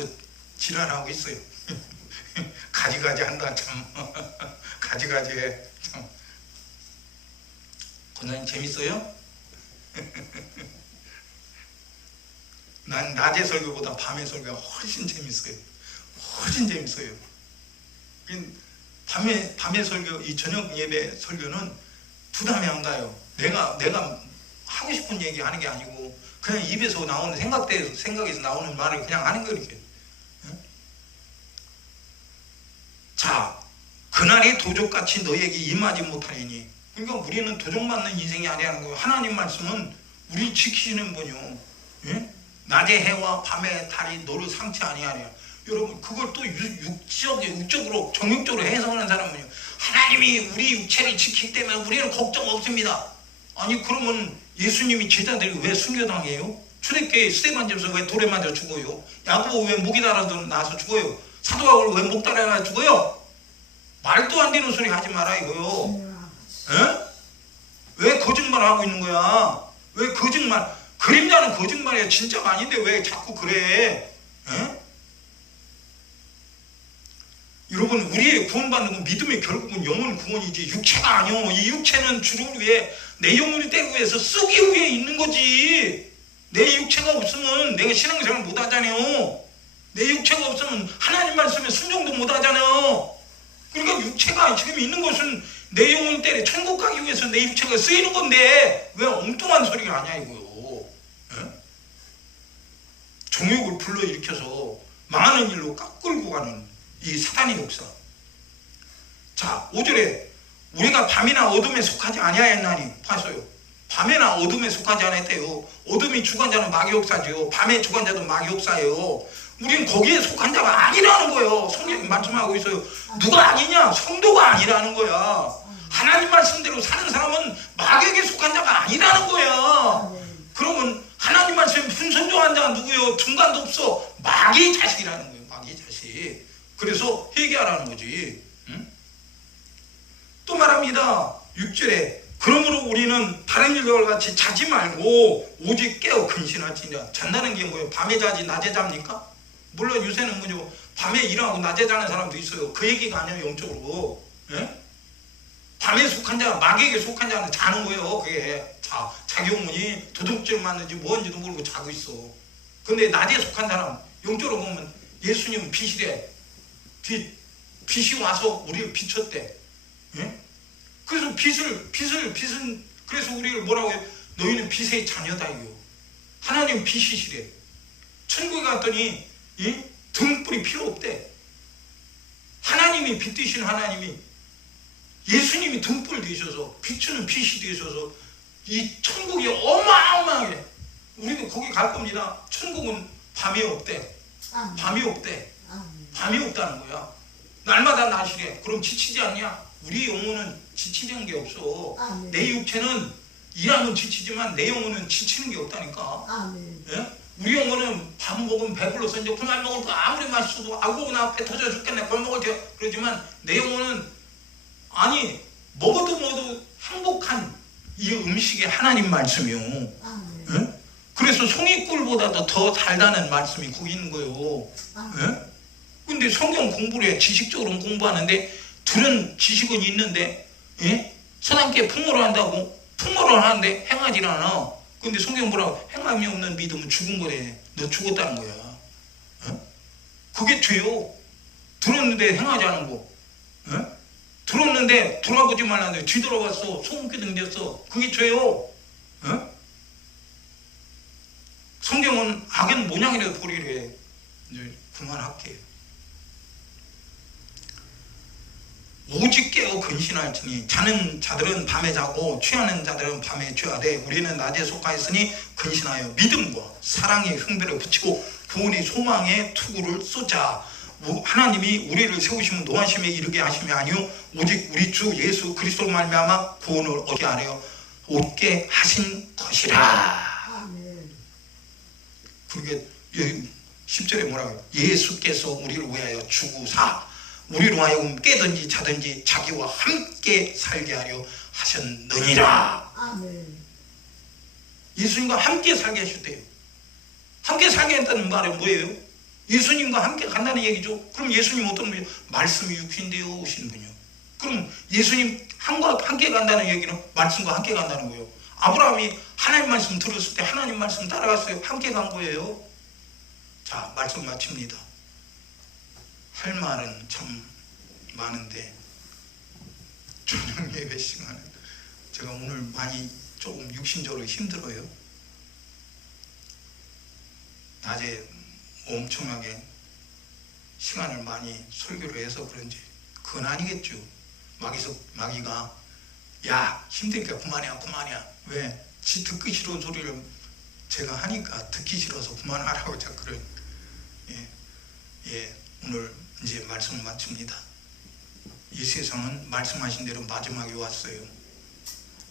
지랄하고 있어요. 가지가지 한다 참. 가지가지 해 참. 권사님 재밌어요? 난 낮의 설교보다 밤의 설교가 훨씬 재밌어요. 훨씬 재밌어요. 밤의 설교, 이 저녁 예배 설교는 부담이 안 가요. 내가 하고 싶은 얘기 하는 게 아니고 그냥 입에서 나오는 생각에서 나오는 말을 그냥 하는 거예요. 이렇게. 자, 그날이 도적같이 너에게 임하지 못하리니. 그러니까 우리는 도적맞는 인생이 아니라는 거예요. 하나님 말씀은 우리 지키시는 분이요. 예? 낮의 해와 밤의 달이 너를 상치 아니하리라. 여러분 그걸 또 육적으로 정육적으로 해석하는 사람은요, 하나님이 우리 육체를 지키기 때문에 우리는 걱정 없습니다. 아니 그러면 예수님이 제자들이 왜 순교당해요? 출애굽기 스데반집에서 왜 돌에 맞아 죽어요? 야고보 왜 목이 달아나서 죽어요? 사도 바울 왜 목 달아나 죽어요? 말도 안 되는 소리 하지 마라 이거요. 에? 왜 거짓말하고 있는 거야? 왜 거짓말? 그림자는 거짓말이야. 진짜가 아닌데 왜 자꾸 그래? 에? 여러분 우리의 구원받는 건 믿음의 결국은 영혼 구원이지 육체가 아니오. 이 육체는 주를 위해 내 영혼을 떼기 위해서 쓰기 위해 있는 거지. 내 육체가 없으면 내가 신앙생활 못 하잖아요. 내 육체가 없으면 하나님 말씀에 순종도 못 하잖아요. 그러니까 육체가 지금 있는 것은 내 영혼을 때려 천국 가기 위해서 내 육체가 쓰이는 건데 왜 엉뚱한 소리가 아니야 이거요. 에? 정욕을 불러일으켜서 망하는 일로 끌고 가는 이 사단의 역사. 자, 5절에 우리가 밤이나 어둠에 속하지 아니하였나니. 봤어요. 밤에나 어둠에 속하지 않았대요. 어둠이 주관자는 마귀 역사죠. 밤에 주관자도 마귀 역사예요. 우리는 거기에 속한 자가 아니라는 거예요. 성경이 말씀하고 있어요. 누가 아니냐? 성도가 아니라는 거야. 하나님 말씀대로 사는 사람은 마귀에게 속한 자가 아니라는 거야. 그러면 하나님 말씀에 분선종한 자가 누구예요? 중간도 없어. 마귀의 자식이라는 거예요. 마귀의 자식. 그래서 회개하라는 거지. 응? 또 말합니다. 6절에 그러므로 우리는 다른 일과 같이 자지 말고 오직 깨어 근신할지니라. 잔다는 게 뭐예요? 밤에 자지 낮에 잡니까? 물론 요새는 뭐죠? 밤에 일하고 낮에 자는 사람도 있어요. 그 얘기가 아니에요. 영적으로. 예? 밤에 속한 자, 마귀에게 속한 자는 자는 거예요. 그게 자기 영혼이 도둑질 맞는지 뭔지도 모르고 자고 있어. 근데 낮에 속한 사람, 영적으로 보면 예수님은 빛이래. 빛이 와서 우리를 비췄대. 예? 그래서 빛은 그래서 우리를 뭐라고 해요? 너희는 빛의 자녀다 이요. 하나님 빛이시래. 천국에 갔더니 등불이 필요 없대. 하나님이 빛 되신 하나님이, 예수님이 등불 되셔서 비추는 빛이 되셔서 이 천국이 어마어마해. 우리도 거기 갈 겁니다. 천국은 밤이 없대. 밤이 없대. 밤이 없다는 거야. 날마다 낮이래. 그럼 지치지 않냐? 우리 영혼은 지치는 게 없어. 내 육체는 일하면 지치지만 내 영혼은 지치는 게 없다니까. 예? 우리 영혼은 밥 먹으면 배불러서 이제 그만 먹을 거 아무리 맛있어도 아이고 나 배 터져 죽겠네 그걸 먹을 때 그러지만 내 영혼은 아니 먹어도 행복한 이 음식이 하나님 말씀이요. 예? 그래서 송이꿀보다도 더 달다는 말씀이 거기 있는 거예요. 예? 근데 성경 공부를 해. 지식적으로 공부하는데 둘은 지식은 있는데 선함께 풍모를 한다고 풍모를 하는데 행하지 않아. 근데 성경 뭐라고? 행함이 없는 믿음은 죽은 거래. 너 죽었다는 거야. 어? 그게 죄요. 들었는데 행하지 않은 거. 어? 들었는데 돌아보지 말라는데 뒤돌아봤어. 소금기둥 됐어. 그게 죄요. 어? 성경은 악은 모양이라도 보리래. 이제 그만할게요. 오직 깨어 근신할지니 자는 자들은 밤에 자고 취하는 자들은 밤에 취하되 우리는 낮에 속하였으니 근신하여 믿음과 사랑의 흥배를 붙이고 구원의 소망의 투구를 쏘자. 하나님이 우리를 세우시면 노하심에 이르게 하심이 아니요 오직 우리 주 예수 그리스도로 말미암아 구원을 얻게 하려 얻게 하신 것이라. 그게 10절에 뭐라고 해요? 예수께서 우리를 위하여 죽으사 우리로 하여금 깨든지 자든지 자기와 함께 살게 하려 하셨느니라. 아멘. 예수님과 함께 살게 하셨대요. 함께 살게 했다는 말은 뭐예요? 예수님과 함께 간다는 얘기죠. 그럼 예수님 어떤 분이요? 말씀이 육신되어 오신 분이요. 그럼 예수님 함께 간다는 얘기는 말씀과 함께 간다는 거예요. 아브라함이 하나님 말씀 들었을 때 하나님 말씀 따라갔어요. 함께 간 거예요. 자, 말씀 마칩니다. 할 말은 참 많은데 저녁 예배 시간에 제가 오늘 많이 조금 육신적으로 힘들어요. 낮에 엄청나게 시간을 많이 설교를 해서 그런지 그건 아니겠죠. 마귀가 야 힘드니까 그만이야. 왜? 지 듣기 싫은 소리를 제가 하니까 듣기 싫어서 그만하라고 자꾸 그래요. 예, 오늘 이제 말씀을 마칩니다. 이 세상은 말씀하신 대로 마지막에 왔어요.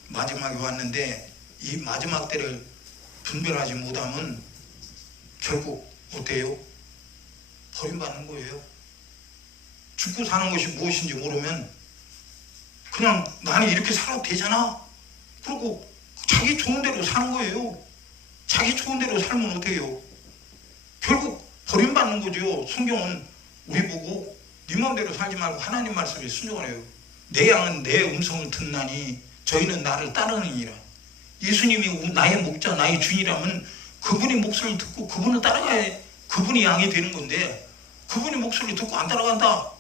마지막에 왔는데 이 마지막 때를 분별하지 못하면 결국 어때요? 버림받는 거예요. 죽고 사는 것이 무엇인지 모르면 그냥 나는 이렇게 살아도 되잖아. 그리고 자기 좋은 대로 사는 거예요. 자기 좋은 대로 살면 어때요? 결국 버림받는 거죠. 성경은 우리 보고 네 마음대로 살지 말고 하나님 말씀에 순종하래요. 내 양은 내 음성을 듣나니 저희는 나를 따르느니라. 예수님이 나의 목자 나의 주인이라면 그분이 목소리를 듣고 그분을 따라가야 그분이 양이 되는 건데 그분이 목소리를 듣고 안 따라간다.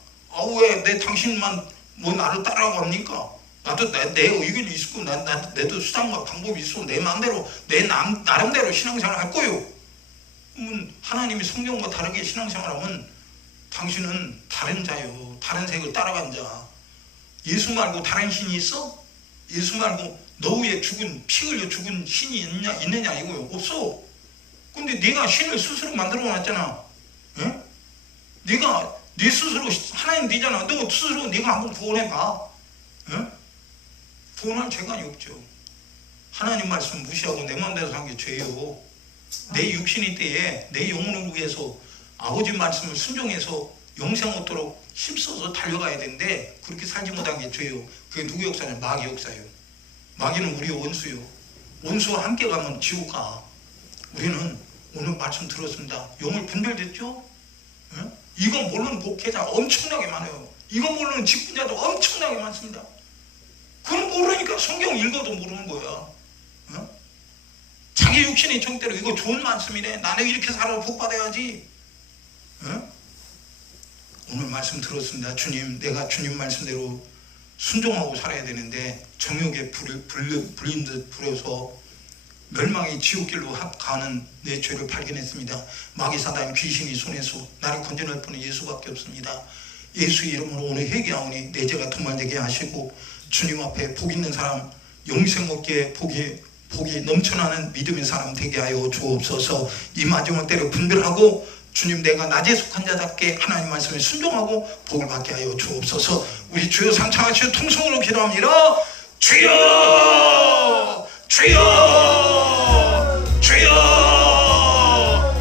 왜 내 당신만 뭐 나를 따라갑니까? 나도 내 의견이 있고 내도 수단과 방법이 있어. 내 마음대로 내 나름대로 신앙생활 할 거요. 그러면 하나님이 성경과 다르게 신앙생활하면 당신은 다른 자요. 다른 색을 따라간 자. 예수 말고 다른 신이 있어? 예수 말고 너 위에 피 흘려 죽은 신이 있느냐 이거요. 없어. 근데 네가 신을 스스로 만들어 놨잖아. 예? 네가 네 스스로 하나님 네잖아. 너 스스로 네가 한번 구원해봐. 예? 구원할 재간이 없죠. 하나님 말씀 무시하고 내 마음대로 산 게 죄요. 내 육신이 때에 내 영혼을 위해서 아버지 말씀을 순종해서 영생 얻도록 힘써서 달려가야 되는데 그렇게 살지 못한 게 죄요. 그게 누구 역사냐? 마귀 역사예요. 마귀는 우리의 원수요. 원수와 함께 가면 지옥 가. 우리는 오늘 말씀 들었습니다. 영을 분별됐죠? 예? 이거 모르는 목회자 엄청나게 많아요. 이거 모르는 직분자도 엄청나게 많습니다. 그건 모르니까 성경 읽어도 모르는 거야. 예? 자기 육신의 정대로 이거 좋은 말씀이네. 나는 이렇게 살아 복 받아야지. 예? 오늘 말씀 들었습니다. 주님, 내가 주님 말씀대로 순종하고 살아야 되는데 정욕에 불린 듯 불어서 멸망의 지옥길로 가는 내 죄를 발견했습니다. 마귀 사단 귀신이 손에서 나를 건져낼 분은 예수밖에 없습니다. 예수의 이름으로 오늘 회개하오니 내 죄가 도말되게 하시고 주님 앞에 복 있는 사람, 영생 얻게 복이 넘쳐나는 믿음의 사람 되게 하여 주옵소서. 이 마지막 때를 분별하고 주님 내가 낮에 속한 자답게 하나님 말씀에 순종하고 복을 받게 하여 주옵소서. 우리 주여 삼창하시고 통성으로 기도합니다. 주여 주여 주여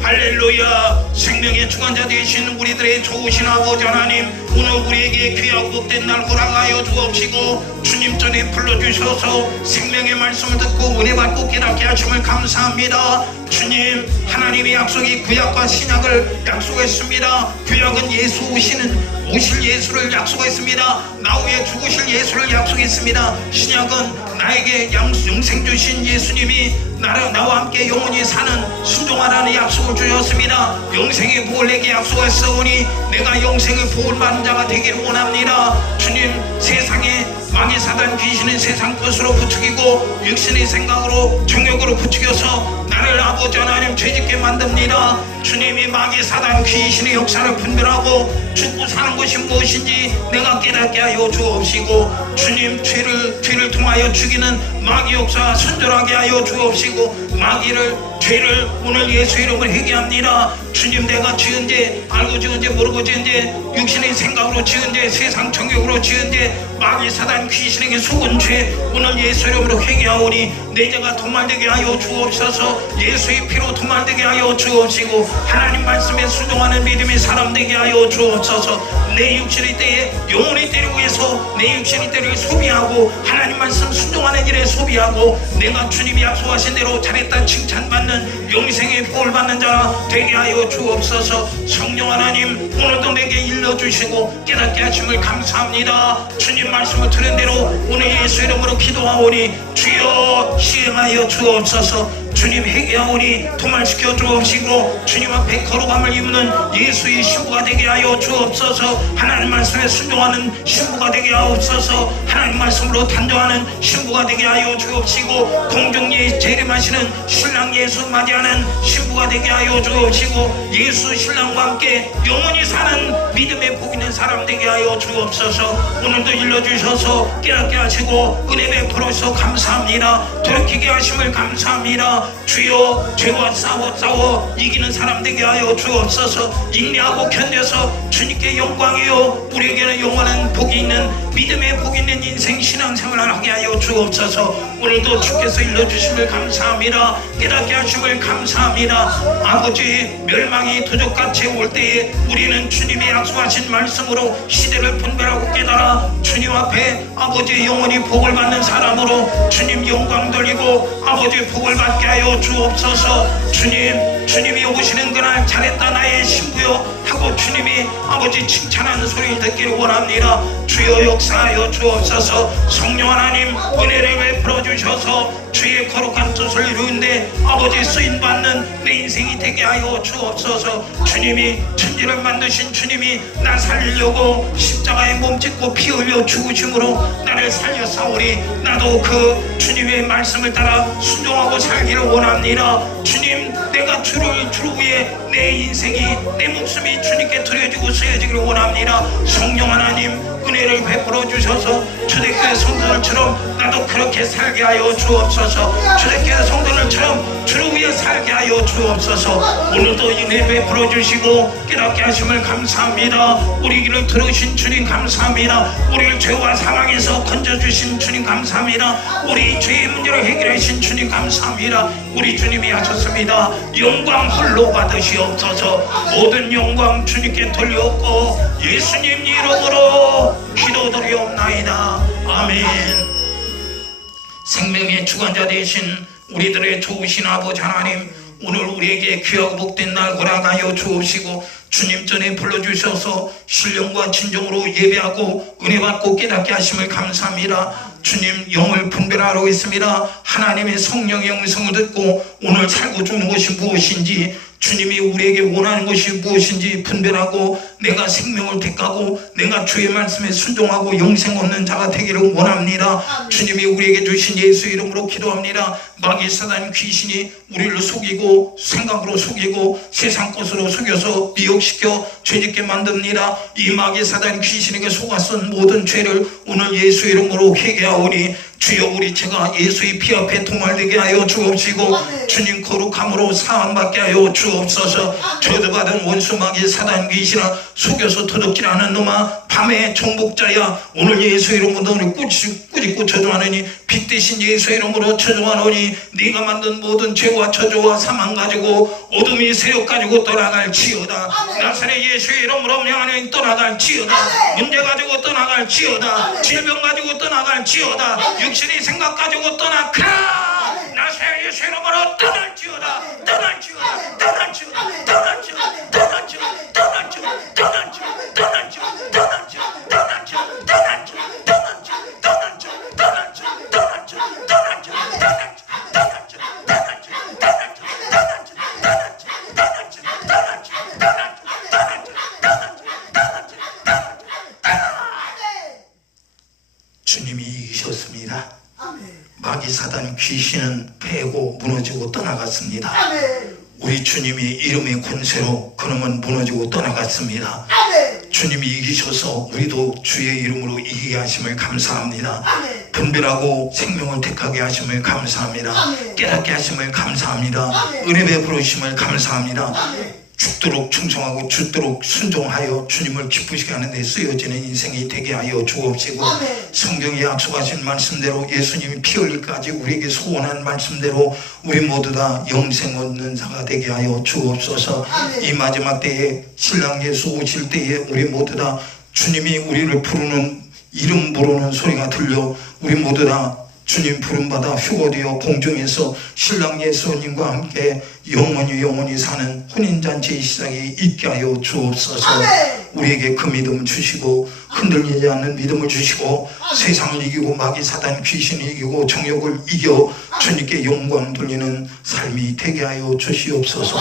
할렐루야. 생명의 주관자 되신 우리들의 좋으신 아버지 하나님, 오늘 우리에게 귀하고 복된 날 허락하여 주옵시고 주님 전에 불러주셔서 생명의 말씀을 듣고 은혜 받고 깨닫게 하심을 감사합니다. 주님, 하나님의 약속이 구약과 신약을 약속했습니다. 구약은 예수 오실 예수를 약속했습니다. 나 후에 죽으실 예수를 약속했습니다. 신약은 나에게 영생 주신 예수님이 나와 함께 영원히 사는 순종하라는 약속을 주셨습니다. 영생의 복을 내게 약속했사오니 내가 영생의 복을 받는 자가 되기를 원합니다. 주님, 세상에 마귀 사단 귀신은 세상 것으로 부추기고 육신의 생각으로 정욕으로 부추겨서 나를 아버지 하나님 죄짓게 만듭니다. 주님이 마귀 사단 귀신의 역사를 분별하고 죽고 사는 것이 무엇인지 내가 깨닫게 하여 주옵시고 주님, 죄를 통하여 죽이는 마귀 역사 순절하게 하여 주옵시고 죄를 오늘 예수 이름을 회개합니다. 주님, 내가 지은 죄, 알고 지은 죄, 모르고 지은 죄, 육신의 생각으로 지은 죄, 세상 정욕으로 지은 죄, 마귀 사단 귀신에게 속은 죄, 오늘 예수 이름으로 회개하오니 내 죄가 도말되게 하여 주옵소서. 예수의 피로 도말되게 하여 주옵시고 하나님 말씀에 순종하는 믿음의 사람 되게 하여 주옵소서. 내 육신의 때에 영혼의 때를 위해서 내 육신의 때를 소비하고 하나님 말씀 순종하는 일에 소비하고 내가 주님이 약속하신 대로 잘했다 칭찬받는 영생의 복을 받는 자 되게 하여 주옵소서. 성령 하나님, 오늘도 내게 일러주시고 깨닫게 하심을 감사합니다. 주님 말씀을 들은 대로 오늘 예수 이름으로 기도하오니 주여 시행하여 주옵소서. 주님, 회개하오니 도말시켜 주옵시고 주님 앞에 거룩함을 입는 예수의 신부가 되게 하여 주옵소서. 하나님 말씀에 순종하는 신부가 되게 하옵소서. 하나님 말씀으로 단정하는 신부가 되게 하여 주옵시고 공중에 재림하시는 신랑 예수 맞이하는 신부가 되게 하여 주옵시고 예수 신랑과 함께 영원히 사는 믿음의 복 있는 사람 되게 하여 주옵소서. 오늘도 일러주셔서 깨닫게 하시고 은혜 베풀어서 감사합니다. 돌이키게 하심을 감사합니다. 주여, 죄와 싸워 이기는 사람 되게 하여 주옵소서. 인내하고 견뎌서 주님께 영광이요 우리에게는 영원한 복이 있는 믿음의 복 있는 인생 신앙생활을 하게 하여 주옵소서. 오늘도 주께서 일러주심을 감사합니다. 깨닫게 하심을 감사합니다. 아버지, 멸망이 도적같이 올 때에 우리는 주님의 약속하신 말씀으로 시대를 분별하고 깨달아 주님 앞에 아버지 영원히 복을 받는 사람으로 주님 영광 돌리고 아버지 복을 받게 하여 주옵소서. 주님이 오시는 그날 잘했다 나의 신부여 하고 주님이 아버지 칭찬하는 소리를 듣기를 원합니다. 주여 역사하여 주옵소서. 성령 하나님, 은혜를 베풀어 주셔서 주의 거룩한 뜻을 이루는데 아버지 쓰임받는 내 인생이 되게 하여 주옵소서. 주님이 천지를 만드신 주님이 나 살리려고 십자가에 몸짓고 피 흘려 죽으심으로 나를 살렸사오니 나도 그 주님의 말씀을 따라 순종하고 살기를 원합니다. 주님, 내가 주를 위해 내 인생이 내 목숨이 주님께 드려지고 쓰여지기를 원합니다. 성령 하나님, 은혜를 베풀어 주셔서 초대교회 성도들처럼 나도 그렇게 살게 하여 주옵소서. 초대교회 성도들처럼 주를 위해 살게 하여 주옵소서. 오늘도 은혜 베풀어 주시고 깨닫게 하심을 감사합니다. 우리 길을 들으신 주님 감사합니다. 우리를 죄와 사망에서 건져주신 주님 감사합니다. 우리 죄의 문제를 해결하신 주님 감사합니다. 우리 주님이 하셨습니다. 영광 홀로 받으시옵소서. 모든 영광 주님께 돌려옵고 예수님 이름으로 기도드리옵나이다. 아멘. 생명의 주관자 되신 우리들의 좋으신 아버지 하나님, 오늘 우리에게 귀하고 복된 날 허락하여 주옵시고 주님 전에 불러주셔서 신령과 진정으로 예배하고 은혜 받고 깨닫게 하심을 감사합니다. 주님, 영을 분별하러 있습니다. 하나님의 성령의 음성을 듣고 오늘 살고 죽는 것이 무엇인지 주님이 우리에게 원하는 것이 무엇인지 분별하고 내가 생명을 택하고 내가 주의 말씀에 순종하고 영생 얻는 자가 되기를 원합니다. 주님이 우리에게 주신 예수 이름으로 기도합니다. 마귀 사단 귀신이 우리를 속이고 생각으로 속이고 세상 것으로 속여서 미혹시켜 죄짓게 만듭니다. 이 마귀 사단 귀신에게 속아선 모든 죄를 오늘 예수 이름으로 회개하오니 주여 우리 제가 예수의 피 앞에 도말되게 하여 주옵시고 주님 거룩함으로 사함받게 하여 주옵소서. 저주받은 원수 마귀 사단 귀신아 속여서 도둑질하는 놈아 밤의 정복자야 오늘 예수 이름으로 너를 꾸짖고 저주하느니 빛 대신 예수 이름으로 저주하노니 네가 만든 모든 죄와 저주와 사망 가지고 어둠이 세력 가지고 떠나갈지어다. 나사렛 예수 이름으로 명하니 떠나갈지어다. 문제 가지고 떠나갈지어다. 질병 가지고 떠나갈지어다. 육신의 생각 가지고 떠나가라. 나사렛 예수 이름으로 떠날지어다. 떠날지어다. 떠날지어다. 떠날지어다. 떠날지어다. 떠날지어다. 떠날지어다. 주님이 이기셨습니다. 마귀 사단 귀신은 패고 무너지고 떠나갔습니다. 우리 주님이 이름의 권세로 그놈은 무너지고 떠나갔습니다. 주님이 이기셔서 우리도 주의 이름으로 이기게 하심을 감사합니다. 분별하고 생명을 택하게 하심을 감사합니다. 깨닫게 하심을 감사합니다. 은혜 베푸심을 감사합니다. 죽도록 충성하고 죽도록 순종하여 주님을 기쁘시게 하는 데 쓰여지는 인생이 되게 하여 주옵시고 성경에 약속하신 말씀대로 예수님이 피 흘릴까지 우리에게 소원한 말씀대로 우리 모두 다 영생 얻는 자가 되게 하여 주옵소서. 이 마지막 때에 신랑 예수 오실 때에 우리 모두 다 주님이 우리를 부르는 이름 부르는 소리가 들려 우리 모두 다 주님 부름받아 휴거되어 공중에서 신랑 예수님과 함께 영원히 사는 혼인잔치의 시작이 있게 하여 주옵소서. 우리에게 그 믿음 주시고 흔들리지 않는 믿음을 주시고 세상을 이기고 마귀 사단 귀신을 이기고 정욕을 이겨 주님께 영광 돌리는 삶이 되게 하여 주시옵소서.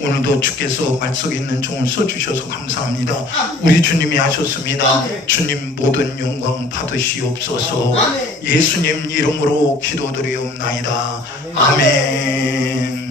오늘도 주께서 말씀에 있는 종을 써주셔서 감사합니다. 우리 주님이 하셨습니다. 주님 모든 영광 받으시옵소서. 예수님 이름으로 기도드리옵나이다. 아멘.